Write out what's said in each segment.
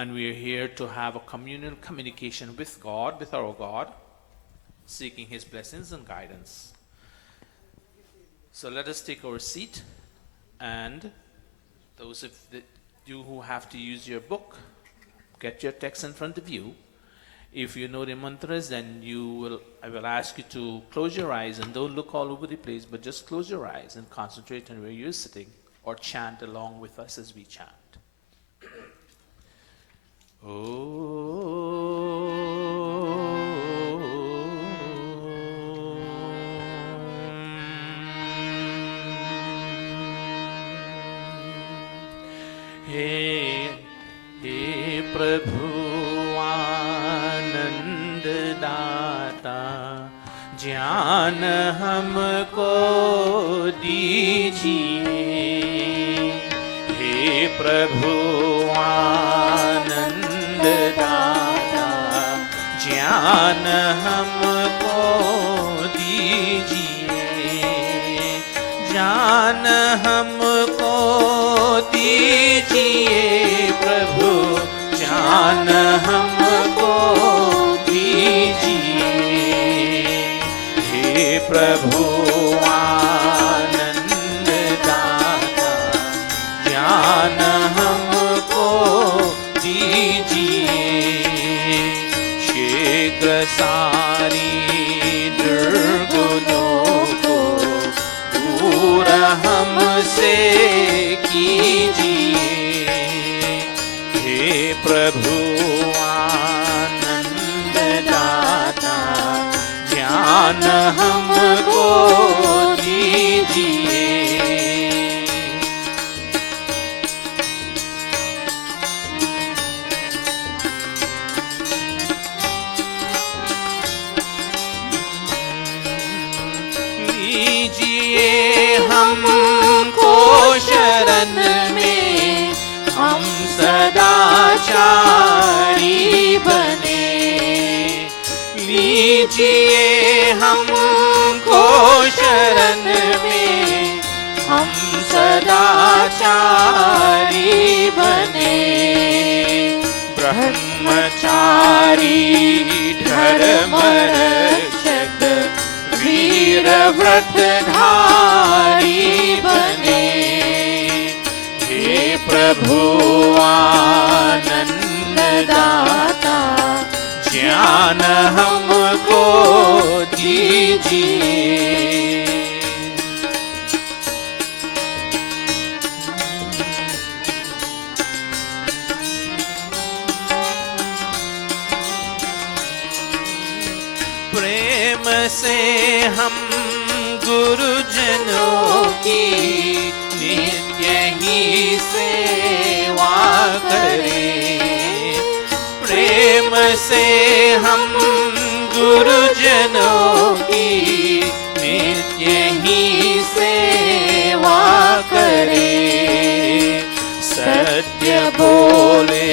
and we are here to have a communal communication with God, with our God, seeking His blessings and guidance. So let us take our seat, and those of you who have to use your book, get your text in front of you. If you know the mantras, then I will ask you to close your eyes and don't look all over the place, but just close your eyes and concentrate on where you're sitting, or chant along with us as we chant. हे प्रभु आनंद दाता, ज्ञान हमको दीजिए। हे प्रभु आनंद दाता, ज्ञान हमको दीजिए। ज्ञान हमको दीजिए प्रभु, ज्ञान हमको दीजिए। हे प्रभु आनंद दाता, ज्ञान हमको दीजिए। शीघ्र सारी दुर्गुणों को दूर हमसे कीजिए। हे प्रभु आनंद दाता, ज्ञान हमको दीजिए। लीजिए हमको शरण में, हम सदाचारी बने। लीजिए हमको शरण में, हम सदाचारी बने। ब्रह्मचारी धर्म रक्षक, वीर व्रतधारी बने। हे प्रभु आनंद दाता, ज्ञान हमको दीजिए। प्रेम से हम गुरुजनों की नित्य ही सेवा करें। प्रेम से हम गुरुजनों की नित्य ही सेवा करें। सत्य बोले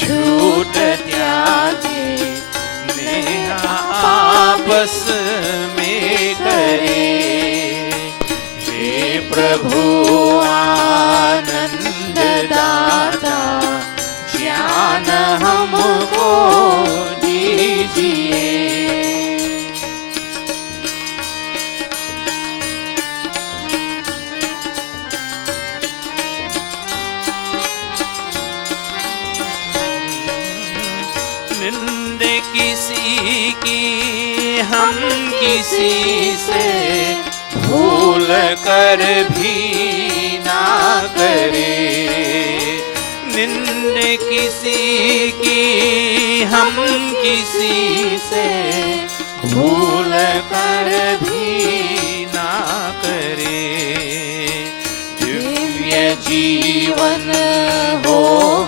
झूठ त्यागे, नेह आपस में करें। हे प्रभु आनंद दाता, ज्ञान हमको दीजिए। निंद किसी की हम किसी से भूल कर भी ना करें। निंद किसी की हम किसी से भूल कर भी ना करें। दिव्य जीवन हो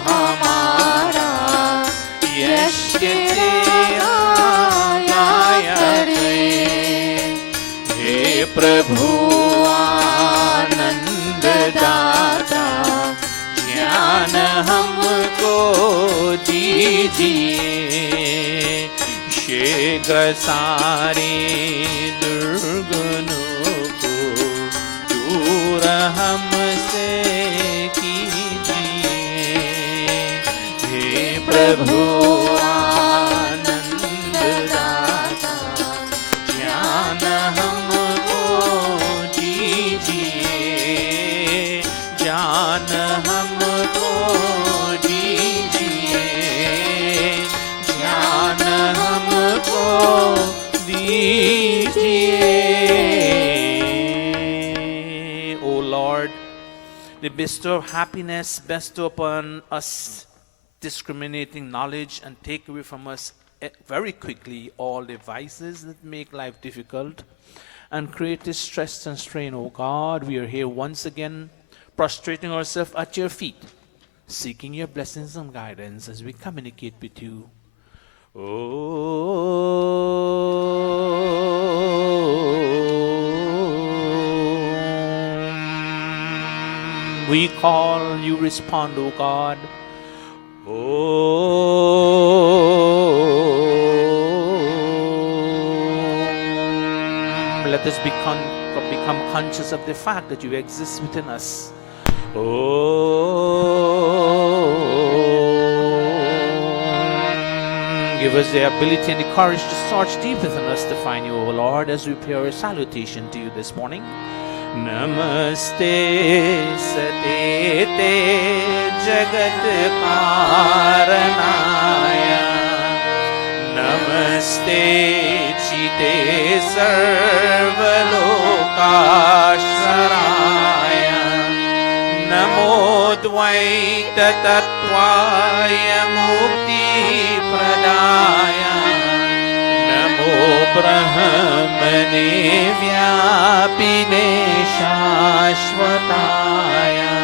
हमारा, यश तेरा हे प्रभु आनंद दाता, ज्ञान हमको दीजिए। शीघ्र सारे दुर्गुणों को दूर हमसे कीजिए। हे प्रभु आनंद दाता, ज्ञान हमको दीजिए, ज्ञान हमको दीजिए, ज्ञान हमको दीजिए. O Lord, the bestower of happiness, bestow upon us discriminating knowledge and take away from us very quickly all the vices that make life difficult and create this stress and strain. Oh God, we are here once again prostrating ourselves at your feet, seeking your blessings and guidance as we communicate with you. We call, you respond, O God. Let us become conscious of the fact that you exist within us. Give us the ability and the courage to search deep within us to find you, O Lord, as we pay our salutation to you this morning. Namaste Satete Jagat Karanaya, Namaste Chite Sarvalokasharaya, Namo Dvaita Tattvaya Mukti Pradaya, Namo Brahmane Vyapine Shashvataya,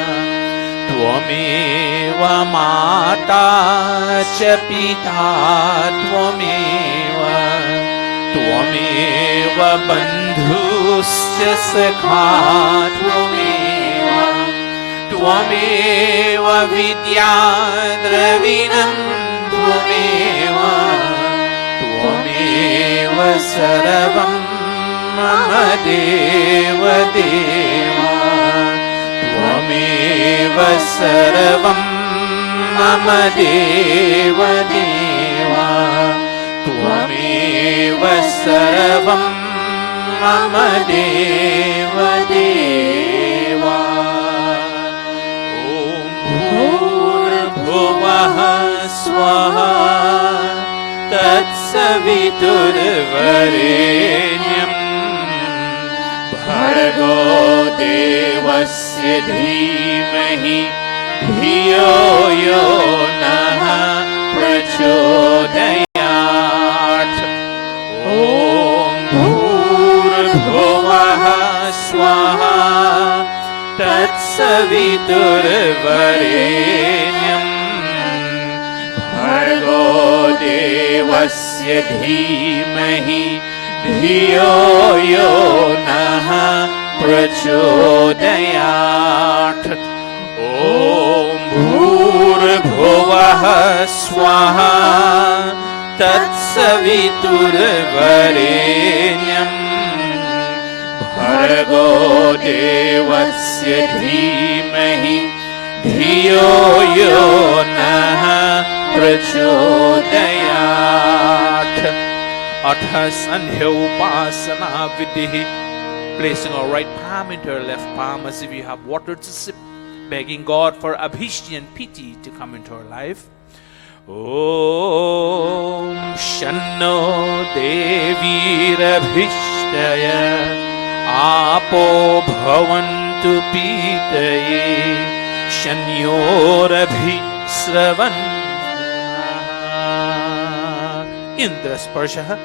Tvameva Mata Cha Pita Tvameva, Tvameva Bandhuscha Sakha Tvameva, Tvameva Vidya Dravinam Tvameva, Tvameva Sarvam Mama Deva Deva, Tvameva Sarvam Mama Deva Deva, Tvameva Sarvam Mama Deva Deva. Om Bhurabhuvah Swaha Tatsaviturvarenyam Bhargo Devasya Dhimahi Dhiyo Yo Naha Prachodayat. Om Bhurabhuvah Swaha Tatsaviturvarenyam Bhargo Devasya Dhimahi Dhiyo Yo Naha Prachodayat. Om Bhurabhuvah Swaha Tatsaviturvarenyam Bhargo Devasya Dhimahi Dhiyo Yo Naha Prachodayat. Atha Sandhya Upasana Vidhi. Placing our right palm into our left palm as if you have water to sip, begging God for abhishti and piti to come into our life. Om Shanno Devirabhishtaya Apo Bhavantu Pitaye Shanyorabhi Sravan Indra Sparsha,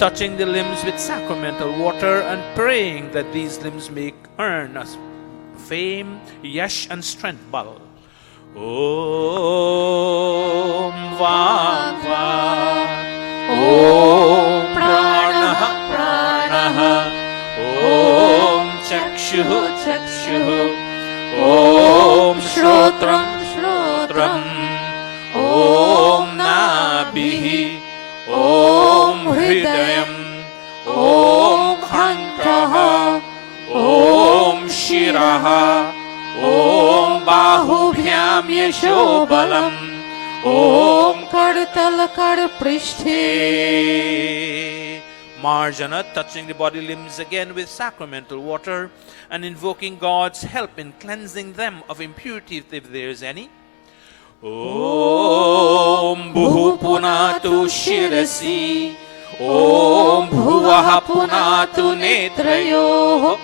touching the limbs with sacramental water and praying that these limbs may earn us fame, yash and strength bal. Om Vava, Om Pranaha, Pranaha, Om Chakshuh, Chakshuh, Om Shrotram, Shrotram, Om Nabhihi, Om Hridayam, Om Khantaha, Om Shiraha, Om Bahubhyam Yashobalam, Om Kartalakar Prishte. Marjana, touching the body limbs again with sacramental water and invoking God's help in cleansing them of impurity if there is any. Om Bhuhu Punatu Shirasi. Om Bhuvaha Punatu Netrayoh.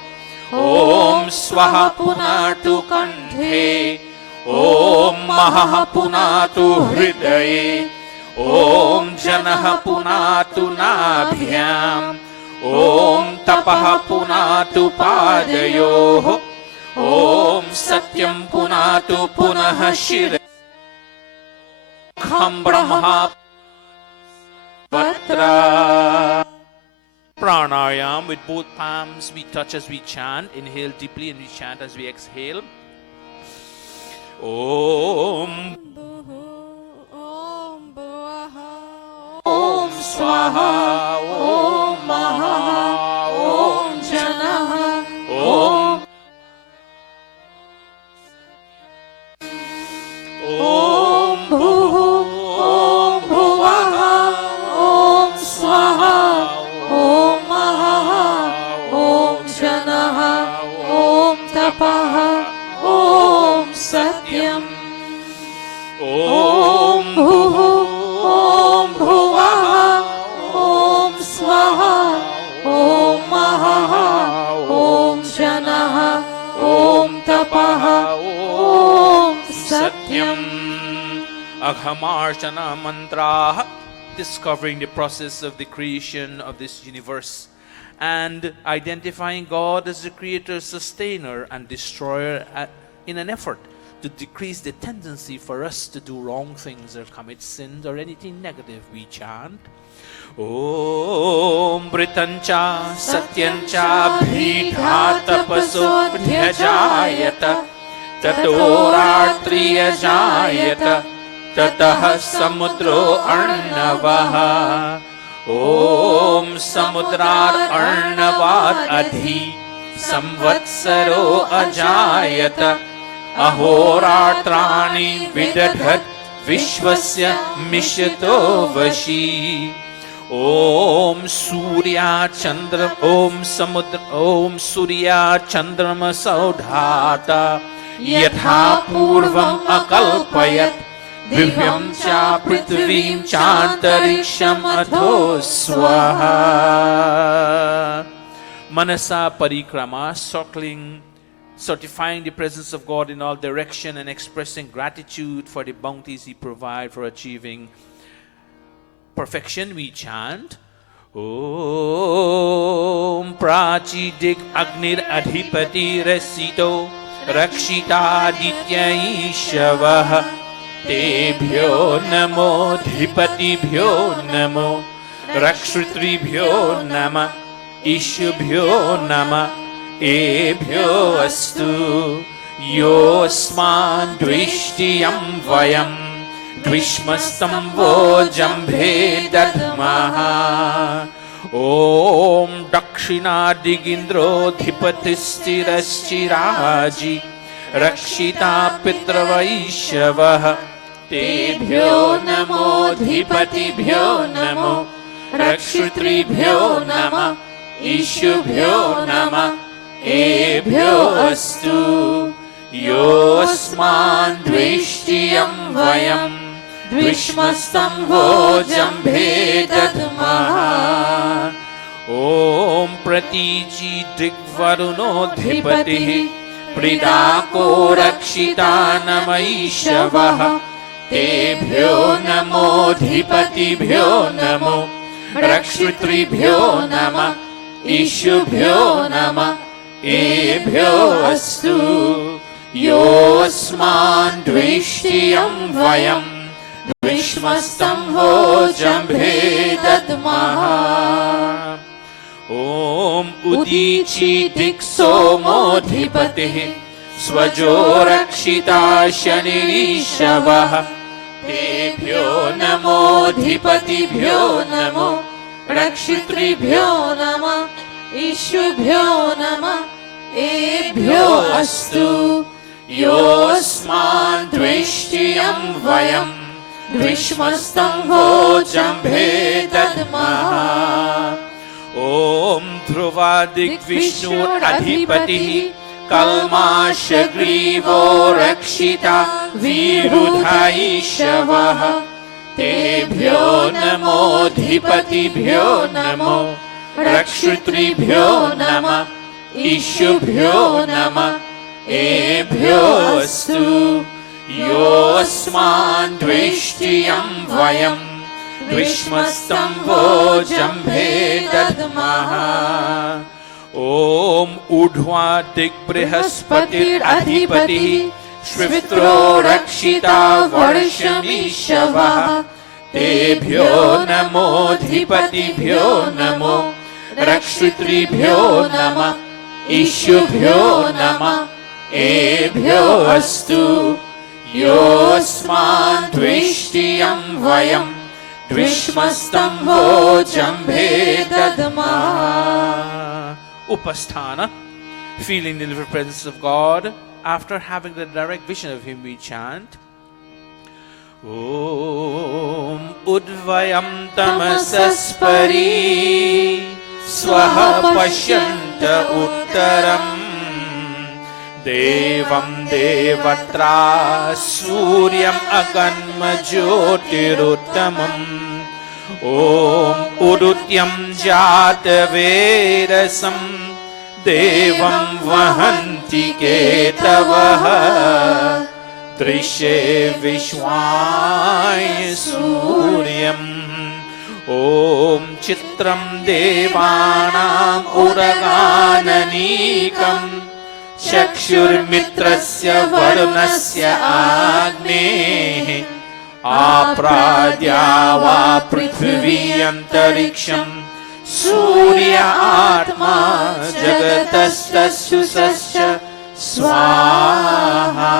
Om Swaha Punatu Kanthe. Om Maha Punatu Hridaye. Om Janaha Punatu Nabhyam. Om Tapaha Punatu Padayoh. Om Satyam Punatu Punaha Shirasi. Kham Brahma Patra. Pranayam with both palms we touch as we chant. Inhale deeply and we chant as we exhale. Om Om Swaha Om Maha Om Janaha Om Om Bhuhu Om Bhuvaha Om Swaha Om Maha Om Janaha Om Tapaha Om Satyam Om Bhuhu Om Bhuvaha Om Swaha Om Maha Om Janaha Om Tapaha Om Satyam. Aghamarchana mantra, discovering the process of the creation of this universe and identifying God as the creator, sustainer and destroyer in an effort to decrease the tendency for us to do wrong things or commit sins or anything negative, we chant Om Britancha Satyancha Bhita Tapaso Dhyajayata Tatoratriya Jayata Tatah Samudro Arnavaha Om Samudrat Arnavat Adhi Samvatsaro Ajayata Ahoratrani Vidadhat Vishwasya Mishito Vashi Om Surya Chandra Om Samudra Om Surya Chandrama Saudhata Yatha Purvam Akalpayat Divyam Cha Prithvim Chantariksham Adho Swaha. Manasa Parikrama, certifying the presence of God in all direction and expressing gratitude for the bounties He provides for achieving perfection, we chant Om Prachi Dig Agnir Adhipati Resito Rakshita Ditya Ishavah Tebhyo Namo Dhipatibhyo Namo Rakshutribhyo Nama Ishubhyo Nama Ebhyo Astu Yosman Dvishtiyam Vayam Dvishmastam Vojambhe Dadmaha Om Dakshina Digindro Dhipatistirashiraji Rakshita Pitravaishavah Tebhyo Namo Dhipatibhyo Namo Rakshutribhyo Nama Ishubhyo Nama Ebhyo Astu Yosman Dvishtiyam Vayam Dvishmastam Vojambhe Dadmaha Om Pratiji Digvaruno Dhipatihi Pridako Rakshita Namaishavah Tebhyo Namo Dhipatibhyo Namo Rakshutribhyo Nama Ishubhyo Nama Ebhyo Astu Yosman Dvishtiyam Vayam Dvishmastam Vojambhe Dadmaha Om Udichi Diksomo Dhipatihi Swajo Rakshita Shanirishavah Tebhyo Namo Dhipatibhyo Namo Rakshutribhyo Nama Ishubhyo Nama Ebhyo Astu Yosman Dvishtiyam Vayam द्विष्मस्तम्भो जम्भे दद्मः ॐ ध्रुवादिग्विष्णुरधिपतिः कल्माशग्रीवो रक्षिता विरुधैषवः तेभ्यो नमोऽधिपतिभ्यो नमो रक्षितृभ्यो नमः ईशुभ्यो नमः एभ्योऽस्तु योऽस्मान् द्वेष्टियं वयं द्विष्मस्तम्भो जम्भे दद्मः ॐ ऊर्ध्वादिक्बृहस्पतिरधिपतिः श्वित्रो रक्षिता वर्षमीशवः तेभ्यो नमोऽधिपतिभ्यो नमो रक्षितृभ्यो नमः ईशुभ्यो नमः एभ्योऽस्तु योऽस्मान् द्वेष्टियं वयं द्विष्मस्तम्भो जम्भे दद्मः. Upasthana, feeling the living presence of God. After having the direct vision of Him, we chant Om Udvayam Tamasaspari Swaha Pashyanta Uttaram Devam Devatra Suryam Aganma Jyotiruttamam Om Udutyam Jata Vedasam Devam Vahanti Ketavaha Trishe Vishwaya Suryam Om Chitram Devanam Uragananikam Chakshurmitrasya Varunasya Agnehi Apradyava Prithvi Antariksham Surya Atma Jagatastasya Swaha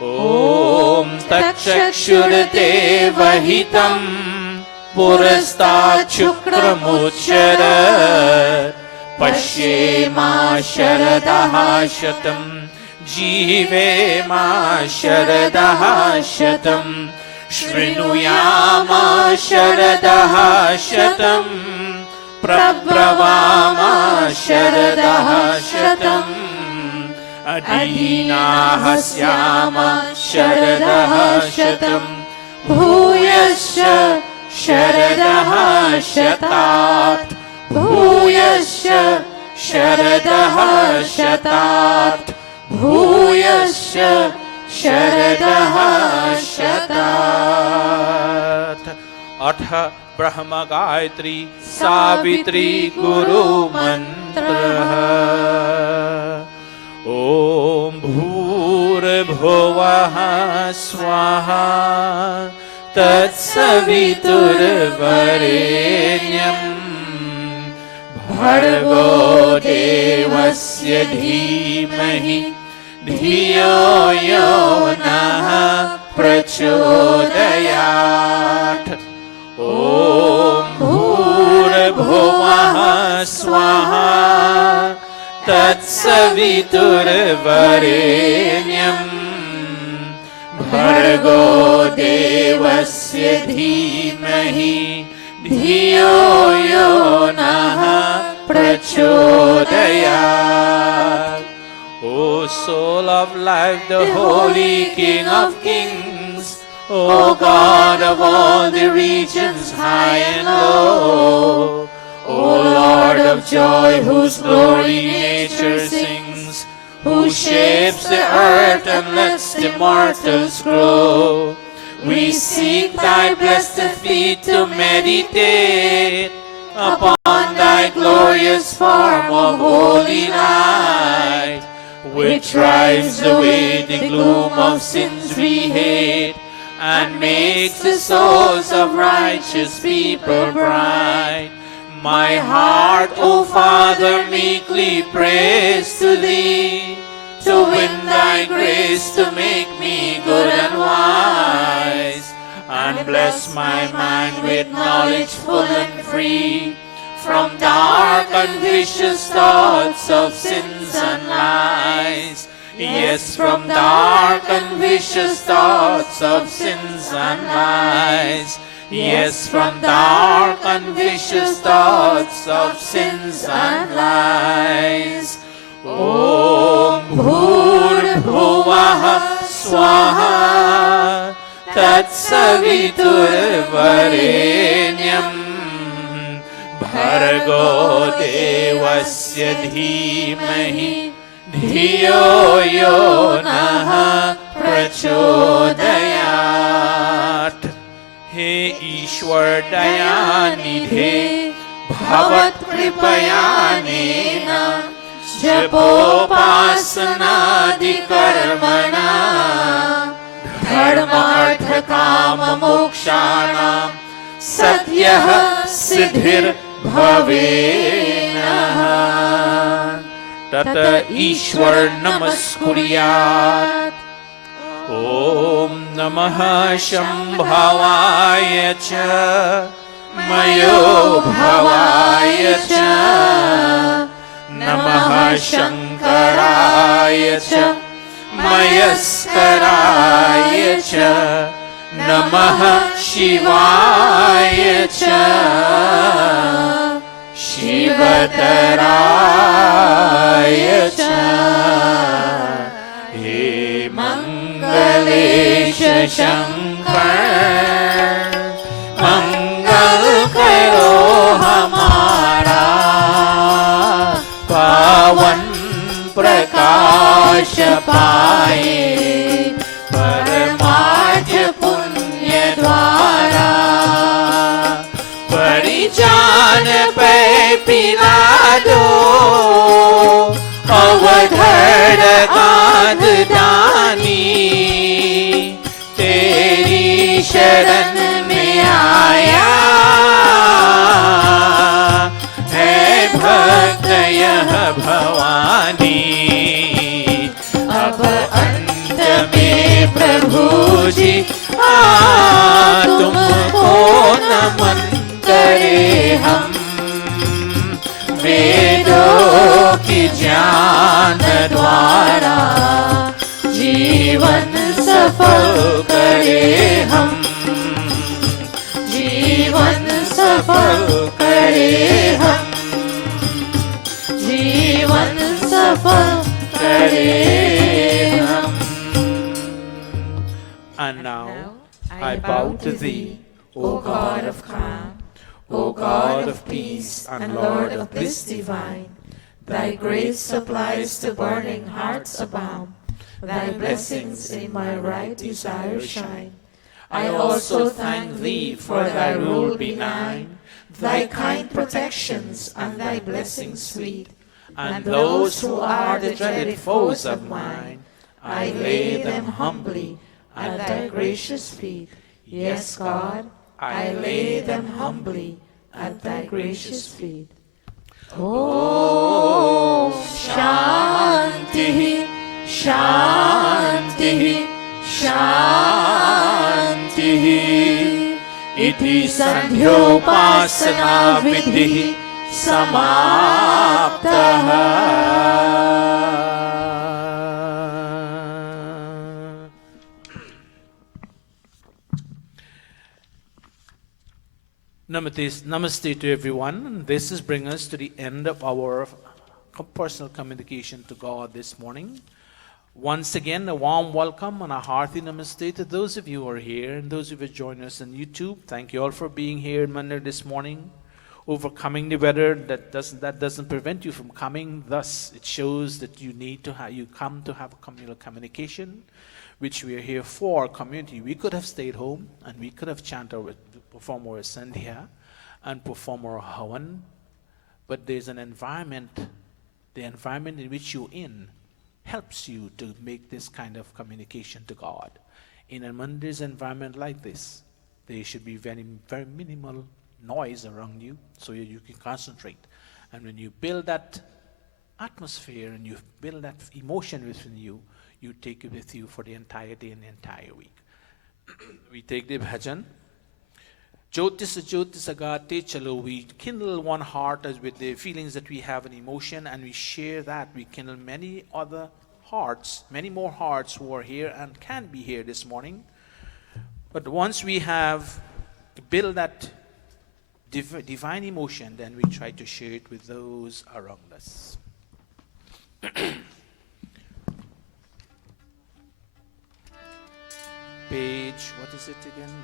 Om Tatchakshurdevahitam Purastat Chukramuchara Pashyema Sharadaha Shatam Jivema Sharadaha Shatam Shrinuyama Sharadaha Shatam Prabhavama Sharadaha Shatam Adina Hasyama Sharadaha Shatam Bhuyasya Sharadaha Shatat Bhuyasya Sharadaha Shatat Bhuyasya Sharadaha Shatat Atha Brahma Gayatri Savitri Guru Mantraha Om Bhurabhuvaha Swaha Tatsaviturvarenyam Bhargo Devasya Dhimahi Dhiyo Yo Naha Prachodayat Om Bhurabhuvaha Swaha Tatsaviturvarenyam Bhargo Devasya Dhimahi Dhiyo Yo Naha Prachodayat. O soul of life, the Holy King of Kings, O God of all the regions high and low, O Lord of joy, whose glory nature sings, who shapes the earth and lets the mortals grow. We seek thy blessed feet to meditate upon thy glorious form of holy light, which drives away the gloom of sins we hate, and makes the souls of righteous people bright. My heart, O Father, meekly prays to thee, to win thy grace to make me good and wise, and bless my mind with knowledge full and free, from dark and vicious thoughts of sins and lies. Yes, from dark and vicious thoughts of sins and lies. Yes, from dark and vicious thoughts of sins and lies. Om Bhurbhuvah Swaha Tatsaviturvarenyam Bhargo Devasya Dhimahi Dhiyo Yo Nah Prachodayat. He Ishwar Dayanidhe Bhavat Kripayanena Japopasana Karmana Dharma Artha Kama Mokshanam Satyah Siddhir Bhavena Tata Ishwar Namaskuryat. Om Namah Shambhavaya Cha Mayo Bhavaya Cha Namah Shankaraya Cha Mayaskaraya Cha Namah Shivaya Cha Shivataraya Cha. He Mangalesha Shankar Mangal Karo Hamara Pavan Prakash Paye Paramadya Punya Dwara Parijan Pe Pilado Avadhar Kaad Dani Teri Sharan Mein Aaya Hai Bhakt Yah Bhavani Ab Ant Mein Prabhu Ji Tumko Naman Kare Hum Vedon ki ज्ञान द्वारा जीवन सफल करे हम जीवन सफल करे हम जीवन सफल करे हम. And now I bow to thee, O God of calm, O God of peace and Lord of bliss divine. Thy grace supplies to burning hearts abound. Thy blessings in my right desire shine. I also thank thee for thy rule benign, thy kind protections and thy blessings sweet. And those who are the dreaded foes of mine, I lay them humbly at thy gracious feet. Yes, God, I lay them humbly at thy gracious feet. Om Shanti Shanti Shanti. Iti Sandhyopasana Vidhi Samaptaha. Namaste to everyone. This is bringing us to the end of our personal communication to God this morning. Once again, a warm welcome and a hearty namaste to those of you who are here and those of you who join us on YouTube. Thank you all for being here in Monday this morning. Overcoming the weather, that doesn't prevent you from coming. Thus, it shows that you come to have a communal communication, which we are here for, community. We could have stayed home and we could have perform our sandhya and perform our havan, but there's an environment, the environment in which you're in helps you to make this kind of communication to God. In a Monday's environment like this, there should be very, very minimal noise around you so you can concentrate. And when you build that atmosphere and you build that emotion within you, you take it with you for the entire day and the entire week. We take the bhajan. Jyotis agate chalo. We kindle one heart as with the feelings that we have and emotion, and we share that. We kindle many other hearts, many more hearts who are here and can be here this morning. But once we have built that divine emotion, then we try to share it with those around us. Page, what is it again?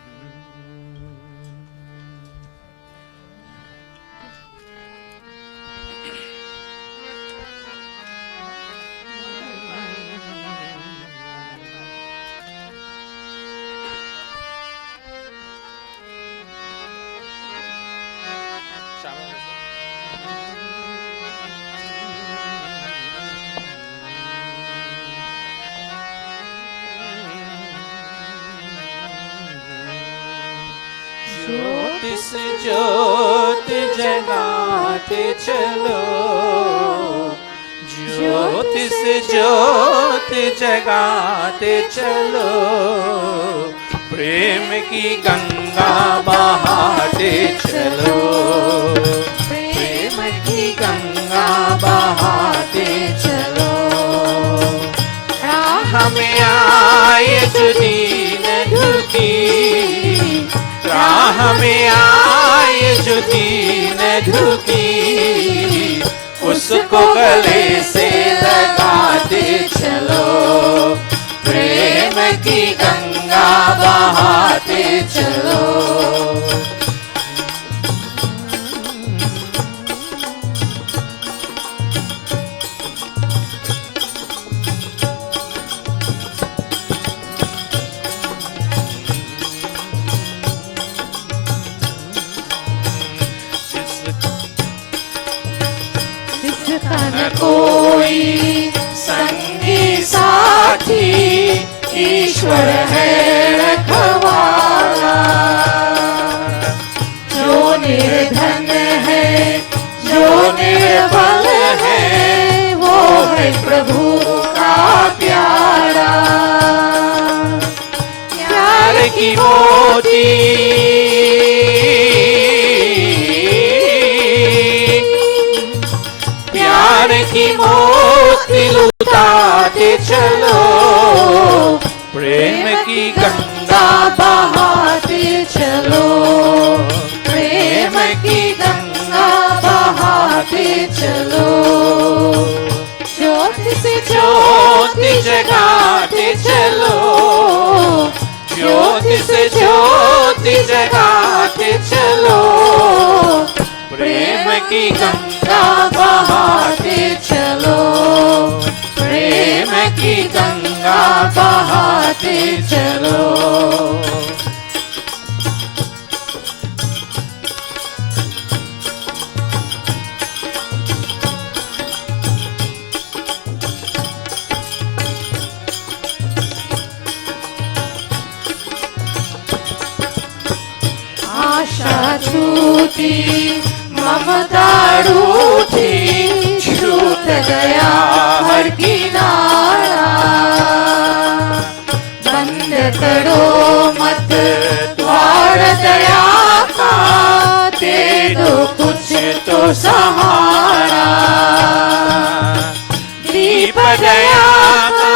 ज्योतिष ज्योत जगाते चलो, ज्योतिष ज्योत जगाते चलो, प्रेम की गंगा बहाते चलो, प्रेम की गंगा बहाते चलो। राह में आए जो दीन दुखी, राह में आए जो दीन दुखी, उसको गले से लगाते चलो, प्रेम की गंगा बहाते चलो। कोई संगी साथी ईश्वर है रखवाला, जो निर्धन है जो निर्बल है, वो है प्रभु का प्यारा। प्यार की मोती की मोती लुटाते चलो, प्रेम की गंगा बहाते चलो, प्रेम की गंगा बहाते चलो। ज्योति से ज्योति जगाते चलो, ज्योति से ज्योति जगाते चलो, प्रेम की गंगा बहाते चलो, प्रेम की गंगा बहाते चलो। आशा छूटी ममता रूठी, छूट गया हर किनारा। बंद करो मत द्वार दया का, दे दो कुछ तो सहारा। दीप दया का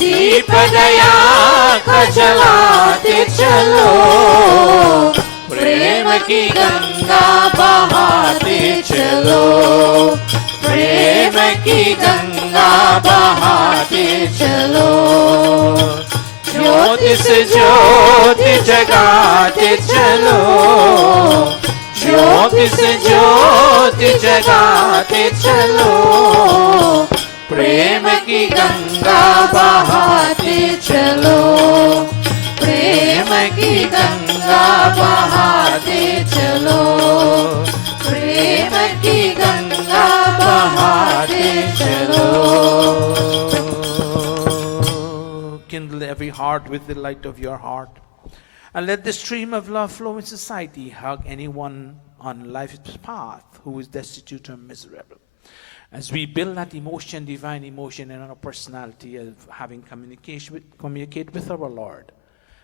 दीप दया का जलाते चलो, प्रेम की गंगा बहाते चलो, प्रेम की गंगा बहाते चलो। ज्योति से ज्योति जगाते चलो, ज्योति से ज्योति जगाते चलो, प्रेम की गंगा बहाते चलो, प्रेम की गंगा बहाते चलो, प्रेम की गंगा बहाते चलो। Kindle every heart with the light of your heart, and let the stream of love flow in society. Hug anyone on life's path who is destitute or miserable. As we build that emotion, divine emotion in our personality of having communicate with our Lord,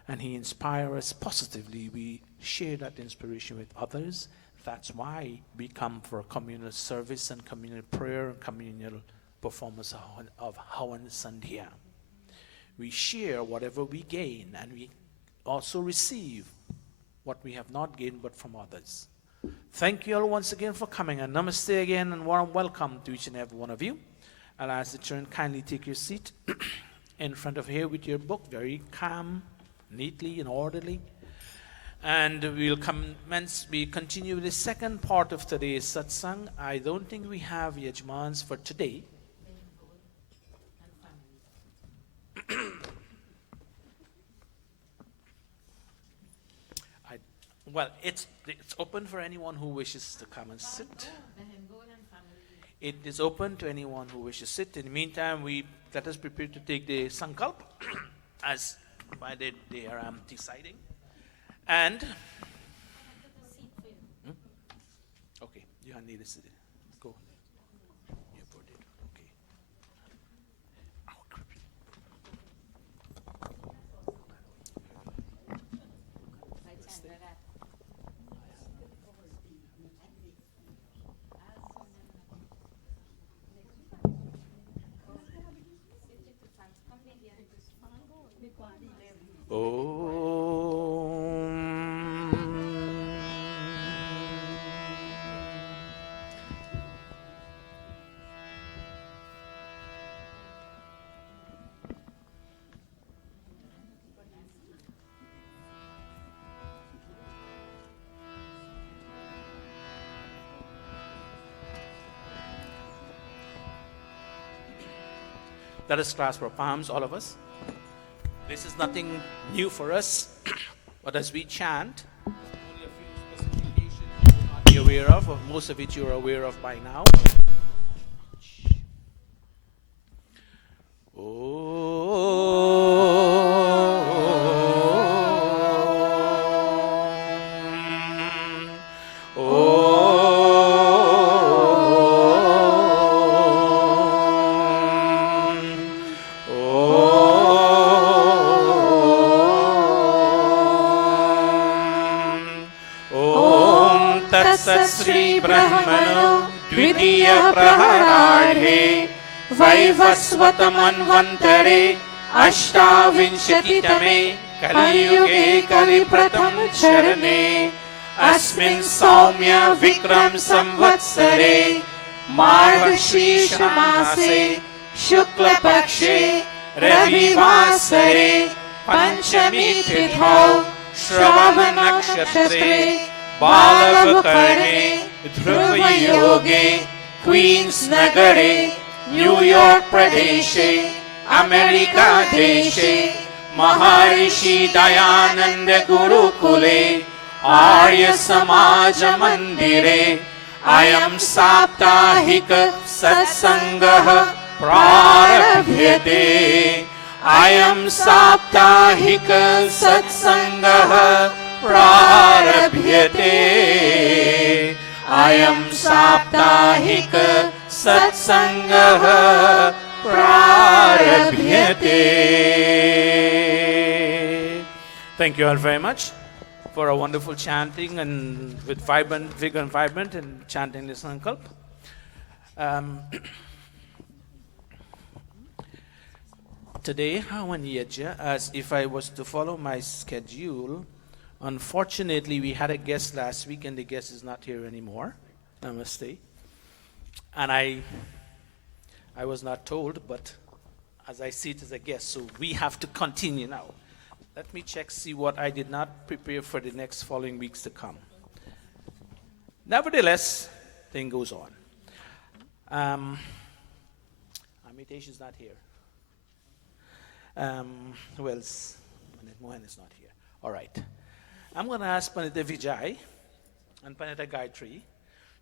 and He inspires us positively, we share that inspiration with others, That's why we come for communal service and communal prayer and communal performance of Hawan Sandhya. We share whatever we gain, and we also receive what we have not gained but from others. Thank you all once again for coming, and namaste again, and warm welcome to each and every one of you. I'll ask the children kindly take your seat in front of here with your book, very calm, neatly and orderly. And we continue with the second part of today's satsang. I don't think we have yajmans for today. Well, it's open for anyone who wishes to come and sit. It is open to anyone who wishes to sit. In the meantime, let us prepare to take the sankalp as by they are deciding. And okay, you need to sit. Go. You put it. Okay. Let us clasp our palms, all of us. This is nothing new for us, but as we chant, only a few specifications you will not be aware of, or most of it you are aware of by now. Shri ब्रह्मणो द्वितीय प्रहरार्धे वैवस्वतमन्वन्तरे अष्टाविंशतितमे कलियुगे कलिप्रथम चरणे अस्मिन् सौम्य विक्रम संवत्सरे मार्गशीर्ष मासे शुक्लपक्षे रविवासरे पंचमी तिथौ श्रवण नक्षत्रे बालवकर्णे ध्रुवयोगे queen's नगरे न्यूयॉर्क प्रदेशे अमेरिका देशे महर्षि दयानंद गुरुकुले आर्य समाज मंदिरे अयं साप्ताहिक सत्संगः प्रारभ्यते अयं साप्ताहिक सत्संगः प्रारभ्यते अयं साप्ताहिक सत्संगः प्रारभ्यते. Thank you all very much for a wonderful chanting and with vibrant, vigor and vibrant and chanting this sankalp. Today, Hawan Yajna, as if I was to follow my schedule, unfortunately, we had a guest last week, and the guest is not here anymore. Namaste. And I was not told, but as I see it as a guest, so we have to continue now. Let me check, see what I did not prepare for the next following weeks to come. Nevertheless, thing goes on. Amitesh is not here. Well, Mohan is not here. All right. I'm going to ask Pandita Vijay and Pandita Gayatri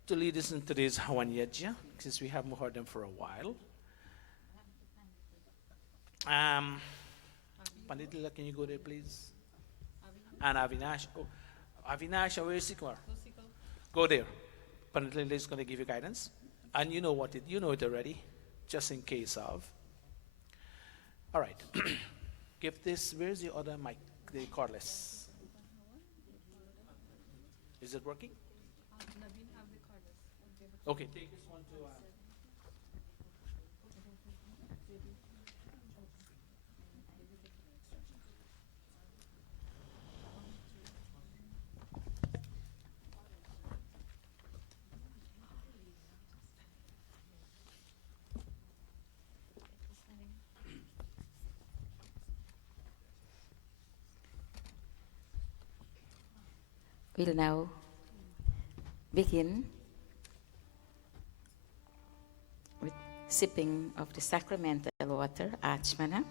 to lead us in today's Hawan Yajna, since we haven't heard them for a while. Pandita, can you go there, please? And Avinash. Oh, Avinash, where is Sikmar? Go there. Pandita is going to give you guidance. And you know you know it already, just in case of. All right. Give this, where's the other mic, the cordless? Is it working? Okay, take this one to. We'll now begin with sipping of the sacramental water, Achmana.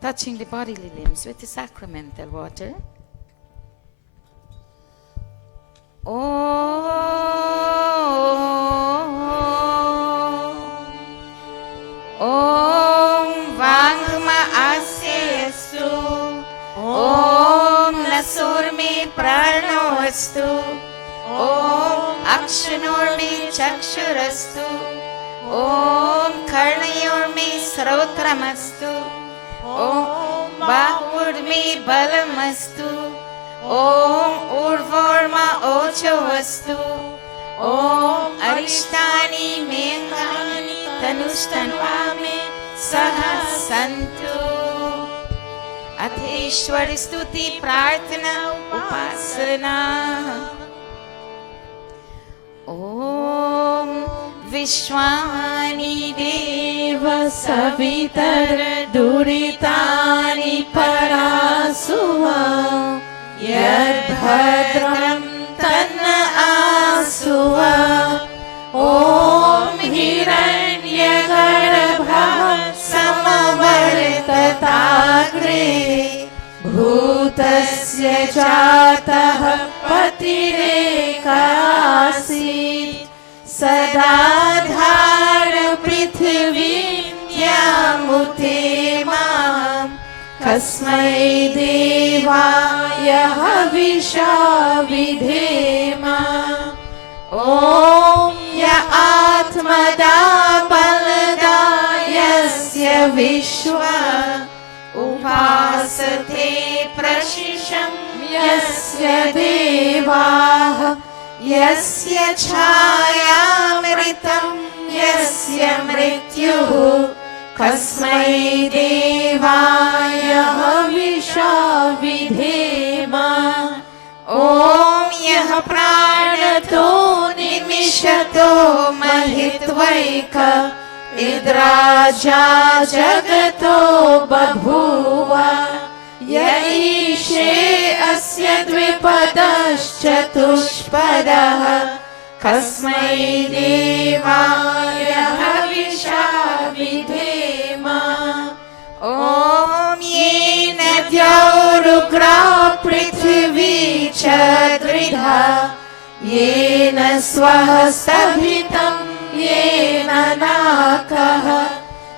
Touching the bodily limbs with the sacramental water. Om Vangma Asyastu. Om Lasurmi Pranovastu. Om Akshanurmi Chakshurastu. Om Karnayormi Srotramastu. Om Bahurmi Balamastu. Om Urvorma Ochavastu. Om Arishtani Mengani Tanustanvame Saha Santu. Atheshwar Stuti Prarthana Upasana. Om Vishwani Deva Savitar Duritani Parasuva Yadbhadram Tanna Asuva. Om Hiranyagarbha Samavartatagre Bhutasya Jatah Patirekasi Sadadhar Prithvi Yamute Mam Kasmai Devaya Havisha Vidhema. Om Ya Atmada Balada Yasya Vishwa Upasate Prashisham Yasya Devaha Yasya Chayamritam Yasya Mrityuhu Kasmai Devaya Havisha Vidhema. Om Yah Pranato Nimishato Mahitvaika Idraja Jagato Babhuva Yaishe Asya Dvipadaschatushpadaha Kasmai Devaya Havisha Vidhema. Om Yena Dhyarugra Prithvi Chadridha Yena Swahastabhitam Yena Nakaha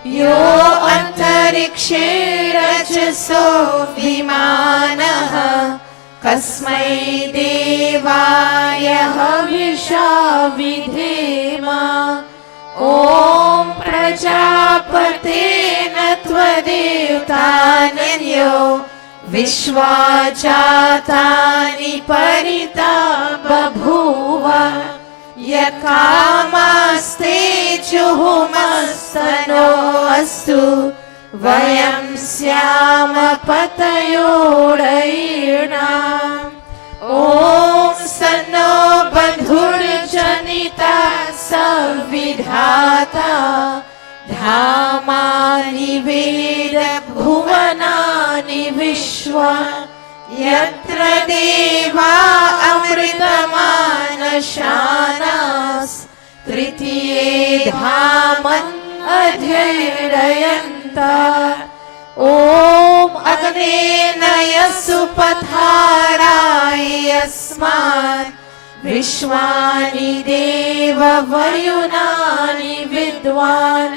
Yo Antarikshe Rajaso Vimanaha Kasmai Devaya Havisha Vidhema. Om Prajapate Natvadevtananyo Vishwajatani Parita Babhuva Yakamaste Juhumastano Astu Vayam Syama Patayodairnam. Om Sano Bandhur Janita Savidhata धामानि वेद भुवनानि विश्वा यत्र देवा अमृतमानशानास् तृतीये धामन् अध्ययन्ता ॐ अग्नेन सुपथाराय यस्मात् विश्वानि देव वयुनानि विद्वान्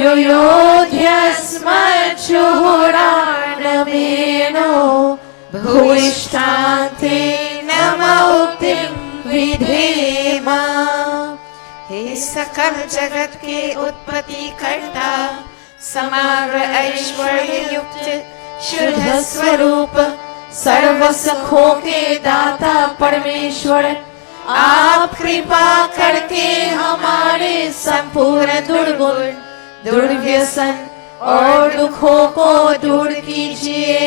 युयोध्यस्मच्छुहुराणमेनो भूयिष्ठान्ते नम उक्तिं विधेम। हे सकल जगत के उत्पत्ति करता समग्र ऐश्वर्य युक्त शुद्ध स्वरूप सर्व सुखों के दाता परमेश्वर, आप कृपा करके हमारे संपूर्ण दुर्गुण दुर्व्यसन और दुखों को दूर कीजिए।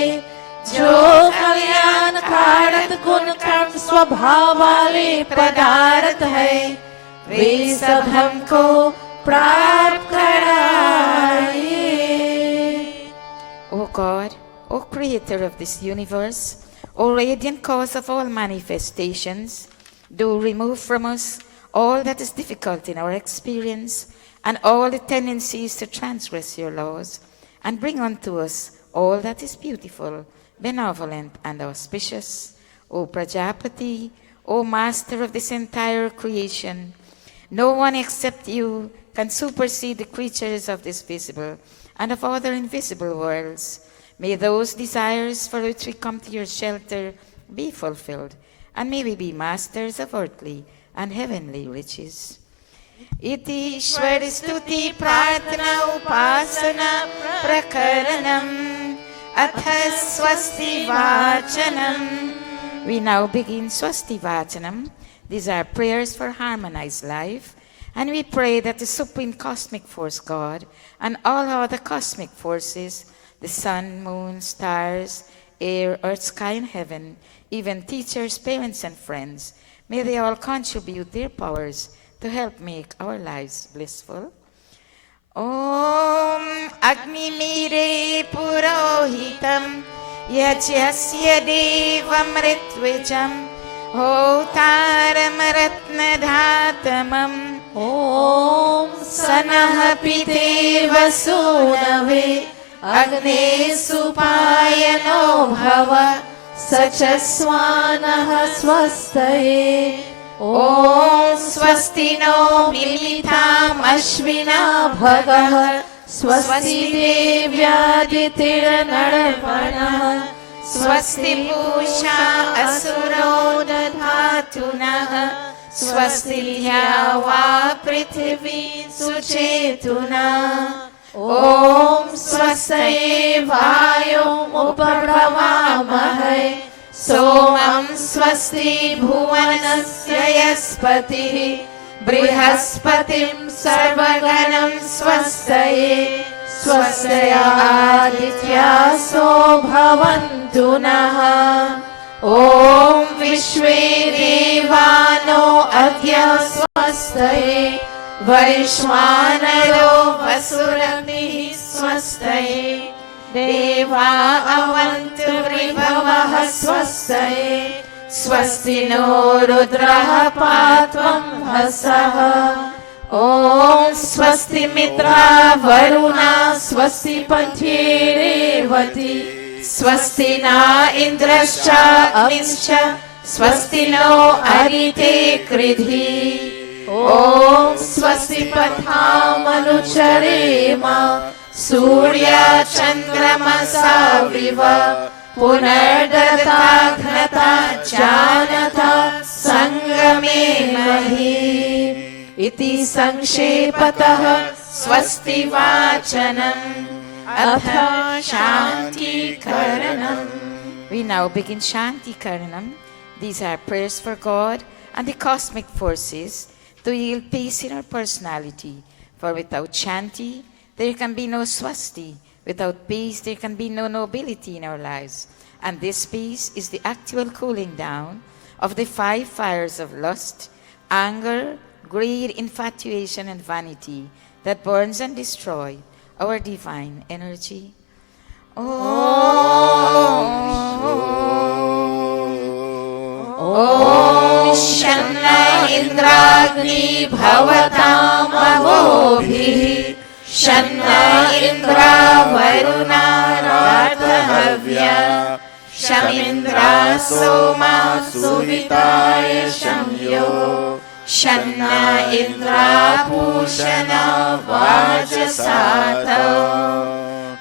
जो कल्याण कारक गुण कर्म स्वभाव वाले पदार्थ है वे सब हमको प्राप्त कराइए। O God, O Creator of this universe, O radiant cause of all manifestations, do remove from us all that is difficult in our experience and all the tendencies to transgress your laws, and bring unto us all that is beautiful, benevolent, and auspicious. O Prajapati, O Master of this entire creation, no one except you can supersede the creatures of this visible and of other invisible worlds. May those desires for which we come to your shelter be fulfilled, and may we be masters of earthly and heavenly riches. इति ईश्वर स्तुति प्रार्थना उपासना प्रकरणम् अथ स्वस्ति वाचनम्। We now begin Swasti Vachanam. These are prayers for harmonized life, and we pray that the Supreme Cosmic Force God and all other cosmic forces, the sun, moon, stars, air, earth, sky, and heaven, even teachers, parents, and friends, may they all contribute their powers to help make our lives blissful. ॐ अग्निमीरे पुरोहितं यज्ञस्य देवमृत्विजं होतारं रत्नधातमम् ॐ सनः पितेव सूनवे अग्ने सुपायनो भव स च स्वानः स्वस्तये ॐ स्वस्ति no मिलिताम् अश्विना भगः स्वस्ति देव्यादितिर्नरपणः स्वस्ति पूषा असुरो दधातु नः स्वस्ति द्यावा पृथिवी सुचेतुना ॐ स्वस्ति वायो उपब्रवामहे सोमं स्वस्ति भुवनस्य यस्पतिः बृहस्पतिं सर्वगणं स्वस्तये स्वस्ति आदित्यासो भवन्तु नः ॐ विश्वे देवानो अद्य स्वस्तये वैश्वानरो वसुरभिः स्वस्तये देवा अवन्तु ऋभवः स्वस्तये स्वस्ति नो रुद्रः पात्वं हसः ॐ स्वस्ति मित्रा वरुणा स्वस्ति पन्थ्ये रेवती स्वस्ति न इन्द्रश्च अग्निश्च स्वस्ति नो अरिते कृधि ॐ स्वस्ति पथामनुचरेम सूर्य चन्द्रमसाविव पुनर्दता घ्नता जानता संगमे महि इति संक्षेपतः स्वस्ति वाचनम् अथ शान्तिकरणम्। We now begin Shanti Karanam. These are prayers for God and the cosmic forces to yield peace in our personality. For without Shanti, there can be no Swasti. Without peace, there can be no nobility in our lives. And this peace is the actual cooling down of the 5 fires of lust, anger, greed, infatuation, and vanity, that burns and destroys our divine energy. Om Shanna Indragni Bhavatam Avobhi Shanna Indra Varuna Rathavya Shamindra Soma Suvitaya Shamyo Shanna Indra Pushana Vajasata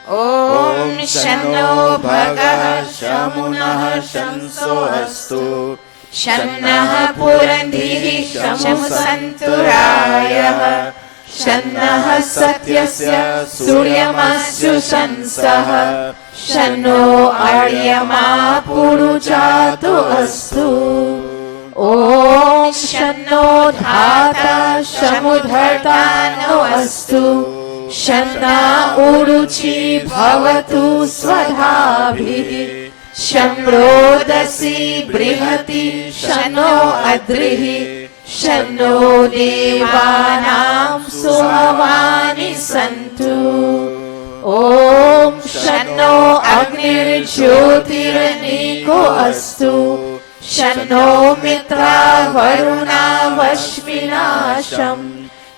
Om Shanno Bhagaha Shamunah Shamso Astu Shannah Purandhihi Shamusanturaya Shannah Satyasya Suryamasyu Shansaha Shanno Aryama Purujatu Astu Om Shanno Dhata Shamudhartano Astu Shanna Uruchi Bhavatu Swadhabhihi Shamrodasi Brihati Shanno Adrihi Shanno Devanam Suhavani Santu Om Shanno Agnir Jyotiraniko Astu Shanno Mitra Varuna Vashvinasham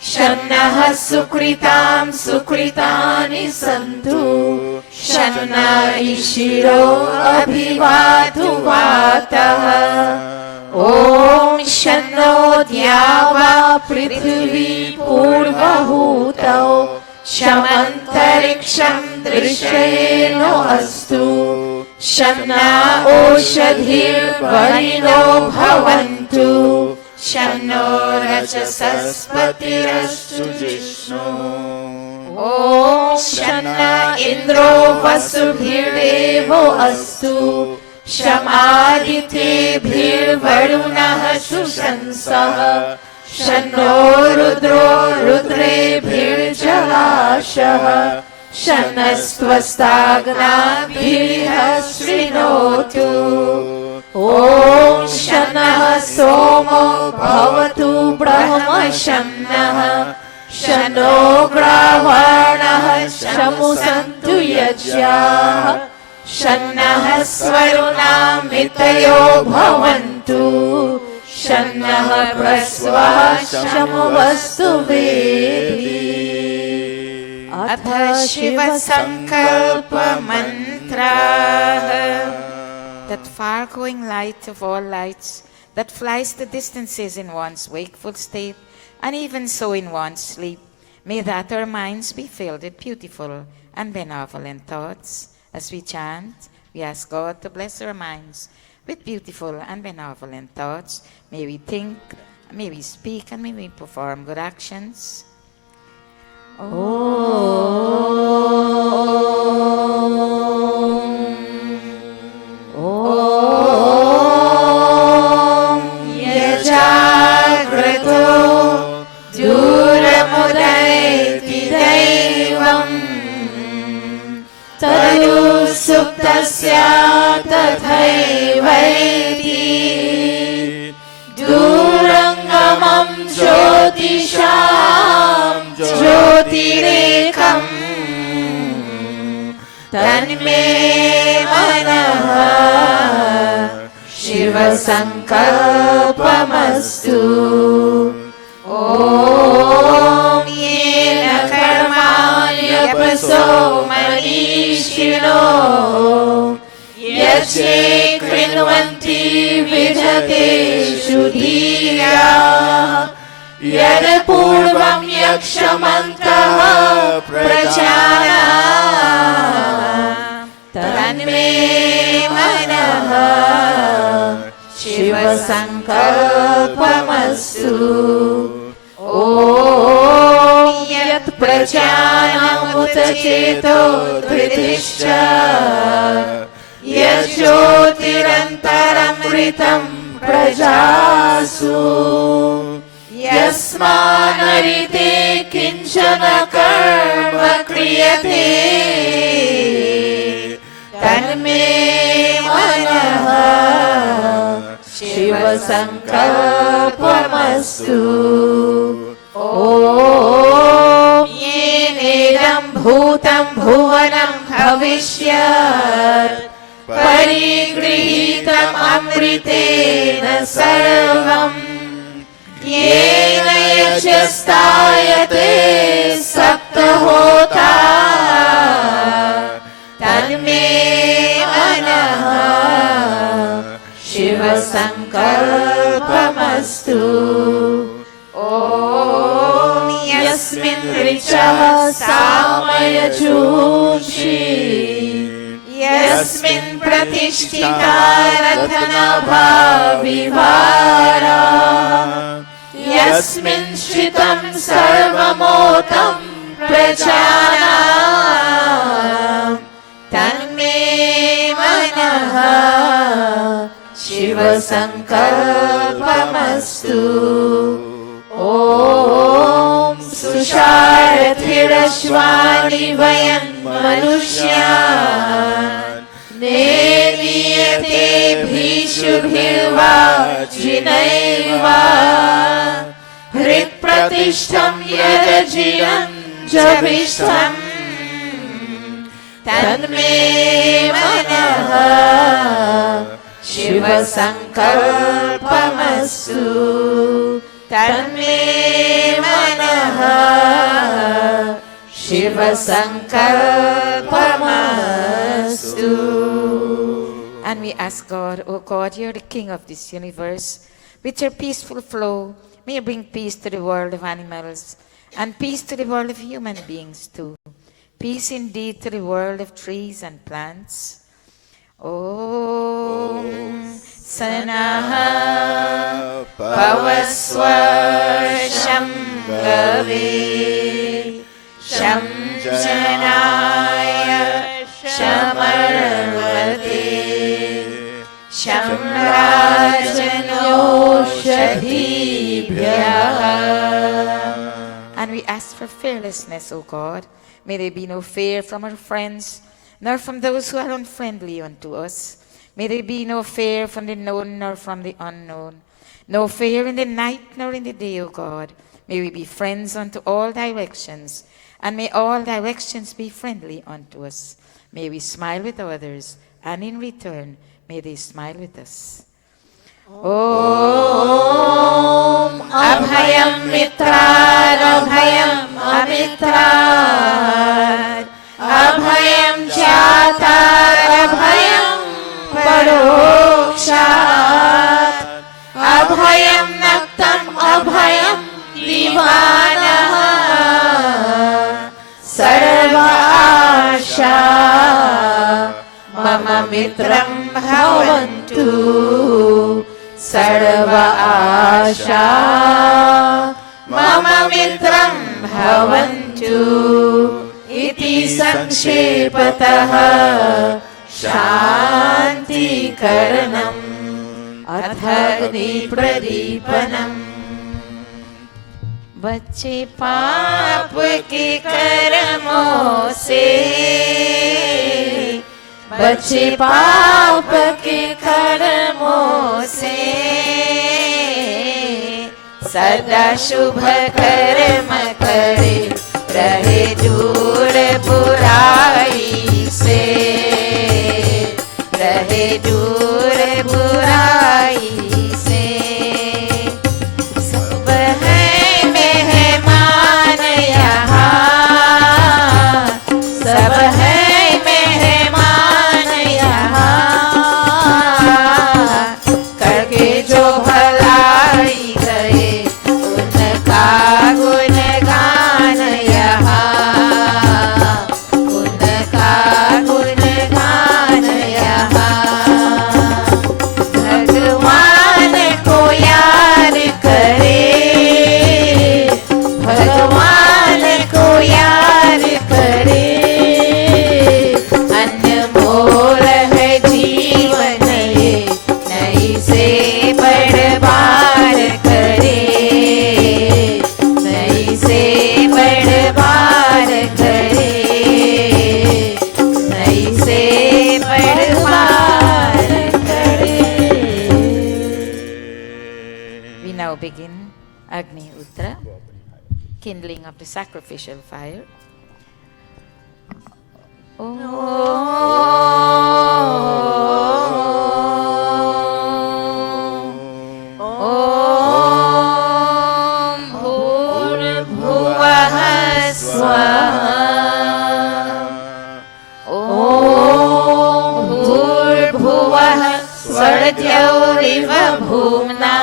Shannah Sukritam Sukritani Santu Shanna Ishiro Abhivatu Vataha Om Shanno Dhyava Prithvi Purvahutao Shamantariksham Drishayeno Astu Shanna Oshadhir Varino Bhavantu Shanno Rajasaspatirastu Jishnu Om Shanna Indro Vasubhirdevo Astu Shamadite Bhir Varunah Sushansaha Shanno Rudro Rudre Bhir Jalashaha Shannastvastagna Bhiriha Srinotu Om Shanah Somo Bhavatu Brahma Shannah Shanno Gravarnah Shamusantu Yajya Shannah Svarunam Mitayo Bhavantu Shannah Prasvaha Shamuvastu Vedi Atha Shiva Sankalpa Mantra. That far-going light of all lights, that flies the distances in one's wakeful state, and even so in one's sleep, may that our minds be filled with beautiful and benevolent thoughts. As we chant, we ask God to bless our minds with beautiful and benevolent thoughts. May we think, may we speak, and may we perform good actions. Yajagrato Duramudayati Daivam Tadu Suptasya Tathaivaiti Durangamam Jyotisham Jyotirekam Tanme Manaha Shiva Sankalpamastu Om Yena Karmanya Paso Manishino Yache Krinvanti Vidhate Shudhiya Yada Purvam Yakshamantaha Prajana Tanme Manaha Shiva Sankalpamastu Om Yat Prajanam Utacheto Dridishcha Yat Jyotirantaram Ritam Prajasu Yasmanarite Kinchana Karma Kriyate Tanme Manaha Shiva Sankalpamastu Om भूतं भुवनं भविष्यत् परिगृहीतम् अमृतेन सर्वम् येन यज्ञस्तायते सप्तहोता तन्मे मनः शिवसङ्कल्पमस्तु ॐ यस्मिन् ऋचः सामयजूषि यस्मिन् प्रतिष्ठिता रत्नभा विहारा यस्मिन् श्रितं सर्वमोतं प्रजानां तन्मे मनः शिवसङ्कल्पमस्तु ॐ सुषारथिरश्वानि वयं मनुष्यान् नेमीयते भीषुभिर्वाजिनैव हृत्प्रतिष्ठं यदजिनं जभिष्ठम् तन्मे मनः शिवसङ्कल्पमस्तु तन्मे मनः शिवसङ्कल्पमस्तु. And we ask God, O God, you're the King of this universe. With your peaceful flow, may you bring peace to the world of animals and peace to the world of human beings too. Peace indeed to the world of trees and plants. Om Sanaha Pavaswa Shambhave Sham Janaya Shamarvate Sham Rajanoshadhibhyaha. And we ask for fearlessness, O God. May there be no fear from our friends, nor from those who are unfriendly unto us. May there be no fear from the known nor from the unknown. No fear in the night nor in the day, O God. May we be friends unto all directions, and may all directions be friendly unto us. May we smile with others, and in return, may they smile with us. Om Abhayam Mitrad Abhayam Amitrad Abhayam Jatar Abhayam Parokshat Abhayam Naktam Abhayam Divanaha Sarva Asha Mama Mitram Bhavantu Sarva Asha Mama Mitram Bhavantu Iti Sankshepataha Shanti Karanam Athagni Pradipanam. बच्चे पाप के कर्मों से बचे पाप के कर्मों से सदा शुभ कर्म करे रहे दूर बुराई से रहे दूर बुराई से सब है मेहमान यहाँ सब है मेहमान यहाँ करके जो भलाई गए उनका गुणगान यहाँ उनका गुणगान यहाँ भगवान को याद करे भगवान को याद करे अनमोल है जीवन ये नई से बड़बार करे नई से बड़बार करे नई से बड़बार करे. We now begin Agni Uttara, kindling of the sacrificial fire. भूर्भुवः स्वः ॐ भूर्भुवः स्वर्द्यौरिव भूम्ना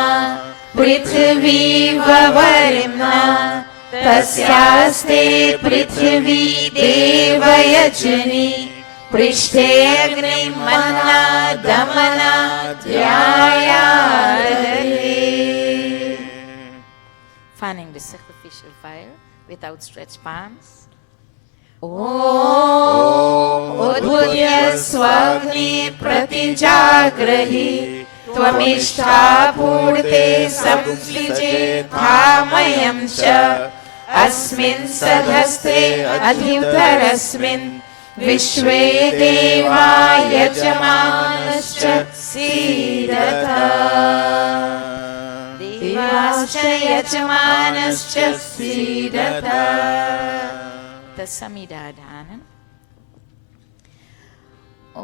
पृथिवी ववरिम्ना तस्यास्ते पृथिवी देवयजनी पृष्ठे अग्निर्मन्ना दमना ध्यायादये. Fanning the sacrificial fire with outstretched palms. ॐ उद्भूय स्वाग्नि प्रतिजाग्रहि त्वमिष्टापूर्ते संश्लिजे धामयं च अस्मिन् सधस्ते अधिउतरस्मिन् विश्वे देवा यजमानश्च सीदत देवाश्च यजमानश्च सीदत. The Samidadhanam. ॐ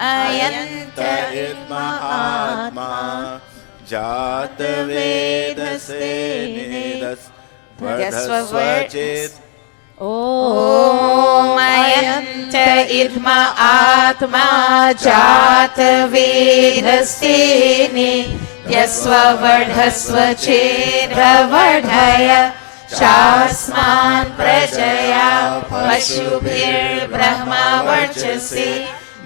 अयन्त महात्मा जातवेदसे निदस्वचेत् ॐ अयन्त इद्म आत्मा जातवेदस्तेने यस्ववर्धस्व चेदवर्धय चास्मान् प्रजया पशुभिर्ब्रह्मा वर्चसे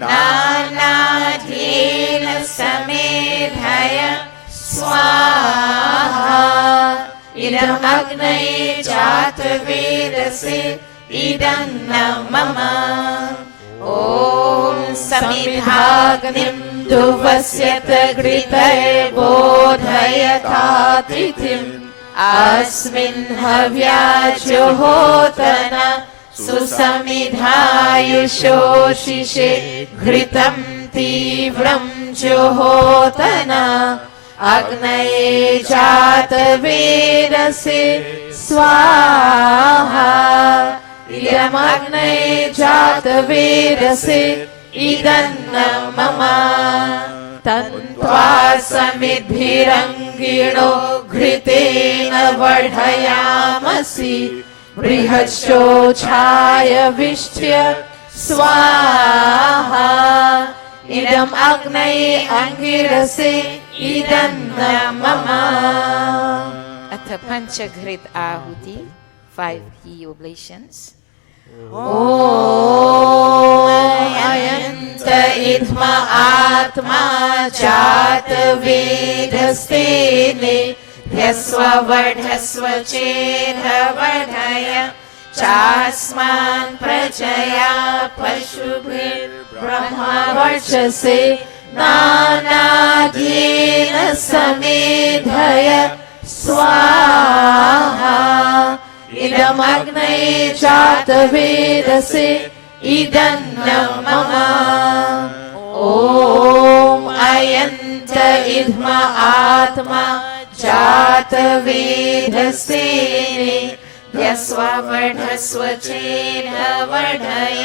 नानाध्येन समेधय स्वाहा. इदम् अग्नये जातवेदसे इदं न मम. ॐ समिधाग्निं दुवस्यत घृतैर्बोधयतातिथिम् अस्मिन् हव्याजुहोतन सुसमिधायुषोषिषे घृतं तीव्रं जुहोतन अग्नये जातवेदसे स्वाहा. इदमग्नये जातवेदसे इदं न मम. तन्त्वा समिद्भिरङ्गिणो घृतेन वर्धयामसि बृहच्छोछाय विष्ट्य स्वाहा. इदम् अग्नये अङ्गिरसे इदं न मम. At the Panchagrit Ahuti, 5 key oblations. ॐ अयन्त इद्म आत्मा जातवेदस्तेने ह्यस्ववर्धस्व चेदवर्धय चास्मान् प्रजया पशुभिर्ब्रह्मा वर्चसे नानाध्येन समेधय स्वाहा. इदमग्नये जातवेदसे इदं न मम. ॐ अयन्त इद्म आत्मा जातवेदस्तेने यस्ववर्धस्व चेदवर्धय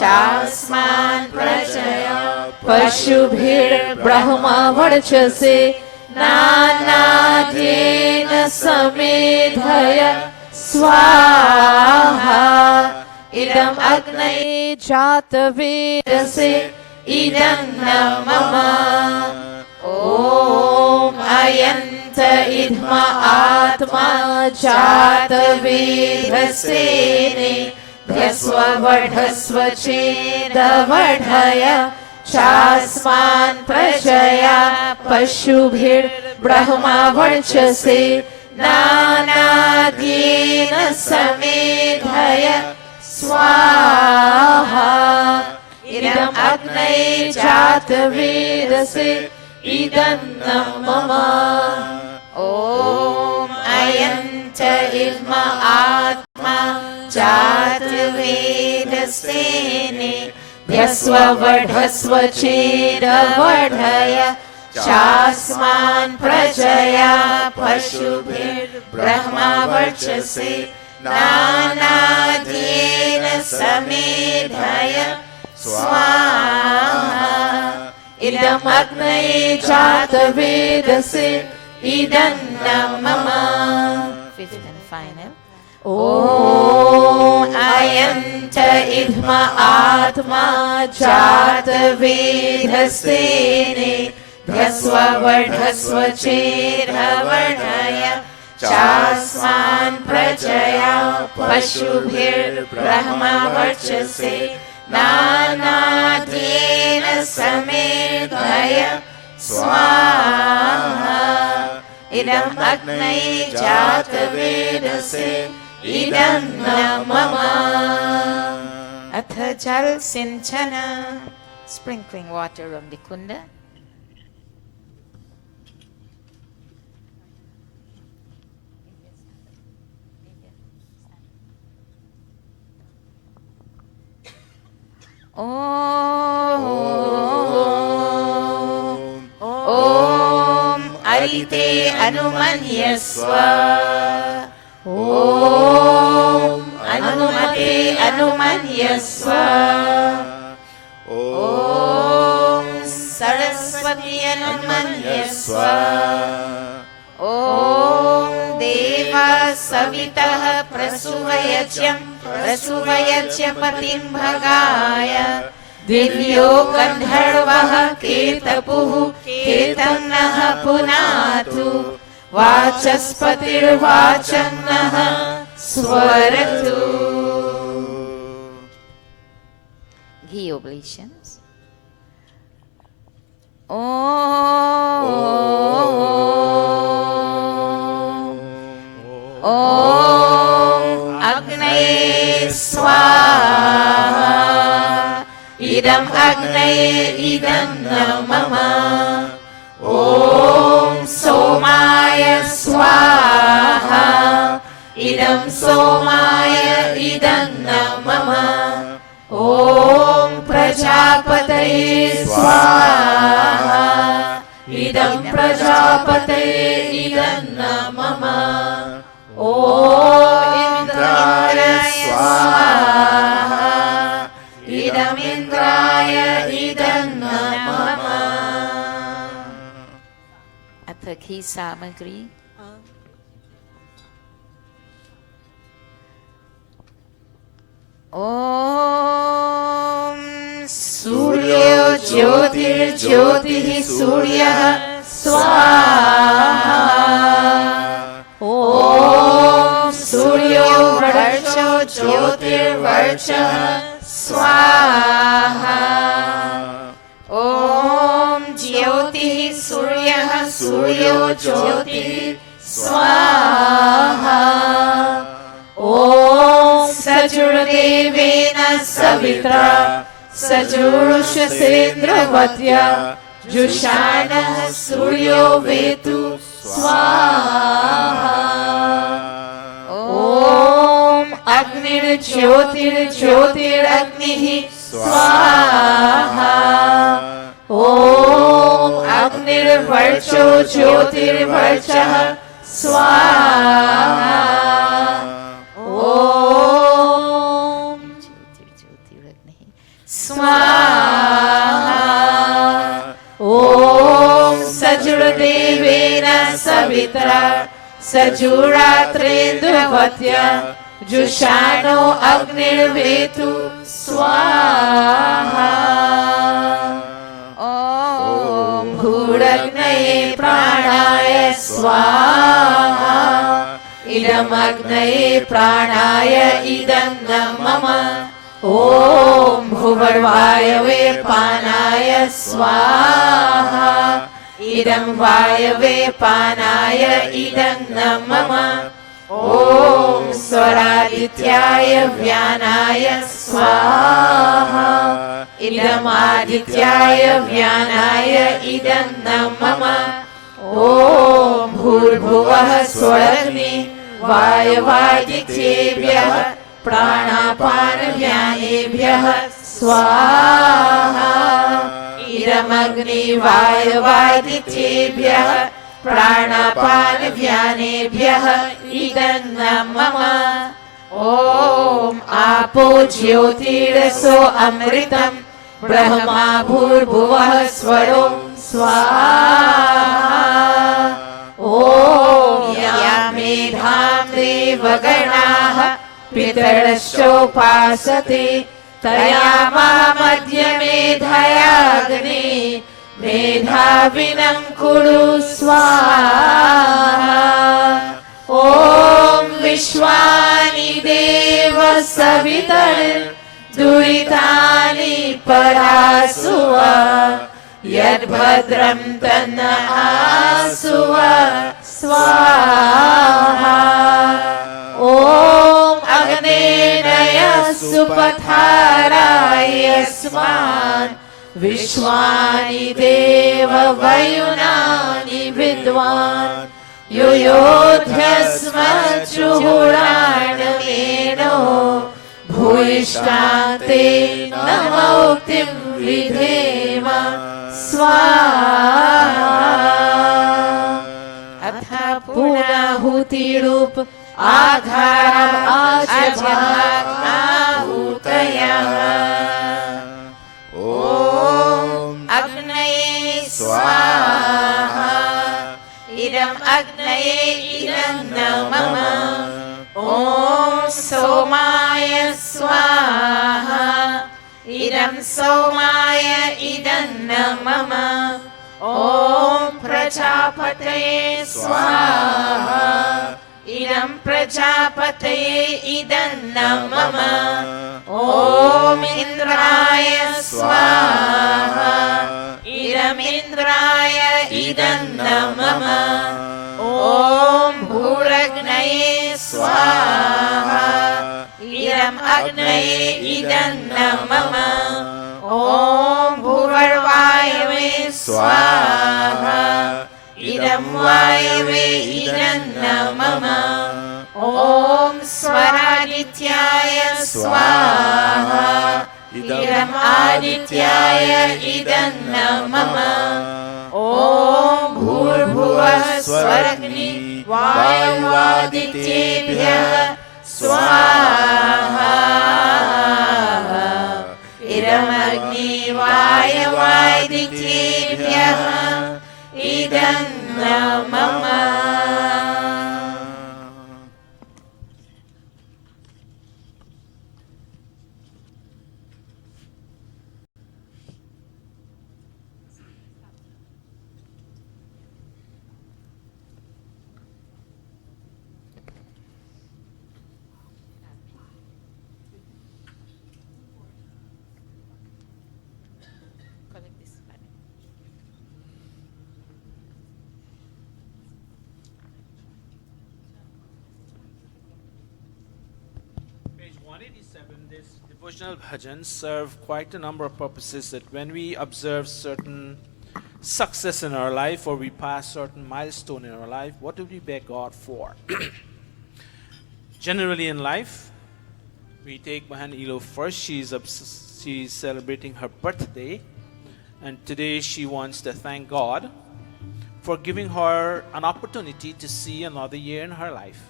चास्मान् प्रजया पशुभिर्ब्रह्मा वर्चसे नानाध्येन समेधय स्वाहा. इदम् अग्नये जातवेदसे इदं न मम. ॐ अयन्त इद्म आत्मा जातवेदस्तेने ह्यस्ववर्धस्व चेदवर्धय चास्मान् प्रजया पशुभिर्ब्रह्मा वर्चसे नानाध्येन समेधय स्वाहा. इदम् अग्नये जातवेदसे इदं न मम. ॐ अयन्त इद्म आत्मा जातवेदस्तेने यस्ववर्धस्व चेदवर्धय चास्मान् प्रजया पशुभिर्ब्रह्मा वर्चसे नानाध्येन समेधय स्वाहा इदमग्नये जातवेदसे इदन्न मम. Fifth and final. ॐ अयञ्च इद्म आत्मा जातवेदसेने ध्वस्ववर्धस्व चेर्हवर्धय चास्मान् प्रजया पशुभिर्ब्रह्मा वर्चसे नानाध्येन समेधय स्वाहा इदम् अग्नये जातवेदसे इदन्न मम. Atha jal sinchana, sprinkling water on the kunda. ॐ अरिते अनुमन्यस्व ॐ अनुमते अनुमन्यस्व ॐ सरस्वती अनुमन्यस्व ॐ देवा सवितः प्रसूवयच्य पतिं भगाय दिव्यो गन्धर्वः केतपुः केतं नः पुनातु वाचस्पतिर्वाचं नः स्वरतु. Ghee oblations. ॐ अग्नये स्वाहा इदम् अग्नये इदन्न मम. ॐ सोमाय स्वाहा इदं सोमाय इदन्न मम. ॐ प्रजापतये स्वाहा इदं प्रजापतये इदन्न मम. ॐ इन्द्राय स्वाहा इदमिन्द्राय इदन्न मम. Atha ghee samagri. Om सूर्यो ज्योतिर्ज्योतिः सूर्यः स्वाहा. ॐ सूर्यो वर्चो ज्योतिर्वर्चः स्वाहा. ॐ ज्योतिः सूर्यः सूर्यो ज्योतिः स्वाहा. ॐ सजुर्देवेन सवित्रा सजुषसेन्द्रवत्या जुषाणः सूर्यो वेतु स्वाहा. ॐ अग्निर्ज्योतिर्ज्योतिरग्निः स्वाहा. ॐ अग्निर्वर्चो ज्योतिर्वर्चः स्वाहा. स्वाहा. ॐ सजुर्देवेन सवित्रा सजुरात्रेन्द्रवत्या जुषाणो अग्निर्वेतु स्वाहा. ॐ भूरग्नये प्राणाय स्वाहा इदमग्नये प्राणाय इदन्न मम. ॐ भुवर्वायवे पानाय स्वाहा इदं वायवे पानाय इदन्न मम. ॐ स्वरादित्याय व्यानाय स्वाहा इदमादित्याय व्यानाय इदन्न मम. ॐ भूर्भुवः स्वरग्नि वायवादित्येभ्यः प्राणापानव्यानेभ्यः स्वाहा इदं इदमग्निवायवादित्येभ्यः प्राणापानव्यानेभ्यः इदं न मम ॐ आपो ज्योतिरसो अमृतं ब्रह्मा भूर्भुवः स्वरो स्वाहा ॐ या मेधां देवगणाः पितरश्चोपासते तया मद्य मेधयाग्ने मेधाविनं कुरु स्वाहा ॐ विश्वानि देव सवितर्दुरितानि परासुव यद्भद्रं तन्न आसुव स्वाहा ॐ अग्नेनय सुपथारायस्मान् विश्वानि देव वयुनानि विद्वान् युयोध्यस्मच्चुहुराणमेनो भूयिष्ठान्ते नमोक्तिं विधेम स्वाहा अथ पूर्णाहुतिरूप आहुतयः ॐ अग्नये स्वाहा इदम् अग्नये इदं न मम ॐ सोमाय स्वाहा इदं सोमाय इदं न मम ॐ प्रजापतये स्वाहा इदं प्रजापतये इदं न मम ॐ इन्द्राय स्वाहा इदम् इन्द्राय इदं न मम ॐ भूरग्नये स्वाहा इदम् अग्नये इदं न मम ॐ भूर्वायवे स्वाहा इदं वायवे इदं न मम ॐ स्वरादित्याय स्वाहा इदम् आदित्याय इदं न मम ॐ भूर्भुवः स्वरग्नि वायुवादित्येभ्यः स्वाहा इदमग्नि वायुवादित्येभ्यः इदं न मम Devotional bhajans serve quite a number of purposes. That when we observe certain success in our life or we pass certain milestone in our life, what do we beg God for? Generally in life, we take Mahan Elo first. She's celebrating her birthday, and today she wants to thank God for giving her an opportunity to see another year in her life.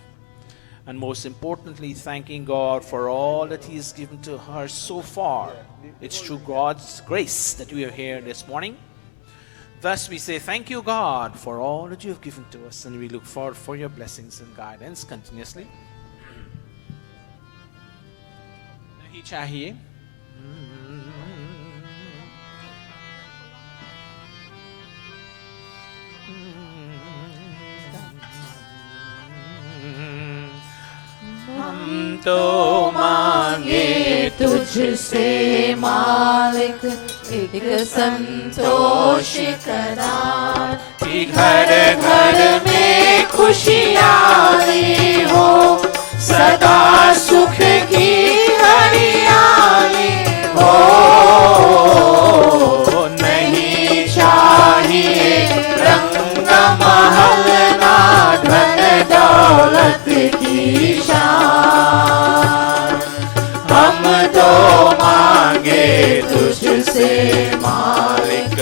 And most importantly, thanking God for all that He has given to her so far. It's through God's grace that we are here this morning. Thus we say, thank you, God, for all that you have given to us, and we look forward for your blessings and guidance continuously. Nahi chahiye. हम तो मांगे तुझसे मालिक एक संतोष करार कि घर घर में खुशियाली हो सदा सुख की हरियाली हो नहीं चाहिए रंग महल ना धन दौलत की हम तो मांगे तुझसे मालिक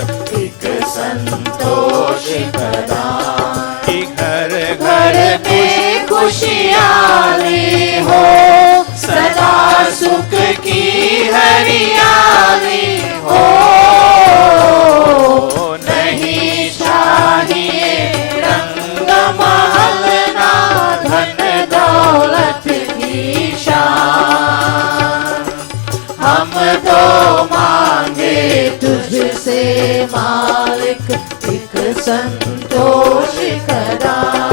हरियाली हो, नहीं चाहिए रंग महल ना धन दौलत की शान। हम तो मांगे तुझसे मालिक एक संतोष का दान।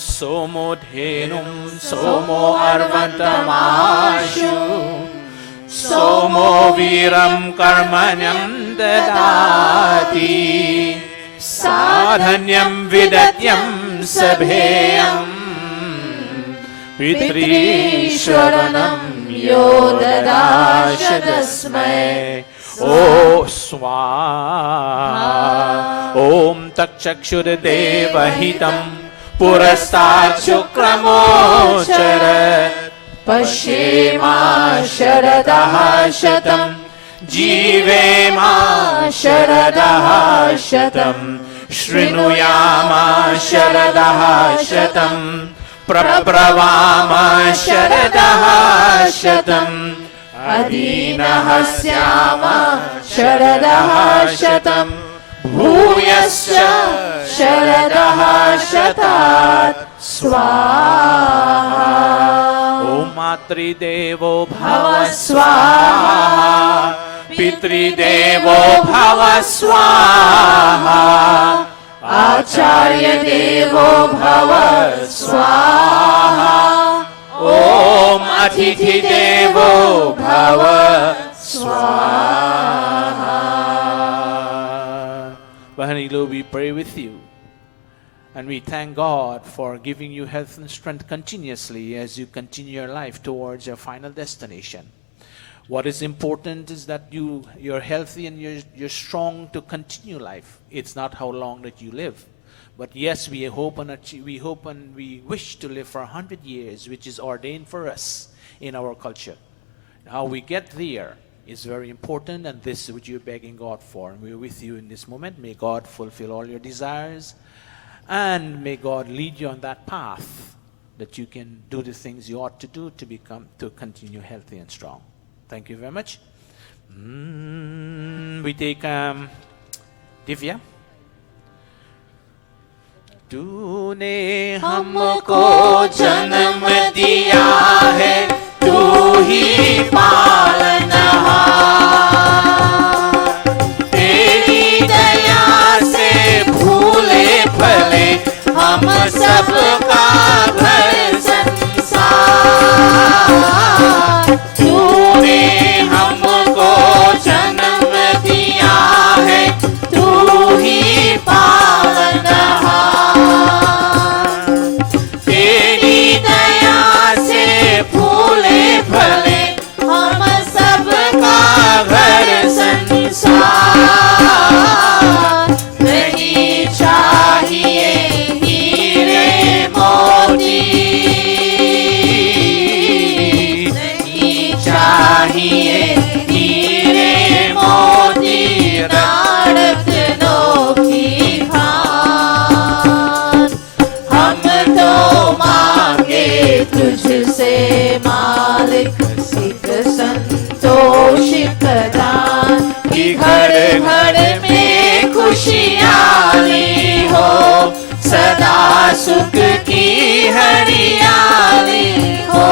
सोमो धेनुं सोमो अर्वन्तमाशु सोमो वीरं कर्मण्यं ददाति साधन्यं विदत्यं सभेयं पितृशरणं यो ददाश तस्मै ओ स्वाहा। ॐ तच्चक्षुर्देवहितं पुरस्तात् शुक्रमोचरत् पश्येमा शरदः शतं जीवेमा शरदः शतं शृणुयामा शरदः शतं प्रब्रवामा शरदः शतं अदीनः स्याम शरदः शतं भूयश्च शरदः शतात् स्वाहा। ॐ मातृदेवो भव स्वाहा, पितृदेवो भव स्वाहा आचार्य देवो भव स्वाहा। ॐ अतिथिदेवो भव स्वाहा। Vahanilo, we pray with you. And we thank God for giving you health and strength continuously as you continue your life towards your final destination. What is important is that you're healthy and you're strong to continue life. It's not how long that you live. But yes, we hope and we wish to live for 100 years, which is ordained for us in our culture. How we get there is very important, and this is what you're begging God for. And we're with you in this moment. May God fulfill all your desires. And may God lead you on that path that you can do the things you ought to do to continue healthy and strong. Thank you very much. We take Divya. तूने हमको जन्म दिया है, तू ही पालनहार। तेरी दया से भूले भले हम सबका घर संसार। तूने हमको जन्म दिया है, तू ही पालनहार। तेरी दया से भूले भले हम सबका घर संसार। नहीं चाहिए हीरे मोती, नहीं चाहिए हीरे मोती रत्नों की खान। हम तो मांगे तुझसे मालिक एक संतोष का दान, कि घर घर में खुशियाली हो, सदा सुख की हरियाली हो।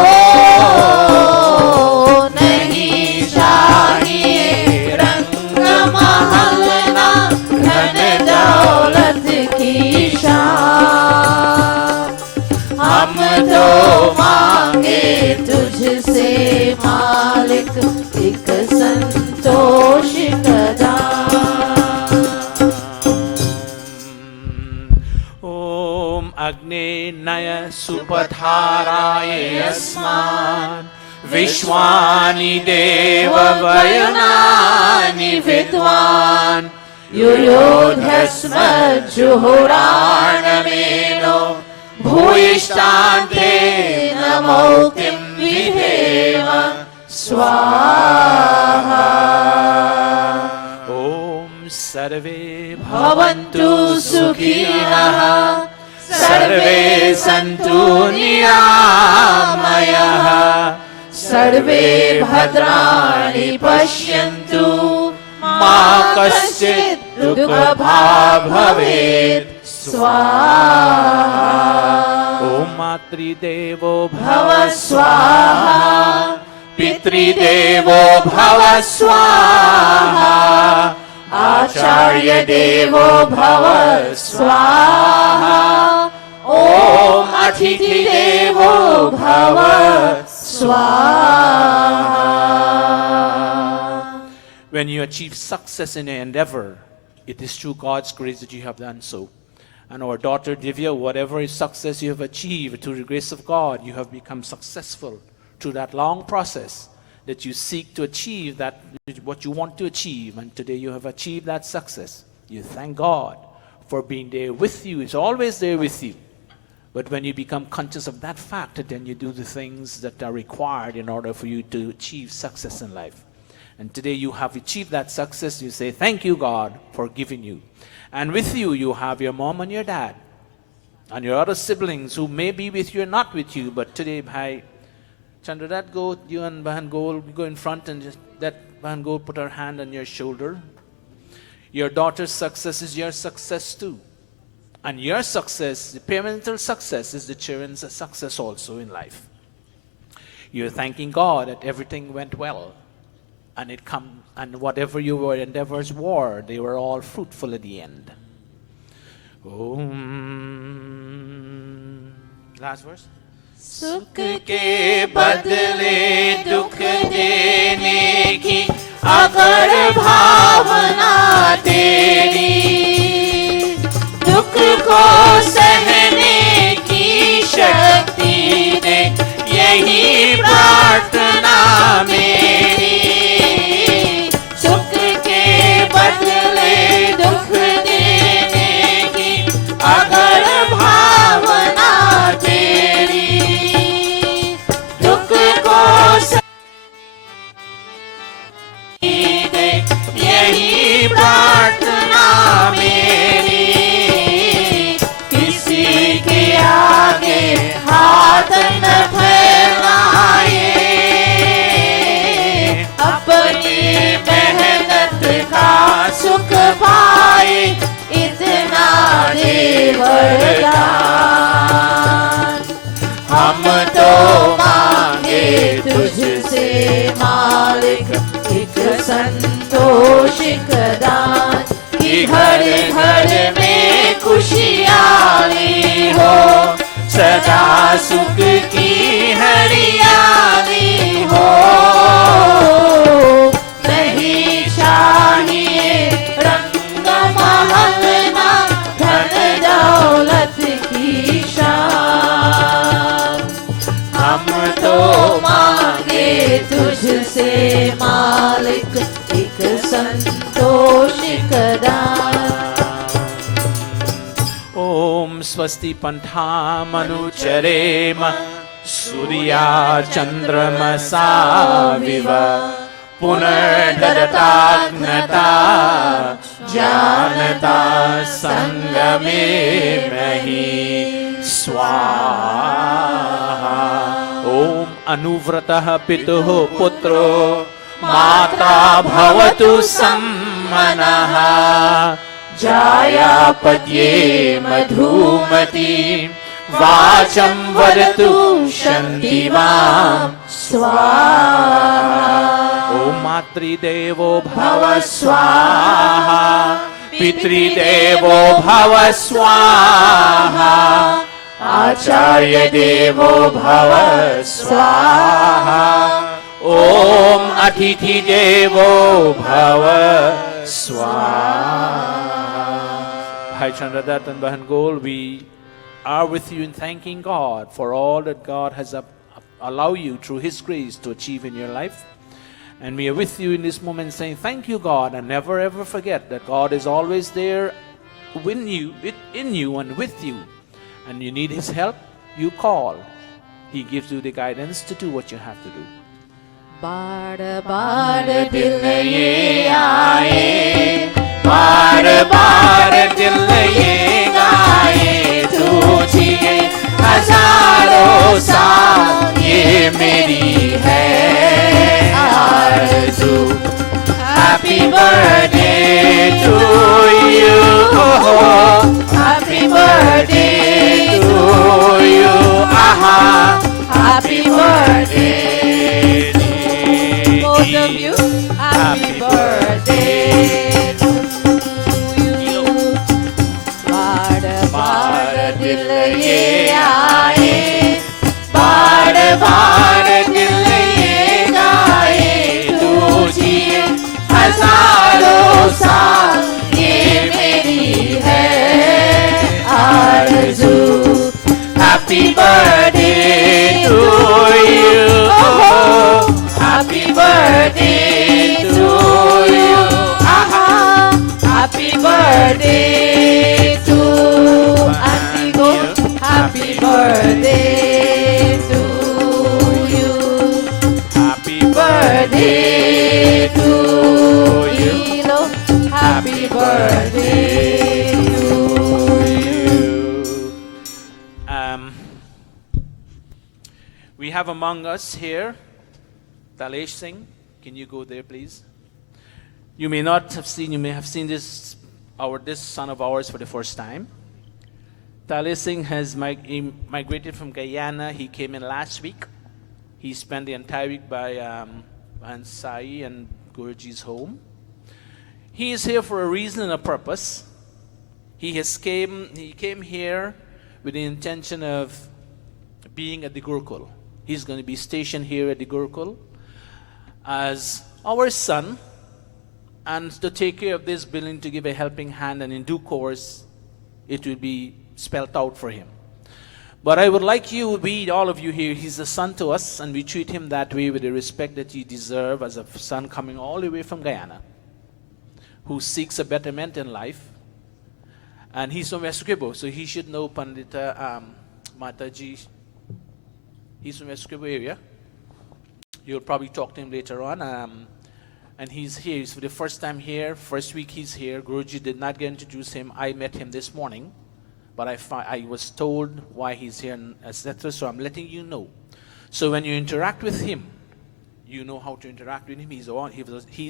नहीं चाहिए रंग महल ना धन दौलत की शान। हम तो मांगे तुझसे मालिक एक संतोष का दान। ॐ अग्ने नय सुपधाराय अस्मान् विश्वानि देव वयुनानि विद्वान्। युयोधस्म जुहुराणमेनो भूयिष्ठान्ते नमो किं विधेम स्वाहा। ॐ सर्वे भवन्तु सुखिनः सर्वे सन्तु निरामयाः सर्वे भद्राणि पश्यन्तु मा कश्चित् दुःखभाग् भवेत् स्वाहा ॐ मातृदेवो भव स्वाहा पितृदेवो भव स्वाहा आचार्य देवो भव स्वाहा ॐ अतिथि देवो भव स्वाहा. When you achieve success in an endeavor, it is through God's grace that you have done so. And our daughter Divya, whatever success you have achieved through the grace of God, you have become successful through that long process that you seek to achieve that what you want to achieve. And today you have achieved that success. You thank God for being there with you. It's always there with you. But when you become conscious of that fact, then you do the things that are required in order for you to achieve success in life. And today you have achieved that success. You say, thank you, God, for giving you. And with you, you have your mom and your dad and your other siblings who may be with you or not with you. But today, bhai, Chandra, that go, you and Bahan Gol, go in front and just that Bahan Gol put her hand on your shoulder. Your daughter's success is your success too. And your success, the parental success, is the children's success also in life. You're thanking God that everything went well. And whatever your endeavors were, they were all fruitful at the end. Last verse. सुख के बदले दुख देने की अगर भावना तेरी दुख को सहने की शक्ति दे यही प्रार्थना मेरी सुख के बदले दुख देने की अगर भावना तेरी दुख को सहने दे यही प्रार्थना मेरी किसी के आगे हाथ न फैलाए अपनी मेहनत का सुख पाए इतना दे वरदान हम तो मांगे तुझसे मालिक एक संतोषिक दान कि घर घर में खुशियाली हो सदा सुख की हरियाली हो नहीं चाहिए रंग महल ना धन दौलत की शान हम तो मांगे तुझसे मालिक एक संतोषिक दान Om Swasti Panthamअनुचरेम Surya Chandramasa Viva Punardatagnata Janata Sangame Mahi Swaha Om Anuvratah Pituh Putro Mata Bhavatu Sammanaha जायापद्ये Madhumati वाचं वदतु शान्तिवान् स्वाहा ॐ मातृदेवो भव स्वाहा पितृदेवो भव स्वाहा आचार्य देवो भव स्वाहा ॐ अतिथि देवो भव स्वाहा. Bhai Chandradat and Bahan Gol, we are with you in thanking God for all that God has allowed you through His grace to achieve in your life. And we are with you in this moment saying, thank you, God, and never ever forget that God is always there in you and with you. And you need His help, you call. He gives you the guidance to do what you have to do. बार बार दिल ये आए बार बार दिल ये गाए तुझी साल ये मेरी है आरज़ू Happy birthday to you Happy birthday to you Happy birthday both of you Happy birthday to you बार बार दिल ये आए बार बार दिल ये गाए तू जिए हजारों साल ये मेरी है आरज़ू Happy birthday to you Happy birthday to you Happy birthday to Antigo Happy birthday to you Happy birthday to you Happy birthday to you We have among us here Talesh Singh. Can you go there, please? You may not have seen, you may have seen this son of ours for the first time. Talesh Singh has migrated from Guyana. He came in last week. He spent the entire week by Sai and Guruji's home. He is here for a reason and a purpose. He came here with the intention of being at the Gurukul. He's going to be stationed here at the Gurukul as our son, and to take care of this building, to give a helping hand, and in due course, it will be spelt out for him. But I would like you, all of you here, he's a son to us, and we treat him that way with the respect that he deserves as a son coming all the way from Guyana, who seeks a betterment in life. And he's from Escribo, so he should know Pandita Mataji. He's from Escribo area. You'll probably talk to him later on. And he's here. He's for the first time here. First week he's here. Guruji did not get introduce him. I met him this morning. But I was told why he's here, etc. So I'm letting you know. So when you interact with him, you know how to interact with him. He's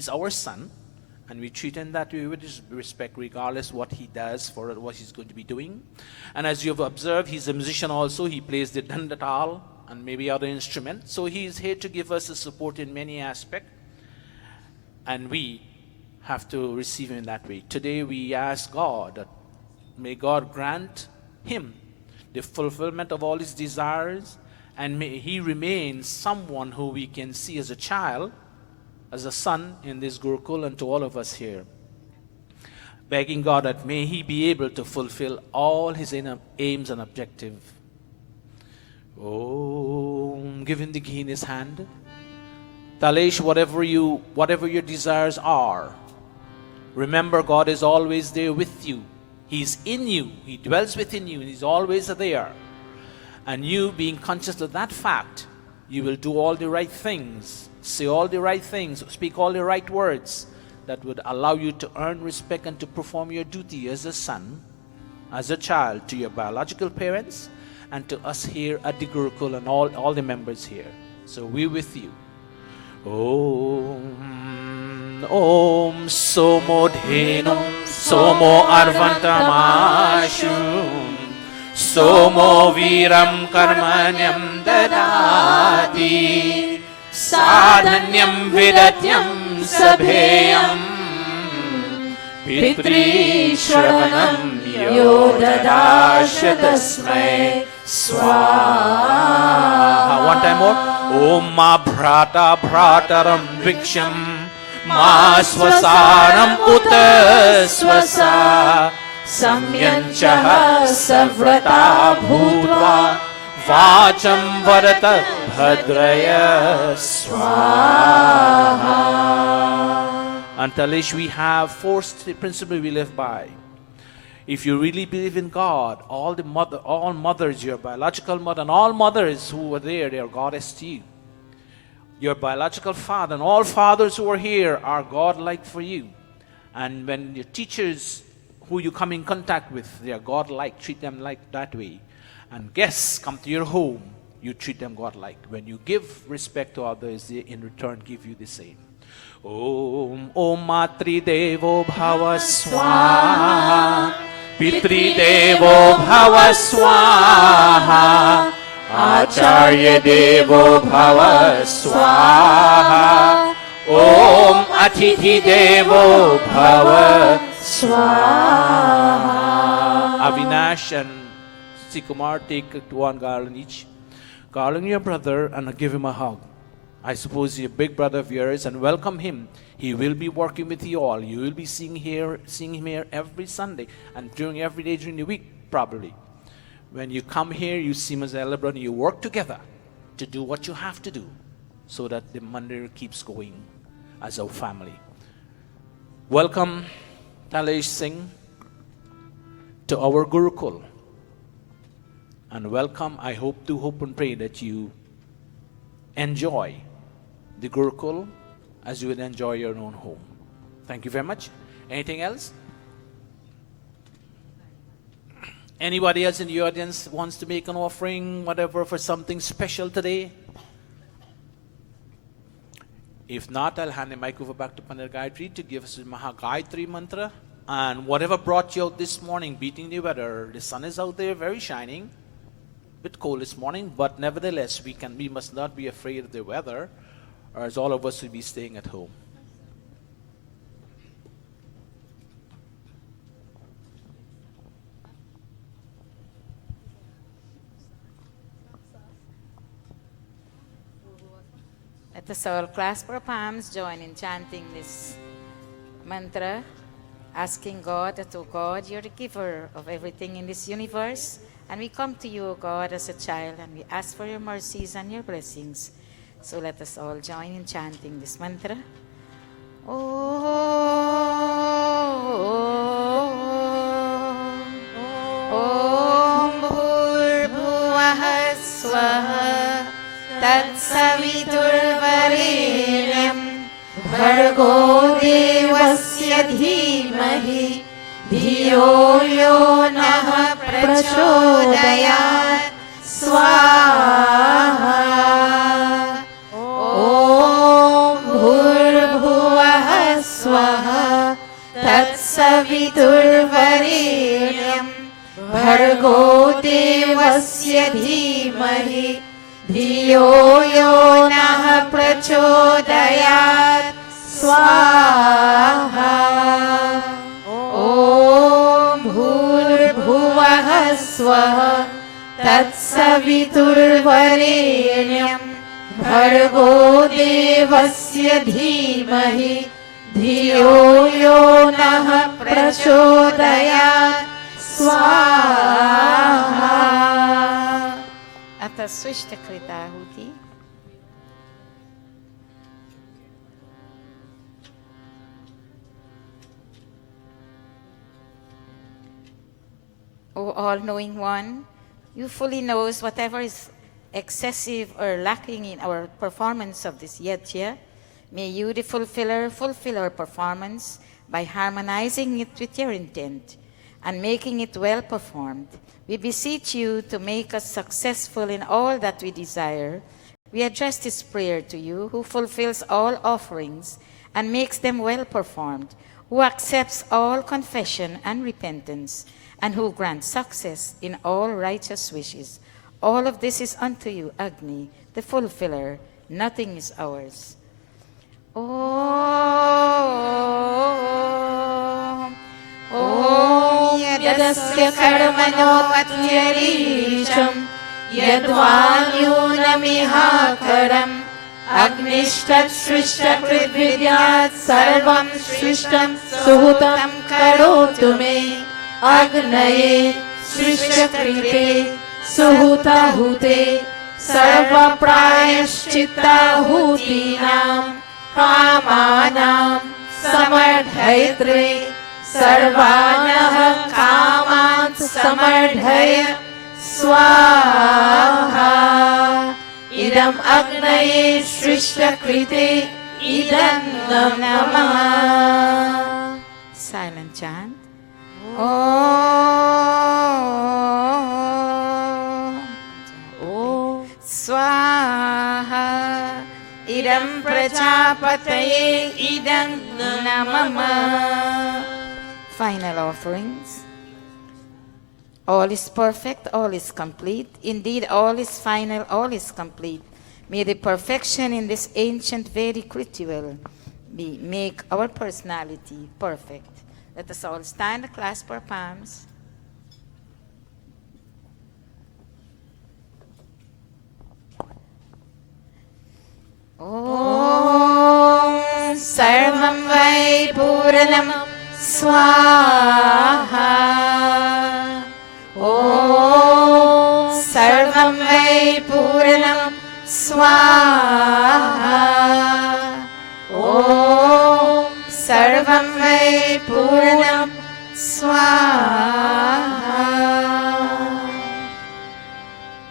our son. And we treat him that way with respect, regardless what he does, for what he's going to be doing. And as you've observed, he's a musician also. He plays the dandatal and maybe other instruments. So he's here to give us the support in many aspects. And we have to receive him in that way. Today we ask God that may God grant him the fulfillment of all his desires, and may he remain someone who we can see as a child, as a son in this Gurukul, and to all of us here. Begging God that may he be able to fulfill all his aims and objectives. Oh, give him the key in his hand. Talesh, whatever your desires are, remember God is always there with you. He's in you. He dwells within you, and he's always there. And you, being conscious of that fact, you will do all the right things, say all the right things, speak all the right words that would allow you to earn respect and to perform your duty as a son, as a child, to your biological parents and to us here at the Gurukul and all the members here. So we're with you. Om Somo Dhenum Somo Arvantamashum Somo Viram Karmanyam Dadati Sadhanyam Vidatyam Sabheyam Pitri Shravanam Yodadasha Tasmai Swaha. One time more. Om Ma Bhrata Bhrataram Viksham Ma Swasaram Uta Swasa Samyanchaha Savrata Bhutva Vacham Varata Bhadraya Swaha. And Talesh, we have four principles we live by. If you really believe in God, all mothers, your biological mother, and all mothers who were there, they are goddess to you. Your biological father and all fathers who are here are God-like for you. And when your teachers who you come in contact with, they are God-like, treat them like that way. And guests come to your home, you treat them godlike. When you give respect to others, they in return give you the same. Om Om Matri Devo Bhava Swaha Pitri Devo Bhava Swaha Acharya Devo Bhava Swaha Om Atithi Devo Bhava Swaha. Avinash and Sikumar, take one garland each. Garland your brother and give him a hug. I suppose he's a big brother of yours, and welcome him. He will be working with you all. You will be seeing him here every Sunday and during every day during the week, probably. When you come here, you see him as elder brother, and you work together to do what you have to do so that the mandir keeps going as a family. Welcome, Talesh Singh, to our Gurukul. And welcome, I hope and pray that you enjoy the Gurukul as you would enjoy your own home. Thank you very much. Anything else? Anybody else in the audience wants to make an offering, whatever, for something special today? If not, I'll hand the mic over back to Pandit Gayatri to give us the Maha Gayatri mantra. And whatever brought you out this morning, beating the weather, the sun is out there very shining. A bit cold this morning, but nevertheless, we must not be afraid of the weather, or as all of us will be staying at home. Let us all clasp our palms, join in chanting this mantra, asking God that, oh God, you're the giver of everything in this universe, and we come to you, O God, as a child, and we ask for your mercies and your blessings. So let us all join in chanting this mantra. Om Bhurbhuvah Swaha Tatsaviturvarenyam Bhargo Devasya Dhimahi Dhiyo Yo Nah Prachodayat Swaha. Om Bhurbhuvah Swaha Tatsaviturvarenyam Bhargo Devasya Dhimahi Dhiyo Yo Nah Prachodayat Swaha. Om Bhurbhuvah Swaha Tatsaviturvarenyam Bhargo Devasya Dhimahi Dhiyo Yo Nah Prachodayat Swaha. Ata Swishta Kritahuti. O all-knowing one, you fully knows whatever is excessive or lacking in our performance of this yajna. May you, the fulfiller, fulfill our performance by harmonizing it with your intent and making it well performed. We beseech you to make us successful in all that we desire. We address this prayer to you, who fulfills all offerings and makes them well performed, who accepts all confession and repentance, and who grants success in all righteous wishes. All of this is unto you, Agni, the fulfiller. Nothing is ours. Om Yadasya Karmano Atyarisham Yadvanyunamihakaram Agnishtat Shrishta Kridvidyat Sarvam Shrishtam Suhutam Karotu Me Agnaye Shrishtakrite Suhutahute Sarva Prayashchittahutinam Kamanam Samardhaitre Sarvanah Kaman Samardhaya Swaha. Idam Agnaye Shrishtakrite Idam Namah. Silent chant. Om Swaha. Idam prajapataye idam namama. Final offerings. All is perfect, all is complete. Indeed, all is final, all is complete. May the perfection in this ancient Vedic ritual make our personality perfect. Let us all stand, clasp our palms. Om Sarvam Vai Puranam Swaha. Om Sarvam Vai Puranam Swaha. Om Sarvam Vai Puranam Swaha.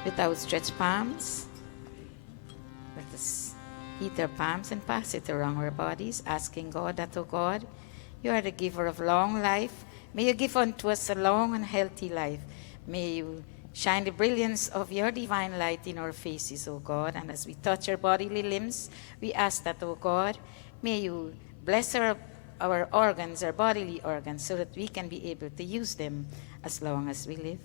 With outstretched palms, let us heat our palms and pass it around our bodies, asking God that, oh God, you are the giver of long life. May you give unto us a long and healthy life. May you shine the brilliance of your divine light in our faces, O God. And as we touch our bodily limbs, we ask that, O God, may you bless our organs, our bodily organs, so that we can be able to use them as long as we live.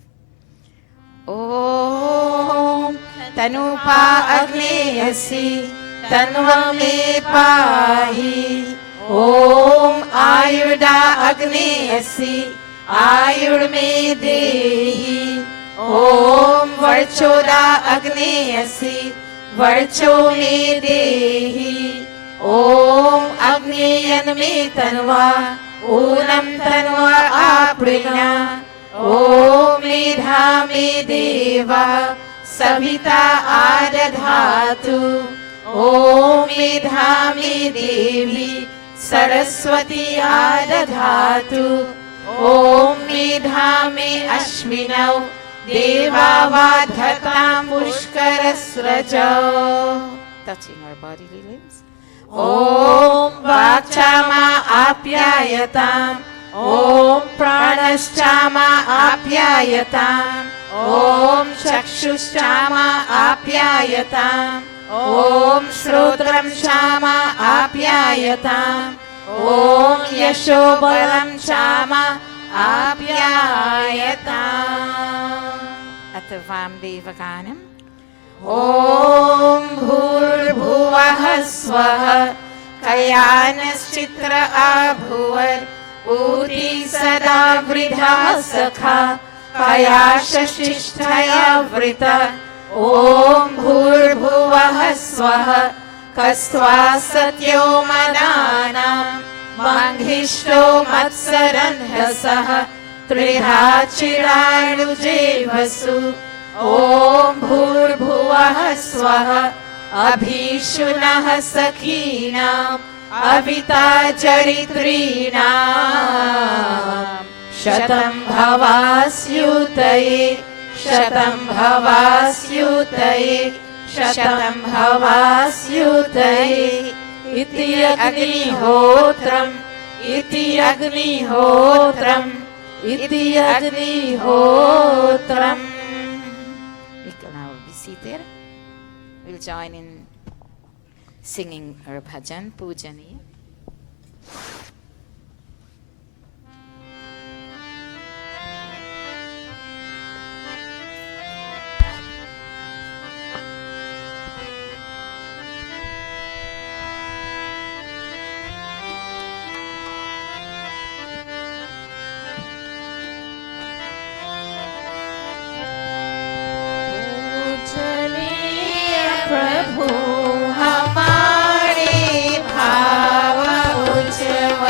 Om Tanupa Agneyasi Tanvam Me Pahi. Om Ayurda Agneyasi Ayur Me Dehi. Om Varchoda Agneyasi Varcho Me Dehi. Om Agneyan Me Tanva Unam Tanva Aprina. Om Medha Me Deva Savita Adadhatu. Om Medha Me Devi Saraswati Adadhatu. Om Medha Me Ashwinau Deva Vadhatam Pushkarasrajau. Touching our bodily limbs. Om Vakchama Apyayatam. Om Pranashchama Apyayatam. Om Chakshuschama Apyayatam. Om Shrotram Chama Apyayatam. Om Yashobalam Chama Apyayatam. Atavam Devaganam. Om Bhurbhuvah Swaha Kayanaschitra Abhuvar Uti Sada Vridha Sakha Kayashashishtaya Vrita. Om Bhurbhuvah Swaha Kastva Satyo Mananam Manghishto Matsaranhasaha Triha Chiranu Jevasu. Om Bhurbhuvah Swaha Abhishunah Sakhinam Avita Charitrinam Shatam Bhavasyutaye Shatam Bhavasyutaye Shatam Bhavasyutaye Iti Agnihotram Iti Agnihotram Iti Agnihotram. We can now be seated. We'll join in singing our bhajan, Pujani. प्रभु हमारे भाव उज्ज्वल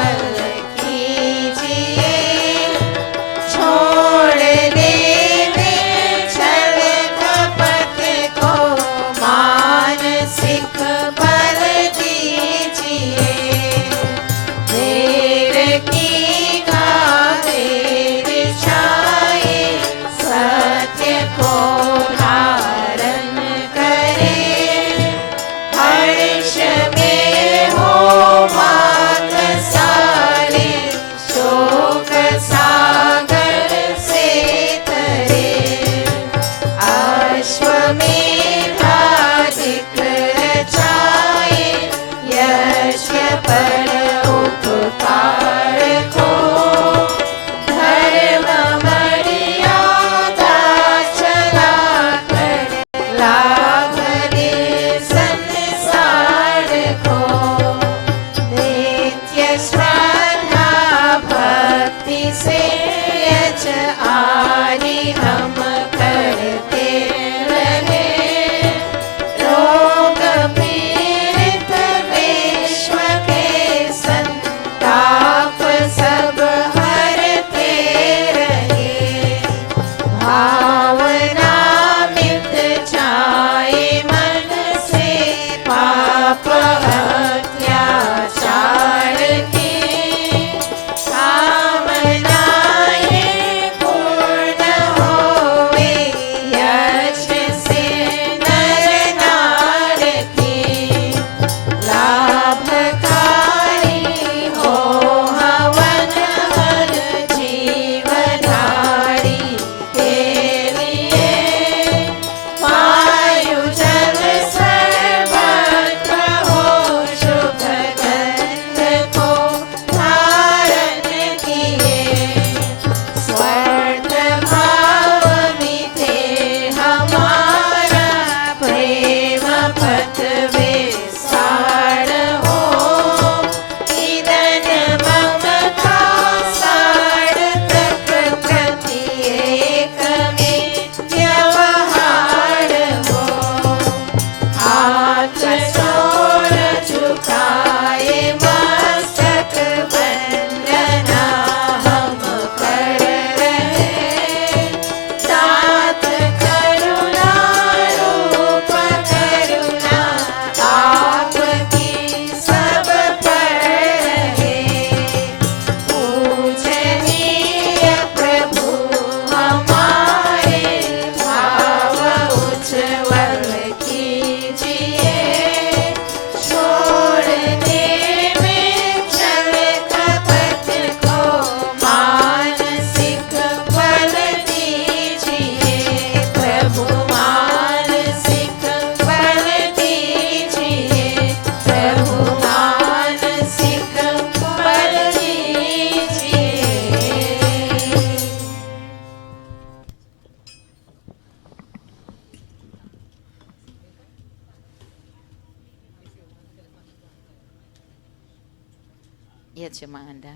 Yajamanda.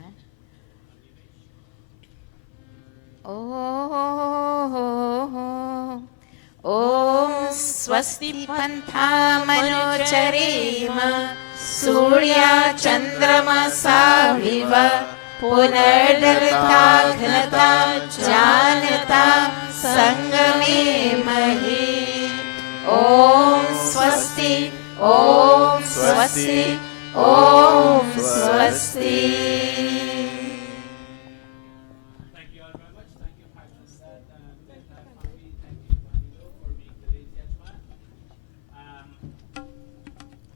Om Swasti Pantha Manochareema Surya Chandrama Saviva Punardalita Ghnata Janata Sangame Mahi. Om Swasti, Om Swasti, Om Swasti. Thank you all very much. Thank you, Pastor Sad, and the entire family. Thank you, Manilo, for being today's judgment.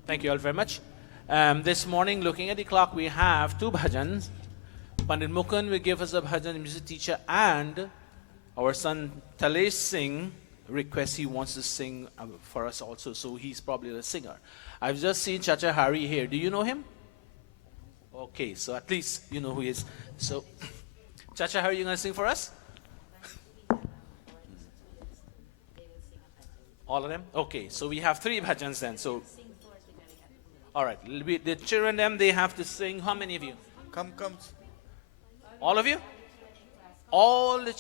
Thank you all very much. This morning, looking at the clock, we have two bhajans. Pandit Mukund will give us a bhajan, music teacher, and our son Talesh Singh requests he wants to sing for us also, so he's probably the singer. I've just seen Chacha Hari here. Do you know him? Okay, so at least you know who he is. So, Chacha Hari, you going to sing for us? All of them? Okay, so we have three bhajans then. So, all right, the children, them, they have to sing. How many of you? Come. All of you? All the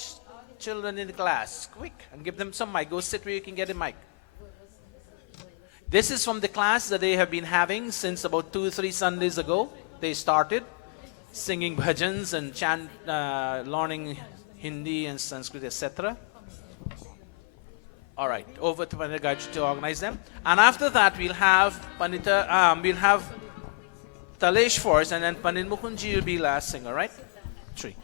children in the class. Quick, and give them some mic. Go sit where you can get a mic. This is from the class that they have been having since about 2-3 Sundays ago. They started singing bhajans and learning Hindi and Sanskrit, etc. All right, over to Pandita Gayatri to organize them. And after that, we'll have Talesh first, and then Pandit Mukundji will be last singer, right? 3.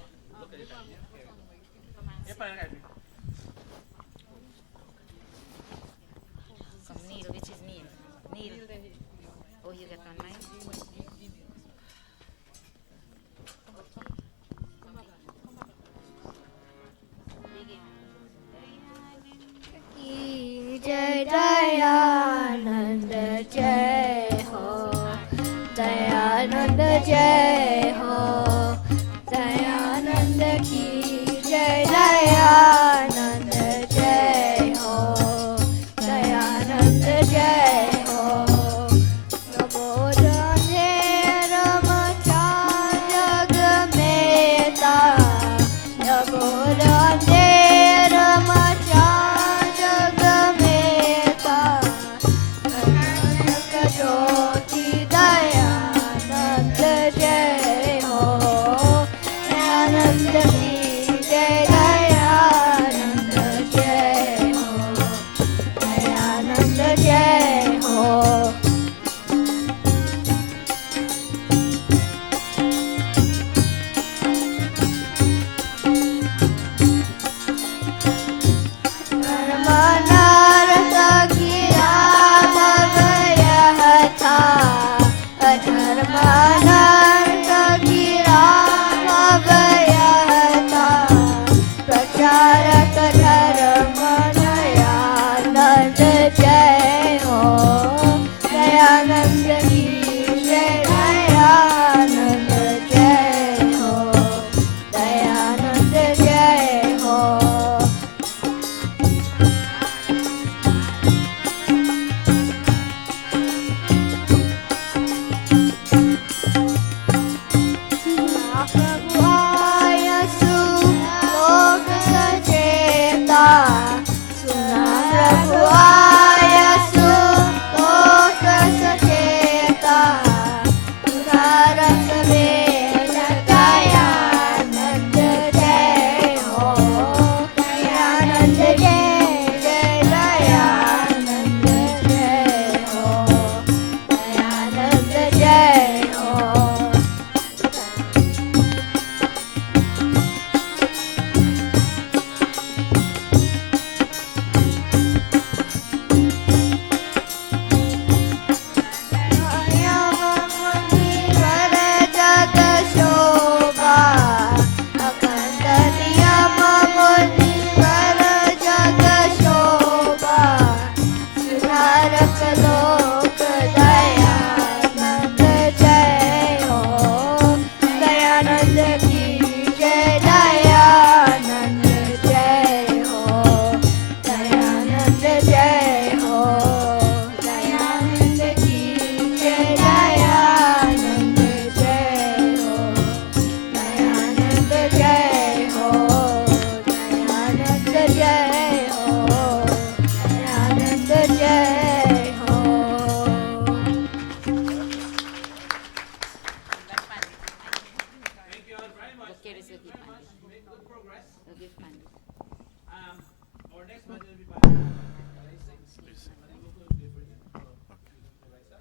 From Neil, which is Neil? Neil. Oh, you get on mine? Jai Dayananda Jai Ho, Dayananda Jai Ho, Dayananda Ki Jai Dayananda Jai Ho, Dayananda Jai Ho. Namo Dane Ramachandra Gameta, Namo Dane Ramachandra Gameta, Jyoti Dayananda Jai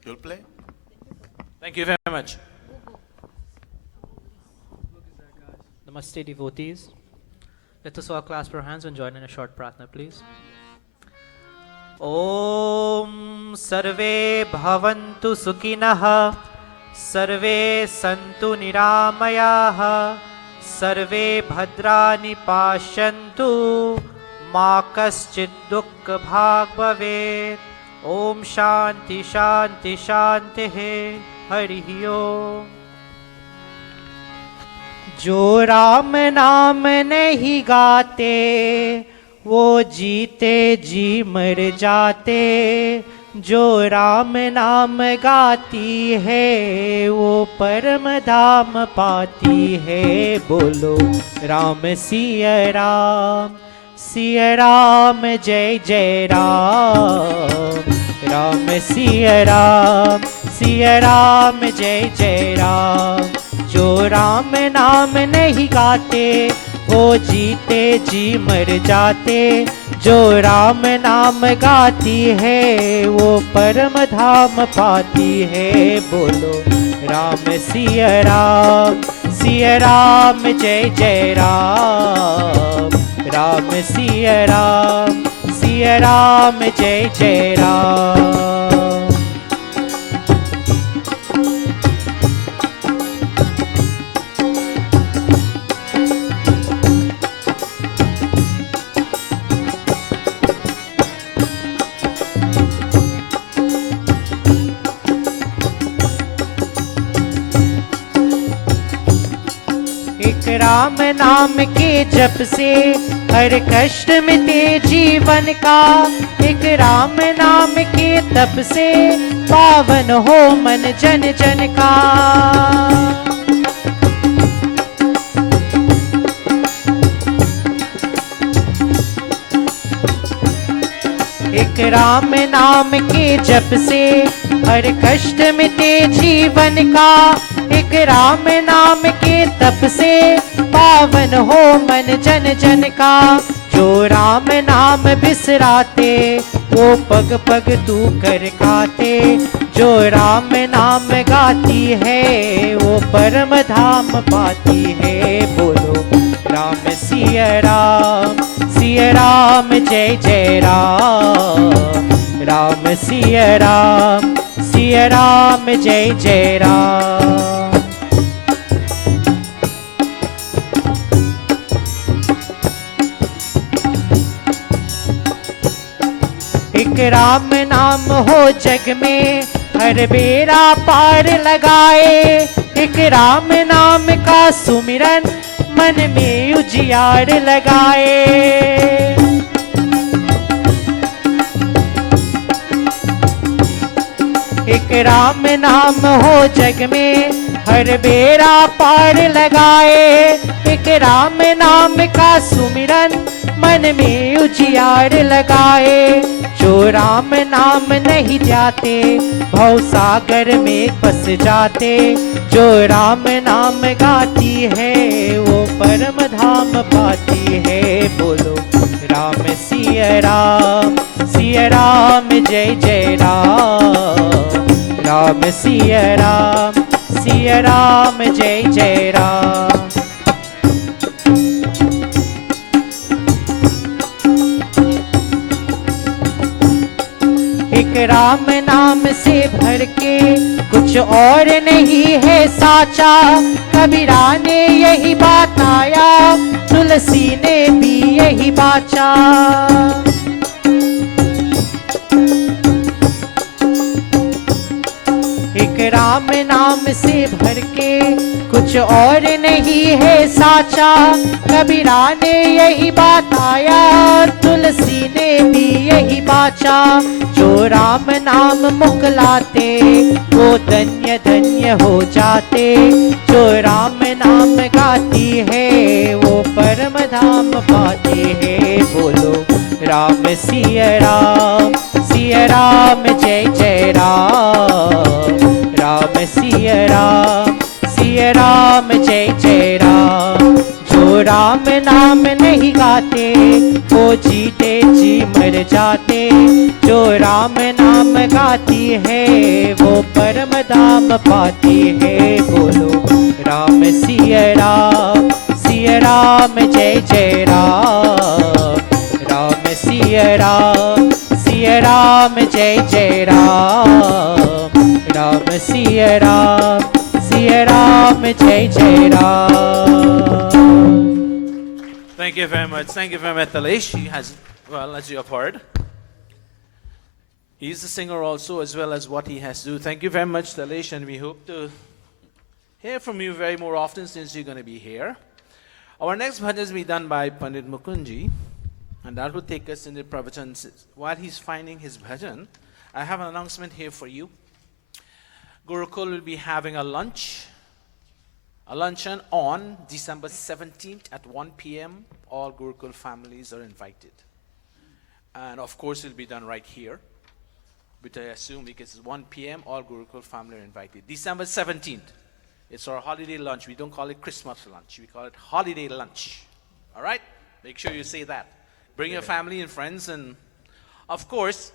You'll play? Thank you very much. Namaste, devotees. Let us all clasp our hands and join in a short pratna, please. Om Sarve Bhavantu Sukhinah, Sarve Santu Niramayah, Sarve Bhadrani Pashyantu, Ma Kaschid Dukkha Bhag Bhavet. Om Shanti Shanti Shanti Hai. Hari Om. जो राम नाम नहीं गाते वो जीते जी मर जाते, जो राम नाम गाती है वो परम धाम पाती है। बोलो राम सिया राम जय जय राम, राम सिया राम जय जय राम। जो राम नाम नहीं गाते वो जीते जी मर जाते, जो राम नाम गाती है वो परम धाम पाती है। बोलो राम सिया राम जय जय राम, राम सिया राम जय जय राम। राम नाम के जप से हर कष्ट मिटे जीवन का, एक राम नाम के तप से पावन हो मन जन जन का। एक राम नाम के जप से हर कष्ट मिटे जीवन का, एक राम नाम के तप से पावन हो मन जन जन का। जो राम नाम बिसराते वो पग पग तू कर खाते, जो राम नाम गाती है वो परम धाम पाती है। बोलो राम सिया राम जय जय राम, राम सिया राम जय जय राम। एक राम नाम हो जग में हर बेरा पार लगाए, एक राम नाम का सुमिरन मन में उजियार लगाए। एक राम नाम हो जग में हर बेरा पार लगाए, एक राम नाम का सुमिरन मन में उजियार लगाए। जो राम नाम नहीं जाते भव सागर में फंस जाते, जो राम नाम गाती है वो परम धाम पाती है। बोलो राम सिया राम जय जय राम, राम सिया राम जय जय राम। एक राम नाम से भर के कुछ और नहीं है साचा, कबीरा ने यही बात आया तुलसी ने भी यही बाचा। एक राम नाम से भर के कुछ और नहीं है साचा, कबीरा ने यही बात आया तुलसी ने भी यही बाचा। जो राम नाम मुकलाते वो धन्य धन्य हो जाते, जो राम नाम गाती है वो परम धाम पाती है। बोलो राम सिया राम जय जय राम, राम सिया राम जय जय राम। जो राम नाम नहीं गाते वो जीते जी मर जाते, जो राम नाम गाती है वो दाम पाती है। बोलो राम सिया राम जय जय राम। राम सिया राम जय जय राम। राम सिया राम जय जय Ram. Thank you very much. Thank you very much, Talesh. He has, well, as you have heard, he's a singer also, as well as what he has to do. Thank you very much, Talesh, and we hope to hear from you very more often since you're going to be here. Our next bhajan is be done by Pandit Mukunji, and that will take us into pravachan. While he's finding his bhajan, I have an announcement here for you. Gurukul will be having a luncheon on December 17th at 1 p.m. All Gurukul families are invited. And of course, it'll be done right here, which I assume because it's 1 p.m., all Gurukul family are invited. December 17th. It's our holiday lunch. We don't call it Christmas lunch. We call it holiday lunch. All right? Make sure you say that. Bring your family and friends. And of course,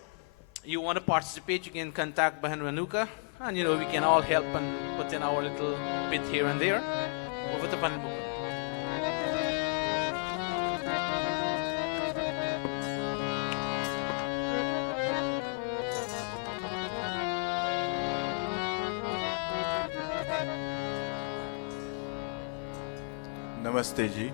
you want to participate, you can contact Bahan Ranuka. And we can all help and put in our little bit here and there. Over to Pandit Mukunji. नमस्ते जी।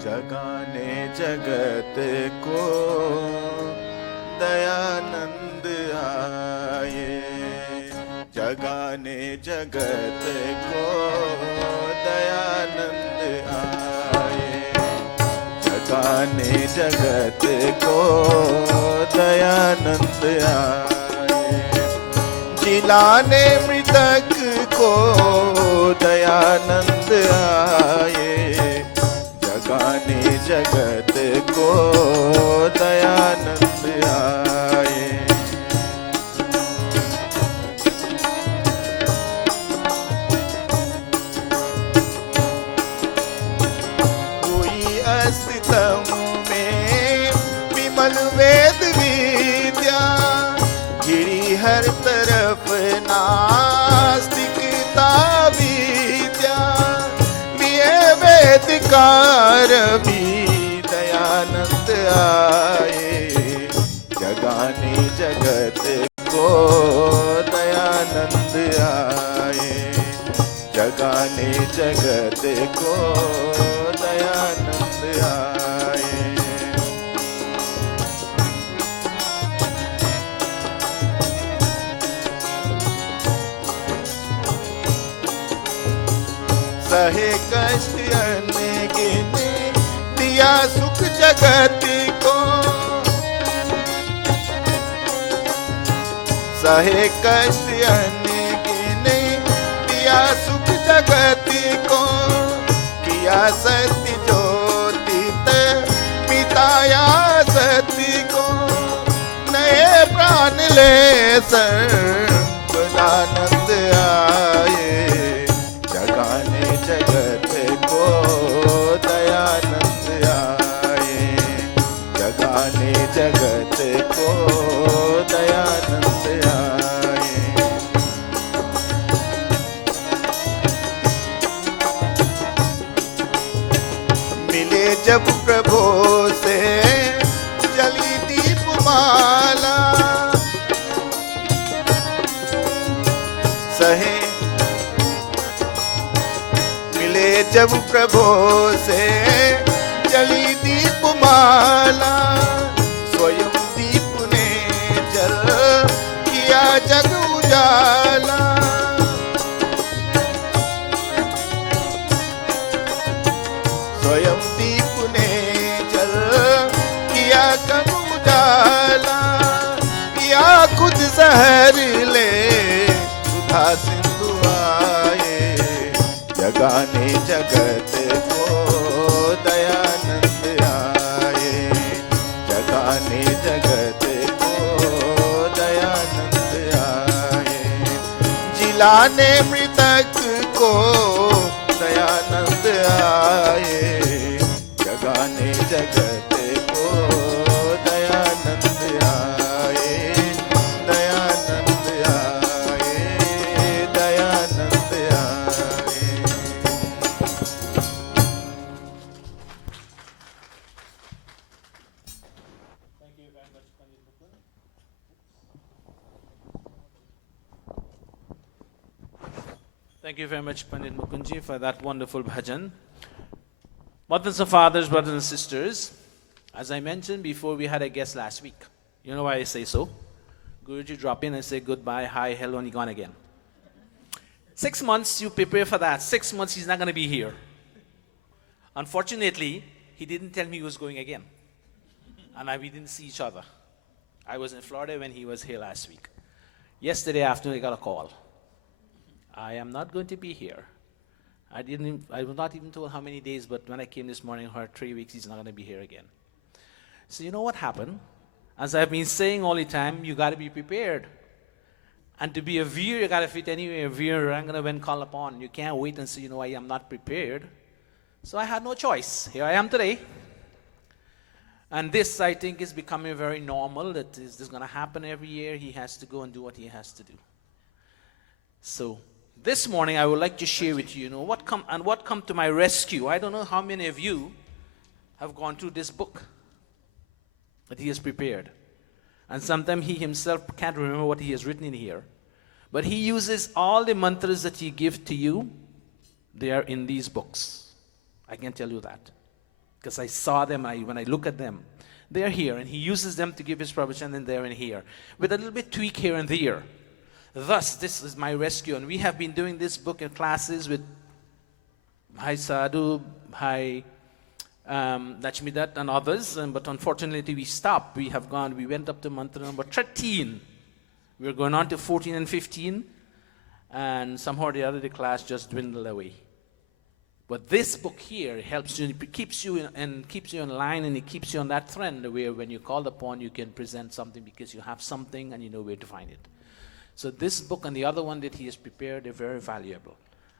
जगाने जगत को दयानंद आए। जगाने जगत को दयानंद आए। जगाने जगत को दयानंद आए। जिलाने मृतक को दयानंद आए। जगाने जगत को दयानंद आए। कोई अस्तित्व में विमल वेद विद्या गिरी हर तरफ नास्तिकता विद्या लिए वेदकार भी दयानंद आए। जगाने जगत को दयानंद आए। जगाने जगत को दयानंद आए। सहे कष्ट अनगिन दिया सुख जगत को। सहे कष्ट अनगिन दिया सुख जगत को। किया सत्य ज्योतित मिटाया सत्य को। नए प्राण ले सर्वदानंद आए। जगाने जगत को दयानंद आए। जगाने जगत को दयानंद आए। मिले जब प्रभु से जली दीप माला। सहे जब प्रभु से जली दीप माला। स्वयं दीप ने जल किया जग उजाला। स्वयं दीप ने जल किया जग उजाला। या खुद सहर ले सुधा सिंधु आए। जगाने जगाने जगत को दयानंद आए, जगाने जगत को दयानंद आए, जिलाने मृतक को दयानंद आए, जगाने जगत को दयानंद आए, दयानंद आए, दयानंद आए। Thank you very much, Pandit Mukundji, for that wonderful bhajan. Mothers and fathers, brothers and sisters, as I mentioned before, we had a guest last week. You know why I say so? Guruji drop in and say goodbye, hi, hello, and he gone again. 6 months, you prepare for that. 6 months, he's not going to be here. Unfortunately, he didn't tell me he was going again. And we didn't see each other. I was in Florida when he was here last week. Yesterday afternoon, I got a call. I am not going to be here. I was not even told how many days, but when I came this morning, I heard 3 weeks, he's not going to be here again. So you know what happened? As I've been saying all the time, you got to be prepared. And to be a viewer, you got to fit anyway. A viewer, I'm going to when called upon. You can't wait and say, you know, I am not prepared. So I had no choice. Here I am today. And this, I think, is becoming very normal. That this is going to happen every year. He has to go and do what he has to do. So this morning, I would like to share with you, what come to my rescue. I don't know how many of you have gone through this book that he has prepared. And sometimes he himself can't remember what he has written in here. But he uses all the mantras that he gives to you. They are in these books. I can tell you that. Because I saw them, when I look at them, they are here. And he uses them to give his pravachan, and they're in here. With a little bit tweak here and there. Thus, this is my rescue. And we have been doing this book in classes with Bhai Sadhu, Bhai Lachmidat and others. But unfortunately, we stopped. We went up to mantra number 13. We're going on to 14 and 15. And somehow or the other, the class just dwindled away. But this book here helps you, it keeps you in line, and it keeps you on that trend where when you're called upon, you can present something because you have something and you know where to find it. So this book and the other one that he has prepared are very valuable.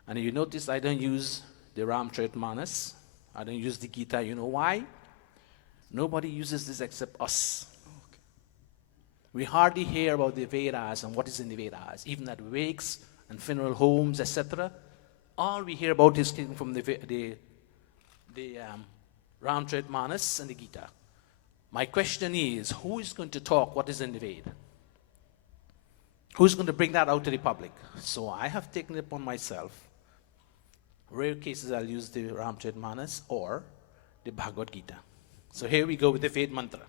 And you notice I don't use the Ramcharitmanas. I don't use the Gita. You know why? Nobody uses this except us. Okay. We hardly hear about the Vedas and what is in the Vedas. Even at wakes and funeral homes, etc. All we hear about is from the Ramcharitmanas and the Gita. My question is, who is going to talk what is in the Veda? Who's going to bring that out to the public? So I have taken it upon myself. Rare cases I'll use the Ramcharitmanas or the Bhagavad Gita. So here we go with the Ved mantra.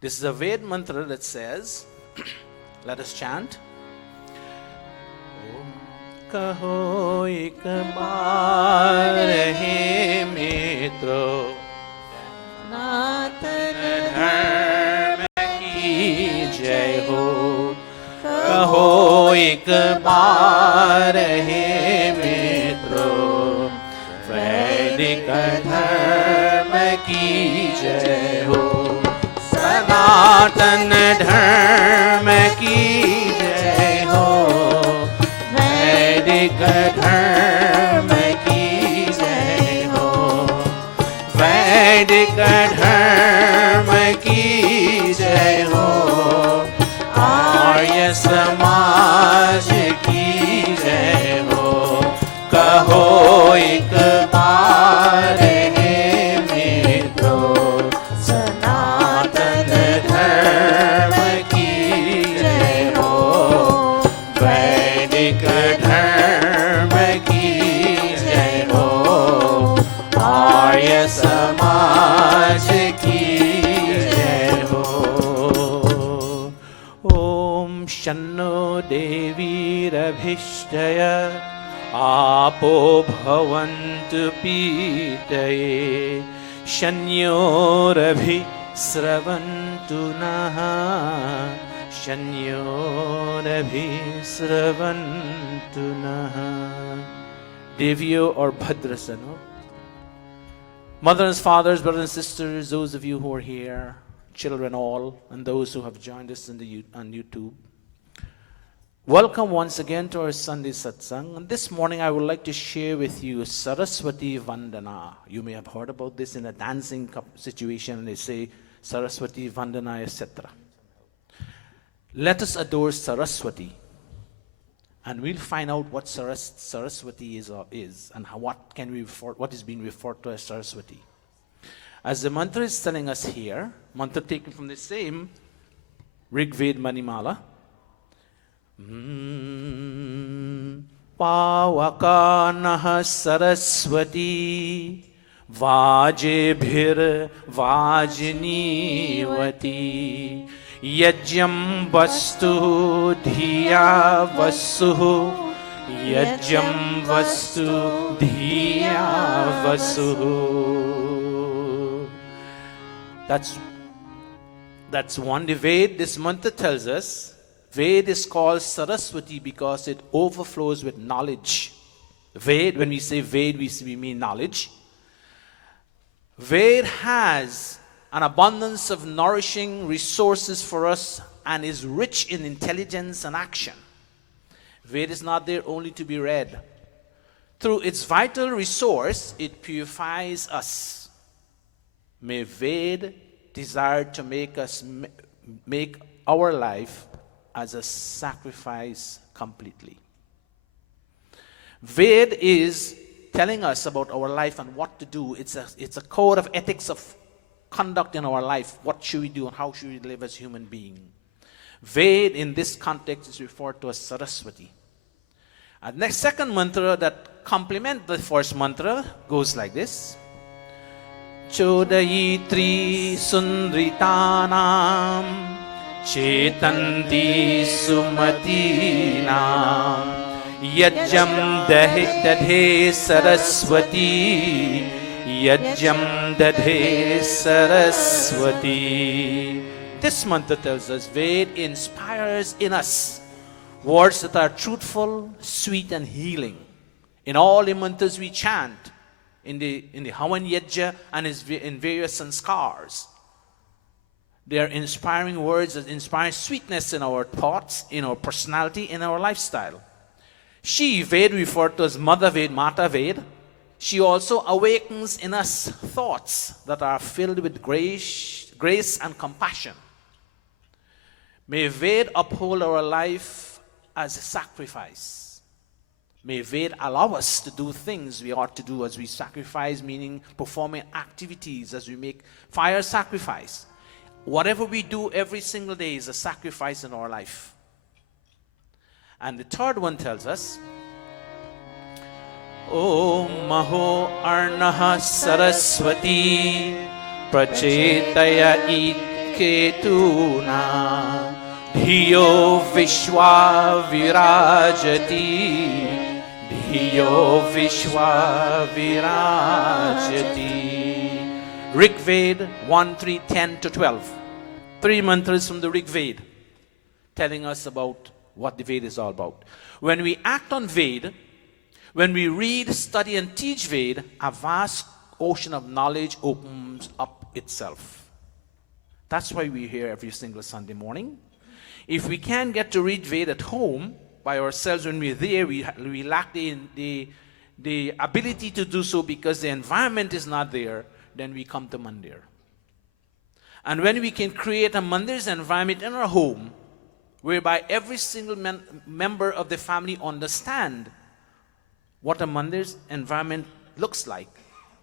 This is a Ved mantra that says, let us chant. Om kaho ek baar he mitro Sanatan dharma ki jai ho. कहो एक बार हे मित्रों, वैदिक धर्म की जय हो, सनातन धर्म की जय हो, वैदिक धर्म की जय हो, वैदिक धर्म की जय हो, आर्य समाज की जय हो, कहो एक बार हे मित्रों, सनातन धर्म की जय हो, वैदिक धर्म की जय हो, आर्य समाज की जय हो। ओम शन्नो देवीरभिष्टय आपो भवन्तु पीतये, शन्योरभिस्रवन्तु नः, शन्योरभिस्रवन्तु नः। Devyo or Bhadrasana. Mothers, fathers, brothers and sisters, those of you who are here, children all, and those who have joined us on YouTube. Welcome once again to our Sunday Satsang. And this morning I would like to share with you Saraswati Vandana. You may have heard about this in a dancing situation, and they say Saraswati Vandana, etc. Let us adore Saraswati, and we'll find out what Saraswati is and what is being referred to as Saraswati. As the mantra is telling us here, mantra taken from the same Rig Veda Manimala. Pavakanah Saraswati Vajebhir Vajinivati Yajyam Vastu Dhiya Vasu Yajyam Vastu Dhiya Vasu. That's one. The Veda, this mantra tells us, Veda is called Saraswati because it overflows with knowledge. Veda, when we say Veda, we mean knowledge. Veda has an abundance of nourishing resources for us and is rich in intelligence and action. Veda is not there only to be read. Through its vital resource, it purifies us. May Veda desire to make our life as a sacrifice completely. Veda is telling us about our life and what to do. It's a code of ethics of conduct in our life. What should we do and how should we live as human beings? Veda in this context is referred to as Saraswati. And next second mantra that complement the first mantra goes like this. Chodayitri sundritanam Chetanti sumatinam Yajjam dadhe saraswati Yajjam dadhe saraswati. This mantra tells us Veda inspires in us words that are truthful, sweet and healing. In all the mantras we chant, in the Havan Yajna and in various sanskars, they are inspiring words that inspire sweetness in our thoughts, in our personality, in our lifestyle. She, Veda referred to as Mother Veda, Mata Veda, she also awakens in us thoughts that are filled with grace and compassion. May Veda uphold our life as a sacrifice. May Veda allow us to do things we ought to do as we sacrifice, meaning performing activities as we make fire sacrifice. Whatever we do every single day is a sacrifice in our life. And the third one tells us, Om Maho Arnaha Saraswati Prachetaya Itketuna Dhiyo Vishwa Virajati Dhiyo Vishwa Virajati. Rig Veda 1, 3, 10 to 12. 3 mantras from the Rig Veda telling us about what the Veda is all about. When we act on Veda, when we read, study and teach Veda, a vast ocean of knowledge opens up itself. That's why we're here every single Sunday morning. If we can't get to read Veda at home by ourselves when we're there, we lack the ability to do so because the environment is not there, then we come to Mandir. And when we can create a Mandir's environment in our home, whereby every single member of the family understand what a Mandir's environment looks like,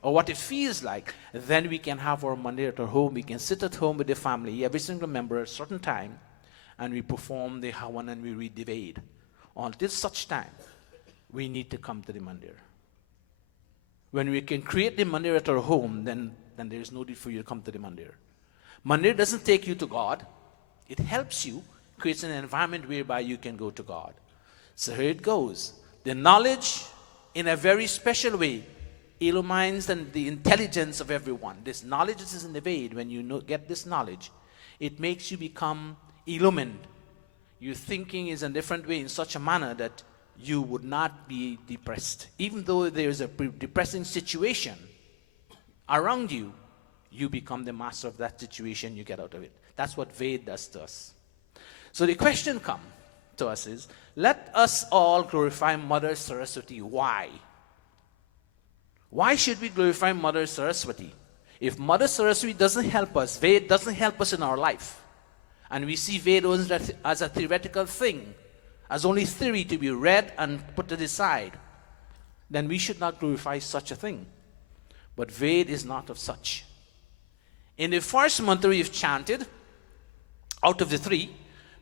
or what it feels like, then we can have our Mandir at our home. We can sit at home with the family, every single member at a certain time, and we perform the Havan and we read the Veda. Until such time, we need to come to the Mandir. When we can create the Mandir at our home, then there is no need for you to come to the Mandir. Mandir doesn't take you to God. It helps you, creates an environment whereby you can go to God. So here it goes. The knowledge, in a very special way, illumines the intelligence of everyone. This knowledge is in the Veda. When you get this knowledge, it makes you become illumined. Your thinking is a different way in such a manner that you would not be depressed. Even though there is a depressing situation around you, you become the master of that situation, you get out of it. That's what Veda does to us. So the question comes to us is, let us all glorify Mother Saraswati. Why? Why should we glorify Mother Saraswati? If Mother Saraswati doesn't help us, Veda doesn't help us in our life, and we see Veda as a theoretical thing, as only theory to be read and put to the side, then we should not glorify such a thing. But Veda is not of such. In the first mantra we've chanted, out of the three,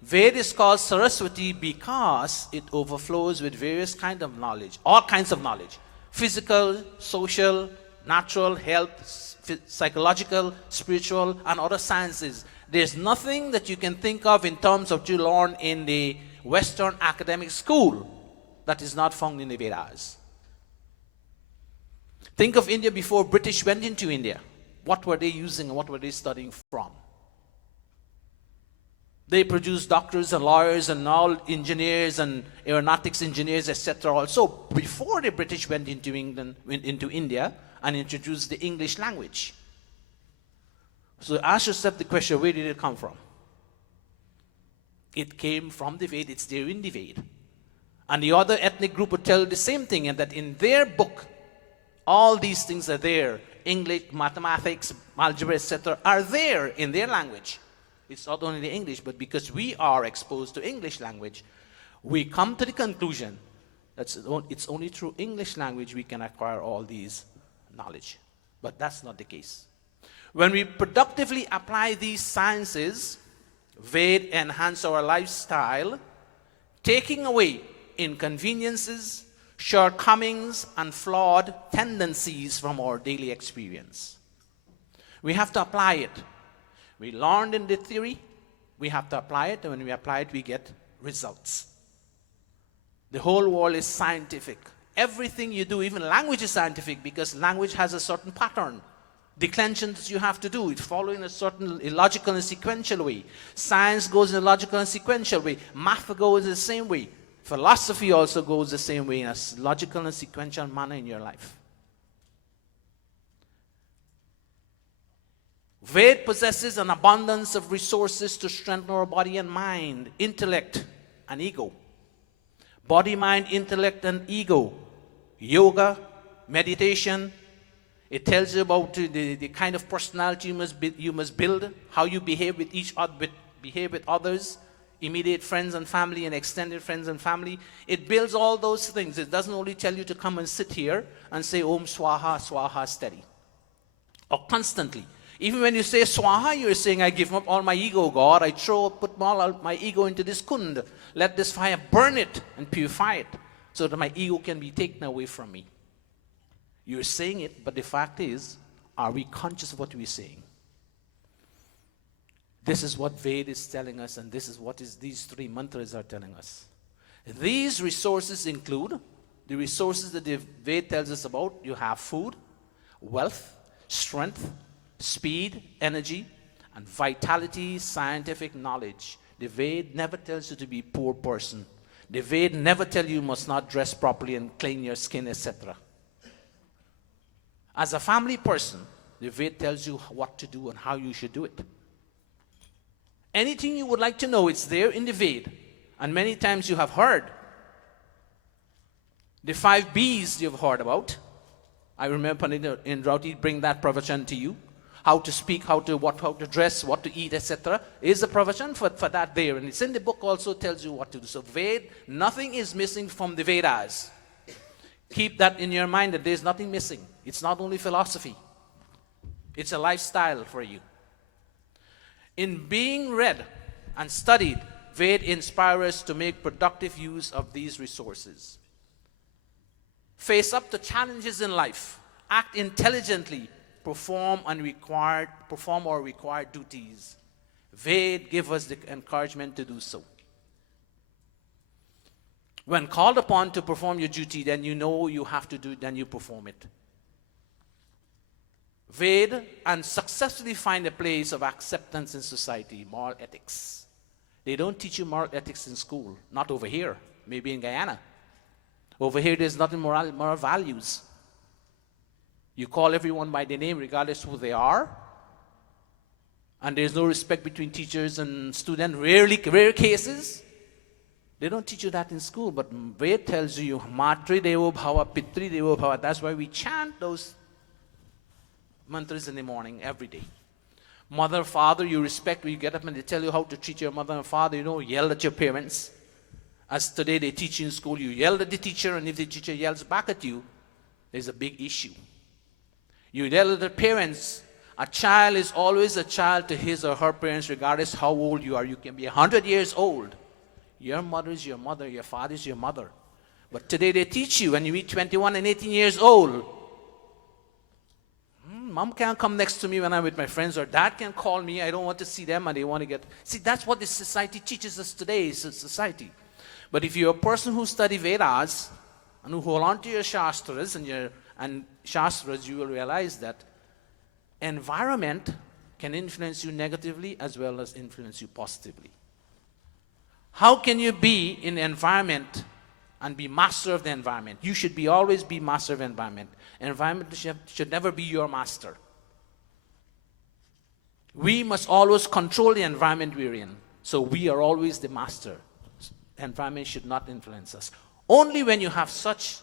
Veda is called Saraswati because it overflows with various kinds of knowledge, all kinds of knowledge. Physical, social, natural, health, psychological, spiritual, and other sciences. There's nothing that you can think of in terms of you learn in the Western academic school that is not found in the Vedas. Think of India before British went into India. What were they using and what were they studying from? They produced doctors and lawyers and all engineers and aeronautics engineers, etc. Also, before the British went into India and introduced the English language. So ask yourself the question, where did it come from? It came from the Veda. It's there in the Veda. And the other ethnic group would tell you the same thing, and that in their book, all these things are there. English, mathematics, algebra, etc. are there in their language. It's not only the English, but because we are exposed to English language, we come to the conclusion that it's only through English language we can acquire all these knowledge. But that's not the case. When we productively apply these sciences, Veda enhance our lifestyle, taking away inconveniences, shortcomings, and flawed tendencies from our daily experience. We have to apply it. We learned in the theory, we have to apply it, and when we apply it, we get results. The whole world is scientific. Everything you do, even language is scientific, because language has a certain pattern. Declensions you have to do, it follows in a certain logical and sequential way. Science goes in a logical and sequential way. Math goes the same way. Philosophy also goes the same way, in a logical and sequential manner in your life. Veda possesses an abundance of resources to strengthen our body and mind, intellect and ego. Body, mind, intellect and ego. Yoga, meditation. It tells you about the kind of personality you must build, how you behave with each other, behave with others, immediate friends and family and extended friends and family. It builds all those things. It doesn't only tell you to come and sit here and say Om Swaha, Swaha steady. Or constantly. Even when you say Swaha, you're saying, I give up all my ego, God. I put all my ego into this kund. Let this fire burn it and purify it so that my ego can be taken away from me. You're saying it, but the fact is, are we conscious of what we're saying? This is what Veda is telling us, and this is what these three mantras are telling us. These resources include the resources that the Veda tells us about. You have food, wealth, strength, speed, energy, and vitality, scientific knowledge. The Veda never tells you to be a poor person. The Veda never tells you must not dress properly and clean your skin, etc. As a family person, the Veda tells you what to do and how you should do it. Anything you would like to know, it's there in the Veda. And many times you have heard the 5 B's you've heard about. I remember in Rauti bring that pravachan to you. How to speak, how to dress, what to eat, etc. is a pravachan for that there. And it's in the book also tells you what to do. So Veda, nothing is missing from the Vedas. Keep that in your mind that there's nothing missing. It's not only philosophy. It's a lifestyle for you. In being read and studied, Veda inspires us to make productive use of these resources. Face up to challenges in life. Act intelligently. Perform our required duties. Veda give us the encouragement to do so. When called upon to perform your duty, then you know you have to do it, then you perform it. Veda and successfully find a place of acceptance in society, moral ethics. They don't teach you moral ethics in school, not over here, maybe in Guyana. Over here, there's nothing moral values. You call everyone by their name regardless who they are. And there's no respect between teachers and students. Rare cases. They don't teach you that in school, but Veda tells you, Matri Devo Bhava, Pitri Devo Bhava. That's why we chant those mantras in the morning, every day. Mother, father, you respect. You get up and they tell you how to treat your mother and father. You don't yell at your parents. As today they teach you in school, you yell at the teacher, and if the teacher yells back at you, there's a big issue. You yell at the parents. A child is always a child to his or her parents, regardless how old you are. You can be 100 years old. Your mother is your mother. Your father is your mother. But today they teach you when you reach 21 and 18 years old. Mom can't come next to me when I'm with my friends, or dad can call me. I don't want to see them, and they want to get... See, that's what this society teaches us today, is society. But if you're a person who study Vedas and who hold on to your Shastras and Shastras, you will realize that environment can influence you negatively as well as influence you positively. How can you be in the environment and be master of the environment? You should always be master of the environment. Environment should never be your master. We must always control the environment we're in. So we are always the master. Environment should not influence us. Only when you have such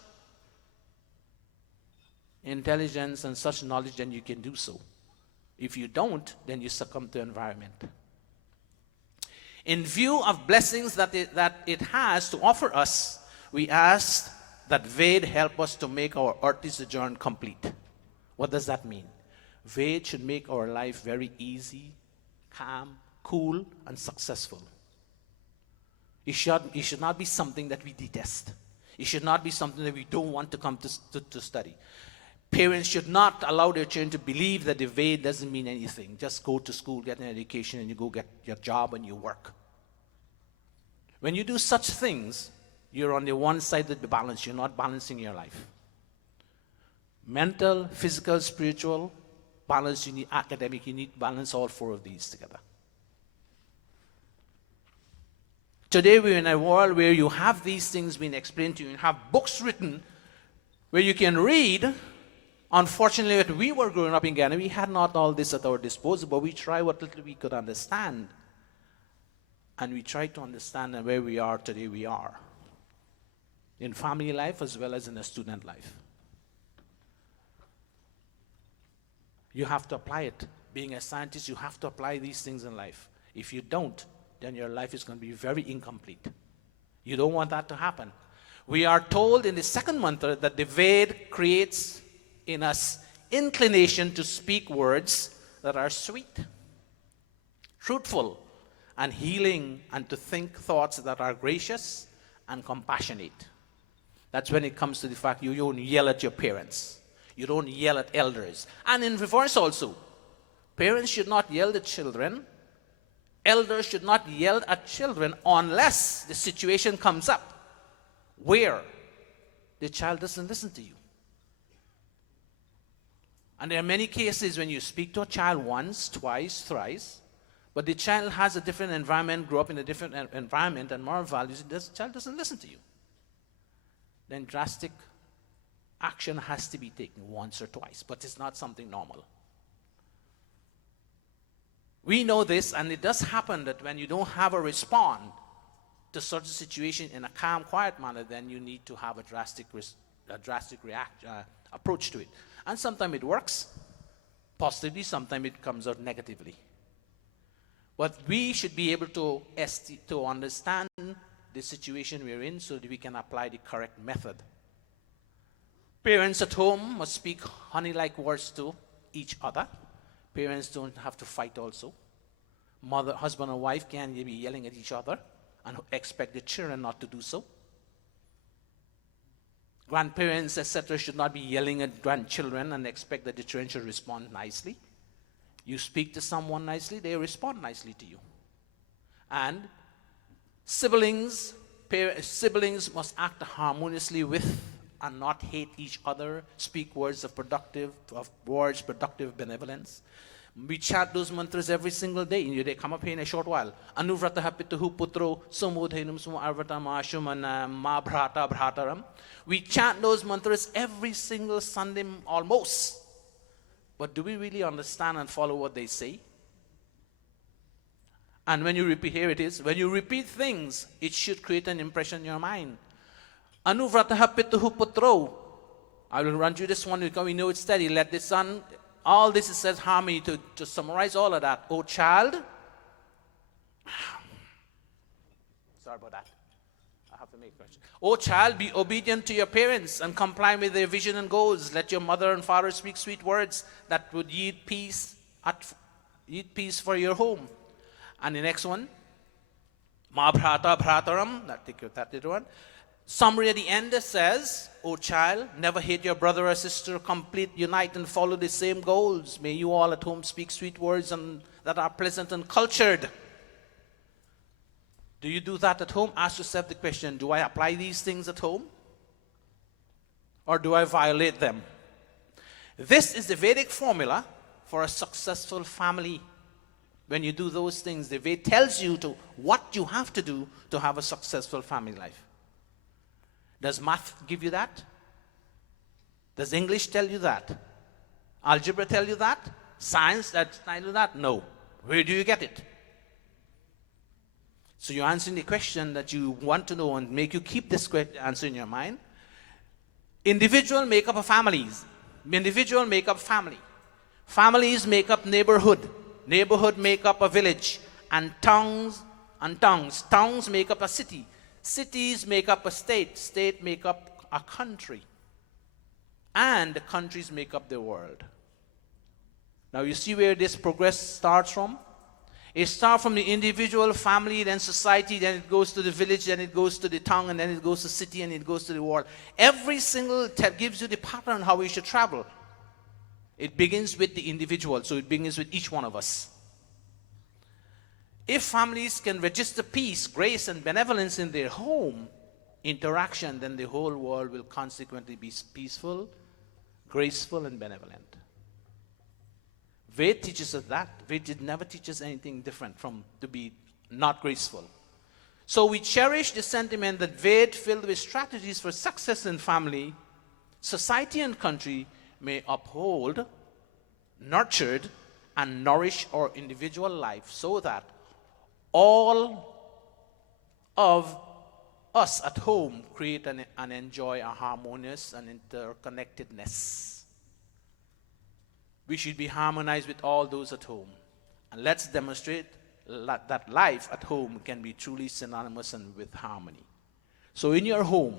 intelligence and such knowledge, then you can do so. If you don't, then you succumb to environment. In view of blessings that it has to offer us, we ask that Ved help us to make our earthly sojourn complete. What does that mean? Ved should make our life very easy, calm, cool, and successful. It should not be something that we detest. It should not be something that we don't want to come to study. Parents should not allow their children to believe that the Ved doesn't mean anything. Just go to school, get an education, and you go get your job and you work. When you do such things, you're on the one side of the balance. You're not balancing your life. Mental, physical, spiritual balance, you need academic, you need balance all four of these together. Today we're in a world where you have these things being explained to you. You have books written where you can read. Unfortunately, when we were growing up in Ghana, we had not all this at our disposal, but we tried what little we could understand. And we tried to understand where we are today we are. In family life as well as in a student life. You have to apply it. Being a scientist, you have to apply these things in life. If you don't, then your life is going to be very incomplete. You don't want that to happen. We are told in the second mantra that the Ved creates in us inclination to speak words that are sweet, truthful, and healing, and to think thoughts that are gracious and compassionate. That's when it comes to the fact you don't yell at your parents. You don't yell at elders. And in reverse also, parents should not yell at children. Elders should not yell at children unless the situation comes up where the child doesn't listen to you. And there are many cases when you speak to a child once, twice, thrice, but the child has a different environment, grew up in a different environment and moral values, the child doesn't listen to you. Then drastic action has to be taken once or twice, but it's not something normal. We know this, and it does happen that when you don't have a response to such a situation in a calm, quiet manner, then you need to have a drastic approach to it. And sometimes it works positively, sometimes it comes out negatively. But we should be able to understand the situation we're in so that we can apply the correct method. Parents at home must speak honey-like words to each other. Parents don't have to fight also. Husband and wife can't be yelling at each other and expect the children not to do so. Grandparents, etc., should not be yelling at grandchildren and expect that the children should respond nicely. You speak to someone nicely, they respond nicely to you. And siblings must act harmoniously with and not hate each other, speak words of productive benevolence. We chant those mantras every single day. They come up here in a short while. Anuvrataha pituhu putro samudhenum sumo arvatam ashumana ma bhrata bhrataram. We chant those mantras every single Sunday almost. But do we really understand and follow what they say? And when you repeat, here it is, when you repeat things, it should create an impression in your mind. Anuvrataha pituhu putro. I will run through this one because we know it's steady. Let the sun, all this says harmony to summarize all of that. Oh child, sorry about that. I have to make a question. Oh child, be obedient to your parents and comply with their vision and goals. Let your mother and father speak sweet words that would yield peace for your home. And the next one, Ma Bhrata Bhrataram, that little one. Summary at the end says, O child, never hate your brother or sister, complete, unite, and follow the same goals. May you all at home speak sweet words and that are pleasant and cultured. Do you do that at home? Ask yourself the question, do I apply these things at home? Or do I violate them? This is the Vedic formula for a successful family. When you do those things, the Veda tells you to what you have to do to have a successful family life. Does math give you that? Does English tell you that? Algebra tell you that? Science tell you that? No. Where do you get it? So you're answering the question that you want to know and make you keep this answer in your mind. Individual make up of families. Individual make up family. Families make up neighborhood. Neighborhood make up a village. And towns make up a city. Cities make up a state. State make up a country. And the countries make up the world. Now you see where this progress starts from? It starts from the individual, family, then society, then it goes to the village, then it goes to the town, and then it goes to the city, and it goes to the world. Every single step gives you the pattern how we should travel. It begins with the individual, so it begins with each one of us. If families can register peace, grace, and benevolence in their home interaction, then the whole world will consequently be peaceful, graceful, and benevolent. Veda teaches us that. Veda never teaches anything different from to be not graceful. So we cherish the sentiment that Veda, filled with strategies for success in family, society, and country, may uphold, nurtured, and nourish our individual life so that all of us at home create and enjoy a harmonious and interconnectedness. We should be harmonized with all those at home. And let's demonstrate that life at home can be truly synonymous and with harmony. So in your home,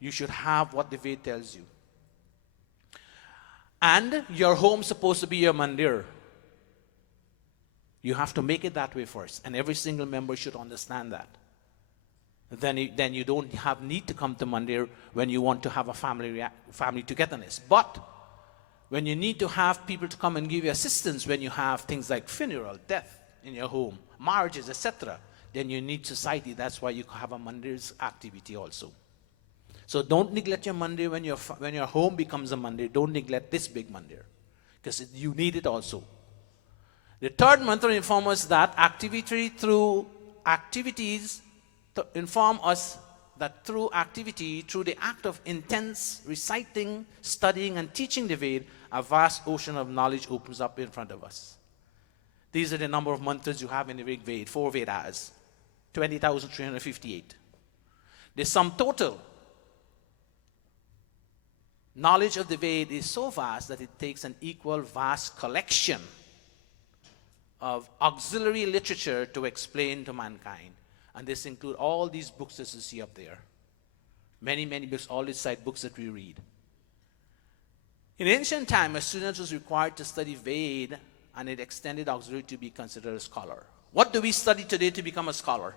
you should have what the Veda tells you. And your home's supposed to be your mandir. You have to make it that way first. And every single member should understand that. Then you don't have need to come to mandir when you want to have a family togetherness. But when you need to have people to come and give you assistance when you have things like funeral, death in your home, marriages, etc., then you need society. That's why you have a mandir's activity also. So don't neglect your mandir when your home becomes a mandir. Don't neglect this big mandir because you need it also. The third mantra informs us that through the act of intense reciting, studying, and teaching the Veda, a vast ocean of knowledge opens up in front of us. These are the number of mantras you have in the Veda, 4 Vedas, 20,358. The sum total knowledge of the Veda is so vast that it takes an equal vast collection of auxiliary literature to explain to mankind. And this includes all these books that you see up there. Many, many books, all these side books that we read. In ancient time, a student was required to study Veda and it extended auxiliary to be considered a scholar. What do we study today to become a scholar?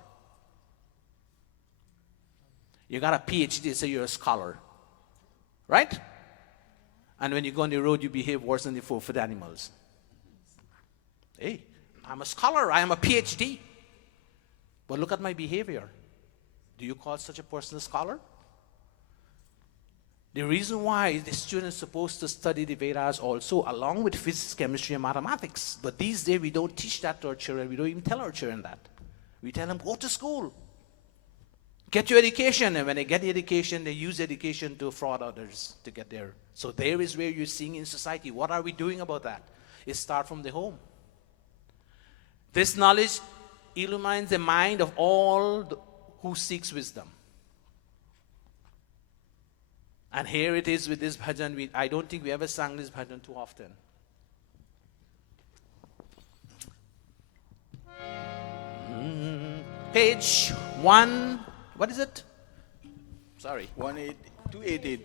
You got a PhD, so you're a scholar. Right? And when you go on the road, you behave worse than the 4-foot animals. Hey, I'm a scholar, I am a PhD. But look at my behavior. Do you call such a person a scholar? The reason why the student is supposed to study the Vedas also along with physics, chemistry, and mathematics. But these days we don't teach that to our children. We don't even tell our children that. We tell them, go to school. Get your education. And when they get the education, they use education to fraud others to get there. So there is where you're seeing in society. What are we doing about that? It starts from the home. This knowledge illumines the mind of all who seeks wisdom. And here it is with this bhajan. I don't think we ever sang this bhajan too often. Page 1, what is it? Sorry. 288.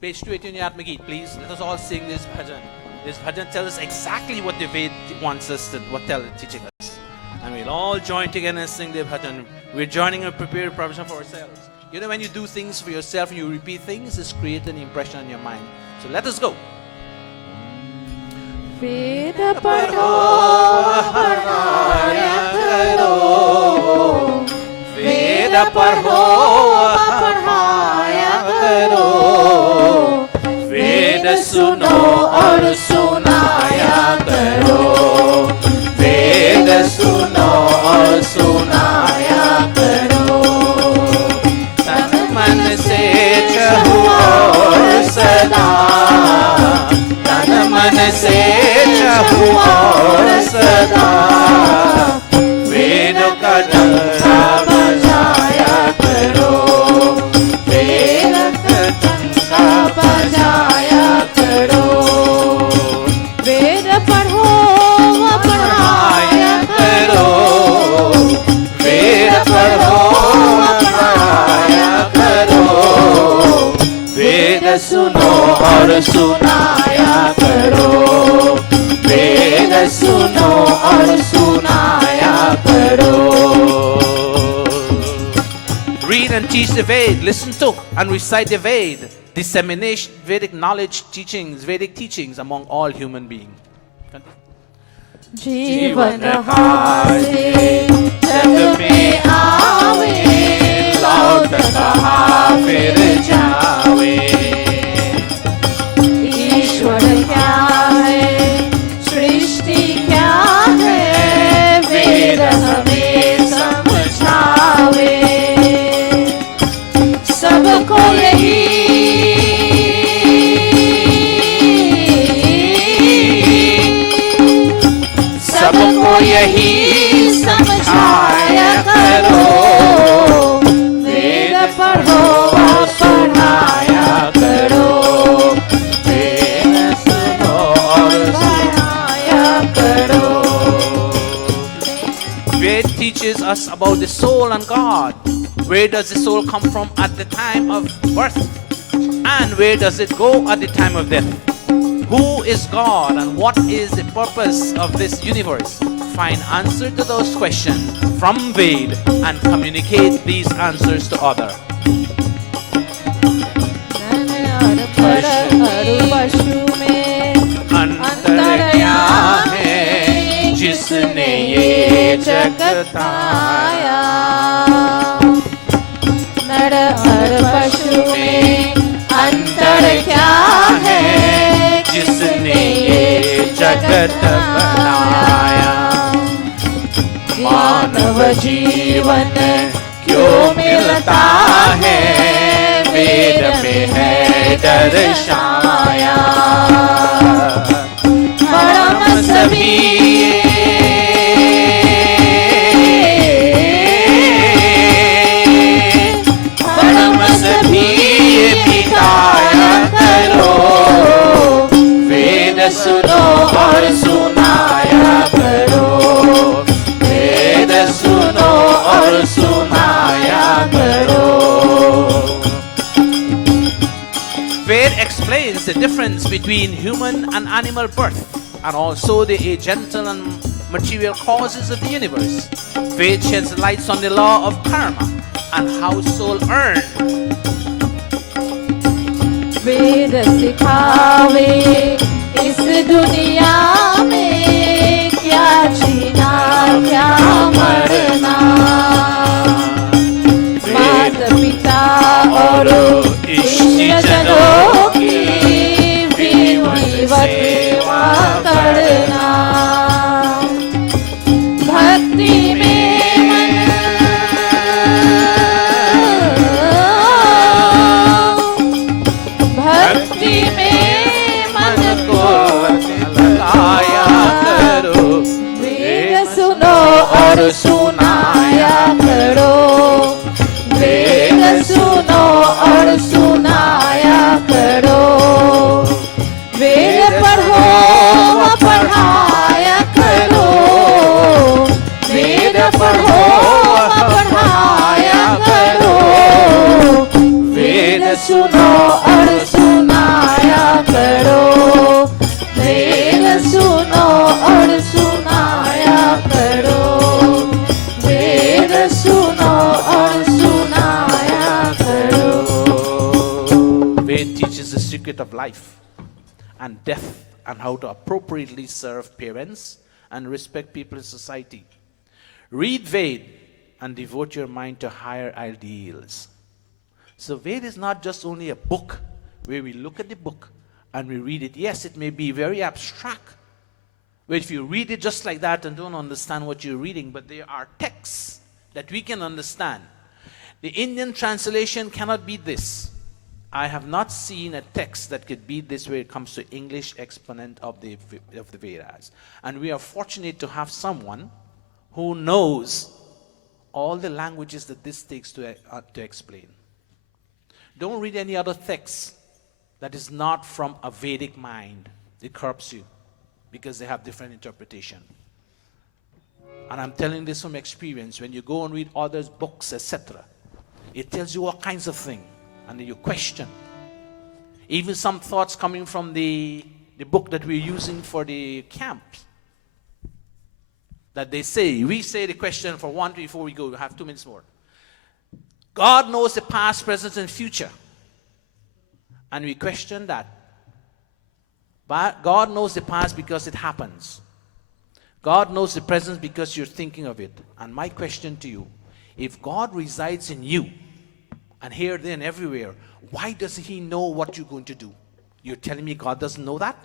Page 280 in your Atma-Geet, please. Let us all sing this bhajan. This bhajan tells us exactly what the Ved wants us to, teaching us. And we'll all join together and sing the bhajan. We're joining and prepare provision for ourselves. You know, when you do things for yourself and you repeat things, it's creating an impression on your mind. So let us go. Veda padho padhaya karo, Veda padho padhaya karo, Veda suno aur sunaya karo, Veda suno aur sunaya karo. सदा तन मन से चाहूं और सदा वेद का डंका बजाया करो, वेद का डंका बजाया करो, वेद पढ़ो पढ़ाया करो, वेद पढ़ो पढ़ाया करो, वेद सुनो और सुनाया करो, वेद सुनो और सुनाया करो. Read and teach the Ved. Listen to and recite the Ved. Dissemination Vedic knowledge, teachings, Vedic teachings among all human beings. जीवन हासे जग में आवे, लौट कहाँ फिर जावे. ईश्वर क्या है, सृष्टि क्या है, वेद हमें समझावे. सबको यही समझाया करो, वेद पढ़ो और पढ़ाया करो, वेद सुनो और सुनाया करो. Ved teaches us about the soul and God. Where does the soul come from at the time of birth? And where does it go at the time of death? Who is God and what is the purpose of this universe? Find answer to those questions from Ved and communicate these answers to others. पशु में अंतर क्या है, जिसने ये जगत आया. नर और पशु में अंतर क्या है, जिसने ये जगत बनाया. मानव जीवन क्यों मिलता है, वेद में है दर्शाया. परम सभी परम सभी बिताया करो, वेद सुनो और सुनाया करो, वेद सुनो और सुनाया करो. Ved explains the difference between human and animal birth and also the agental and material causes of the universe. Ved sheds lights on the law of karma and how soul earn. वेद सिखावे इस दुनिया में क्या जीना क्या मरना. माता पिता और इष्टजनों of life and death, and how to appropriately serve parents and respect people in society. Read Ved and devote your mind to higher ideals. So Ved is not just only a book where we look at the book and we read it. Yes, it may be very abstract, but if you read it just like that and don't understand what you're reading, but there are texts that we can understand. The Indian translation cannot beat this. I have not seen a text that could beat this when it comes to English exponent of the Vedas. And we are fortunate to have someone who knows all the languages that this takes to explain. Don't read any other text that is not from a Vedic mind. It corrupts you because they have different interpretation. And I'm telling this from experience. When you go and read others' books, etc., it tells you all kinds of things, and then you question. Even some thoughts coming from the book that we're using for the camps, that they say, we say the question for 1 before we go. We have 2 minutes more. God knows the past, present, and future. And we question that. But God knows the past because it happens. God knows the present because you're thinking of it. And my question to you, if God resides in you, and here, there, and everywhere, why does he know what you're going to do? You're telling me God doesn't know that?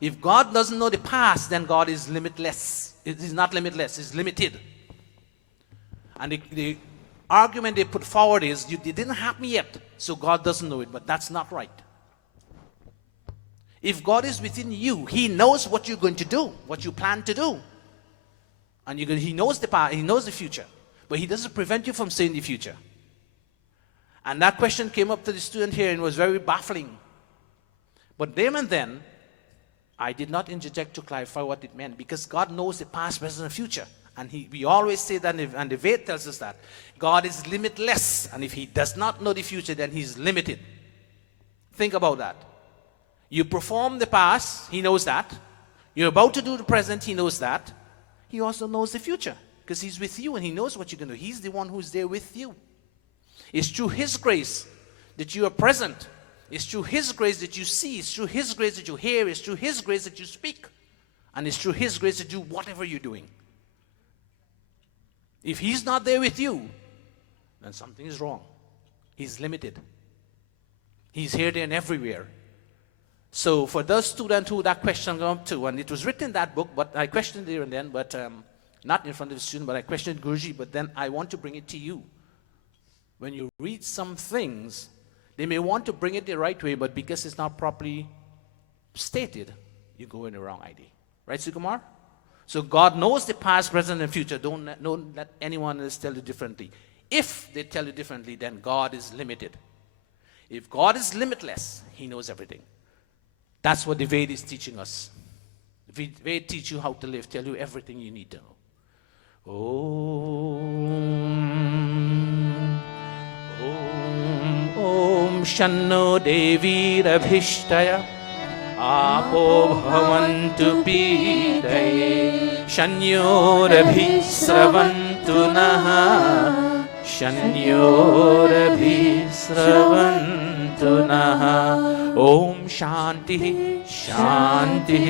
If God doesn't know the past, then God is limitless. It is not limitless, it's limited. And the argument they put forward is, it didn't happen yet, so God doesn't know it. But that's not right. If God is within you, he knows what you're going to do, what you plan to do. And he knows the past, he knows the future. But he doesn't prevent you from saying the future. And that question came up to the student here and was very baffling. But there and then, I did not interject to clarify what it meant, because God knows the past, present, and future. And we always say that, and the Ved tells us that. God is limitless, and if he does not know the future, then he's limited. Think about that. You perform the past, he knows that. You're about to do the present, he knows that. He also knows the future, because he's with you and he knows what you're going to do. He's the one who's there with you. It's through his grace that you are present. It's through his grace that you see. It's through his grace that you hear. It's through his grace that you speak. And it's through his grace that you do whatever you're doing. If he's not there with you, then something is wrong. He's limited. He's here, there, and everywhere. So for those students who that question came up to, and it was written in that book, but I questioned there and then, but not in front of the student, but I questioned Guruji, but then I want to bring it to you. When you read some things, they may want to bring it the right way, but because it's not properly stated, you go in the wrong idea. Right, Sukumar? So God knows the past, present, and future. Don't let anyone else tell you differently. If they tell you differently, then God is limited. If God is limitless, he knows everything. That's what the Veda is teaching us. The Veda teach you how to live, tell you everything you need to know. Om Shanno Devi Rabhishtaya Apo Bhavantu Pidaye Shanyo Rabhisravantu Naha Shanyo Rabhisravantu Naha Om Shanti Shanti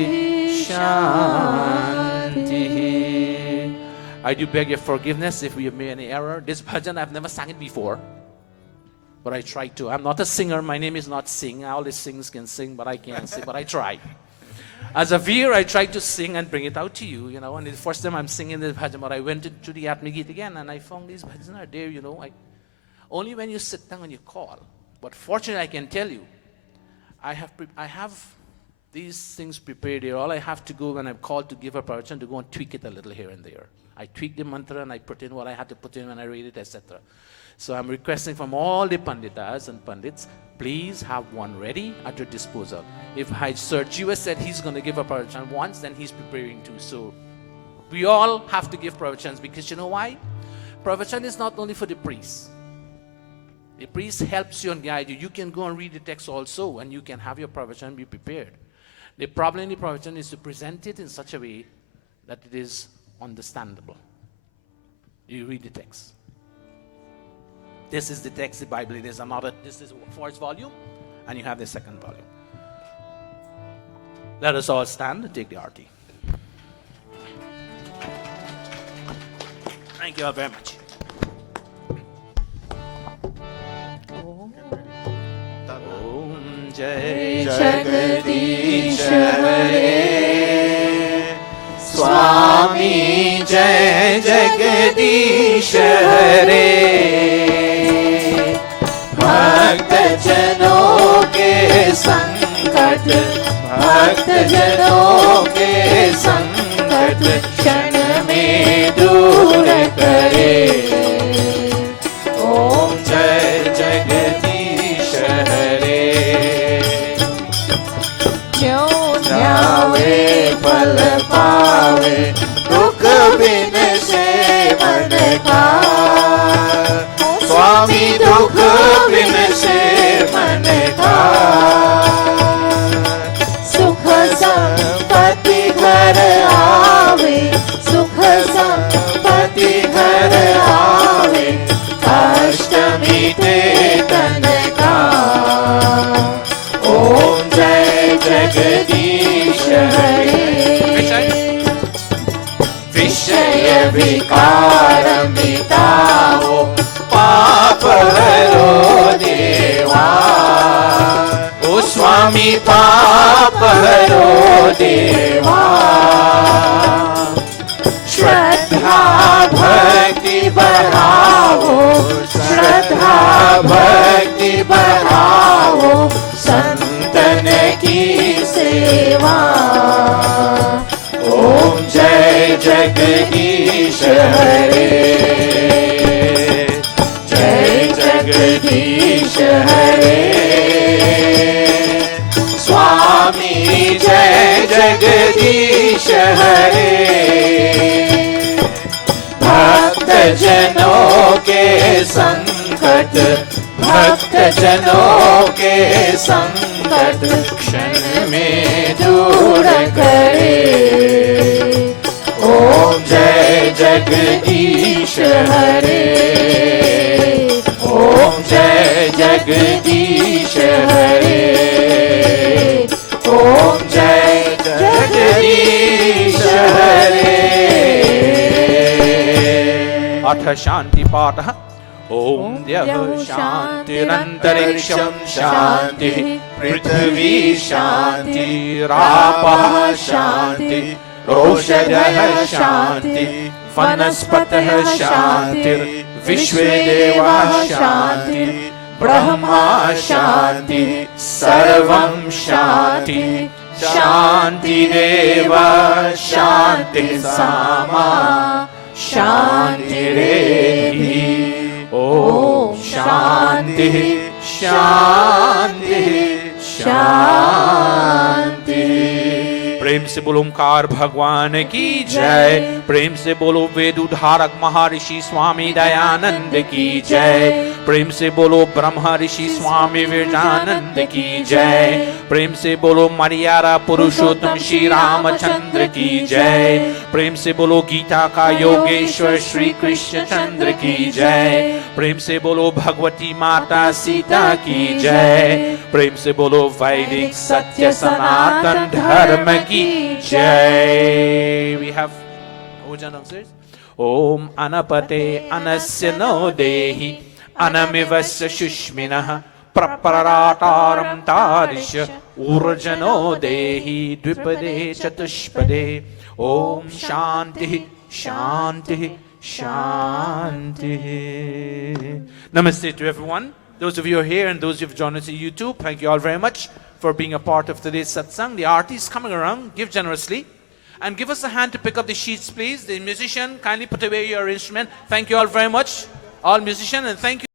Shanti. I do beg your forgiveness if we have made any error. This bhajan, I've never sang it before. But I try to. I'm not a singer. My name is not Sing. All the singers can sing, but I can't sing. But I try. As a veer, I try to sing and bring it out to you, you know. And the first time I'm singing this bhajan, but I went to the Atmagit again, and I found these bhajans are there, you know. Only when you sit down and you call. But fortunately, I can tell you, I have these things prepared here. All I have to go when I'm called to give a pravachan, to go and tweak it a little here and there. I tweak the mantra and I put in what I had to put in when I read it, etc. So I'm requesting from all the panditas and pandits, please have one ready at your disposal. If Sir Jiva said he's going to give a pravachan once, then he's preparing to. So we all have to give pravachans, because you know why? Pravachan is not only for the priest. The priest helps you and guide you. You can go and read the text also, and you can have your pravachan be prepared. The problem in the pravachan is to present it in such a way that it is understandable. You read the text. This is the text, the Bible. There's another, this is first volume, and you have the second volume. Let us all stand and take the arti. Thank you all very much. Om Jai Jagadish Hare स्वामी जय जगदीश हरे भक्त जनों के संकट भक्त जनों के संकट क्षण में दूर करे ओम जय जगदीश हरे क्यों जावे फल पावे दुख बिन से मन का स्वामी दुख बिन से मन का सुख संपत्ति घर आवे सुख संपत्ति घर आवे कष्ट मिटे तन का ओम जय जगदीश हरे विषय विकार मिटाओ पाप हरो देवा ओ स्वामी पाप हरो देवा श्रद्धा भक्ति बढ़ाओ श्रद्धा भक्ति बढ़ाओ संतन की सेवा ओम जय जगदीश हरे जय जगदीश हरे स्वामी जय जगदीश हरे भक्त जनों के संकट भक्त जनों के संकट क्षण में दूर करे ओम जय जगदीश हरे ओम जय जगदीश हरे ओम जय जगदीश हरे अथ शांति पाठ ओम द्यः शांतिरंतरिक्षं शांति पृथ्वी शांति रापः शांति रोषधः शांति वनस्पतः शांतिर् विश्वे देवाः शांति ब्रह्मा शांति सर्वं शांति शांतिरेव शांति सामा शांतिरेधि ओम शांति शांति शांति। प्रेम से बोलो ओंकार भगवान की जय। प्रेम से बोलो वेद उद्धारक महर्षि स्वामी दयानंद की जय। प्रेम से बोलो ब्रह्म ऋषि स्वामी वेदानंद की जय। प्रेम से बोलो मर्यादा पुरुषोत्तम श्री रामचंद्र की जय। प्रेम से बोलो गीता का योगेश्वर श्री कृष्ण चंद्र की जय। प्रेम से बोलो भगवती माता सीता की जय। प्रेम से बोलो वैदिक सत्य सनातन धर्म की जय। We have Ojan upstairs. Om anapate anasya no dehi anamivasya shushminah praparataram tarisha urjano dehi dvipade chatushpade. Om shanti shanti shanti. Namaste to everyone. Those of you who are here and those who have joined us on YouTube, thank you all very much for being a part of today's satsang. The artist is coming around. Give generously. And give us a hand to pick up the sheets, please. The musician, kindly put away your instrument. Thank you all very much, all musicians, and thank you.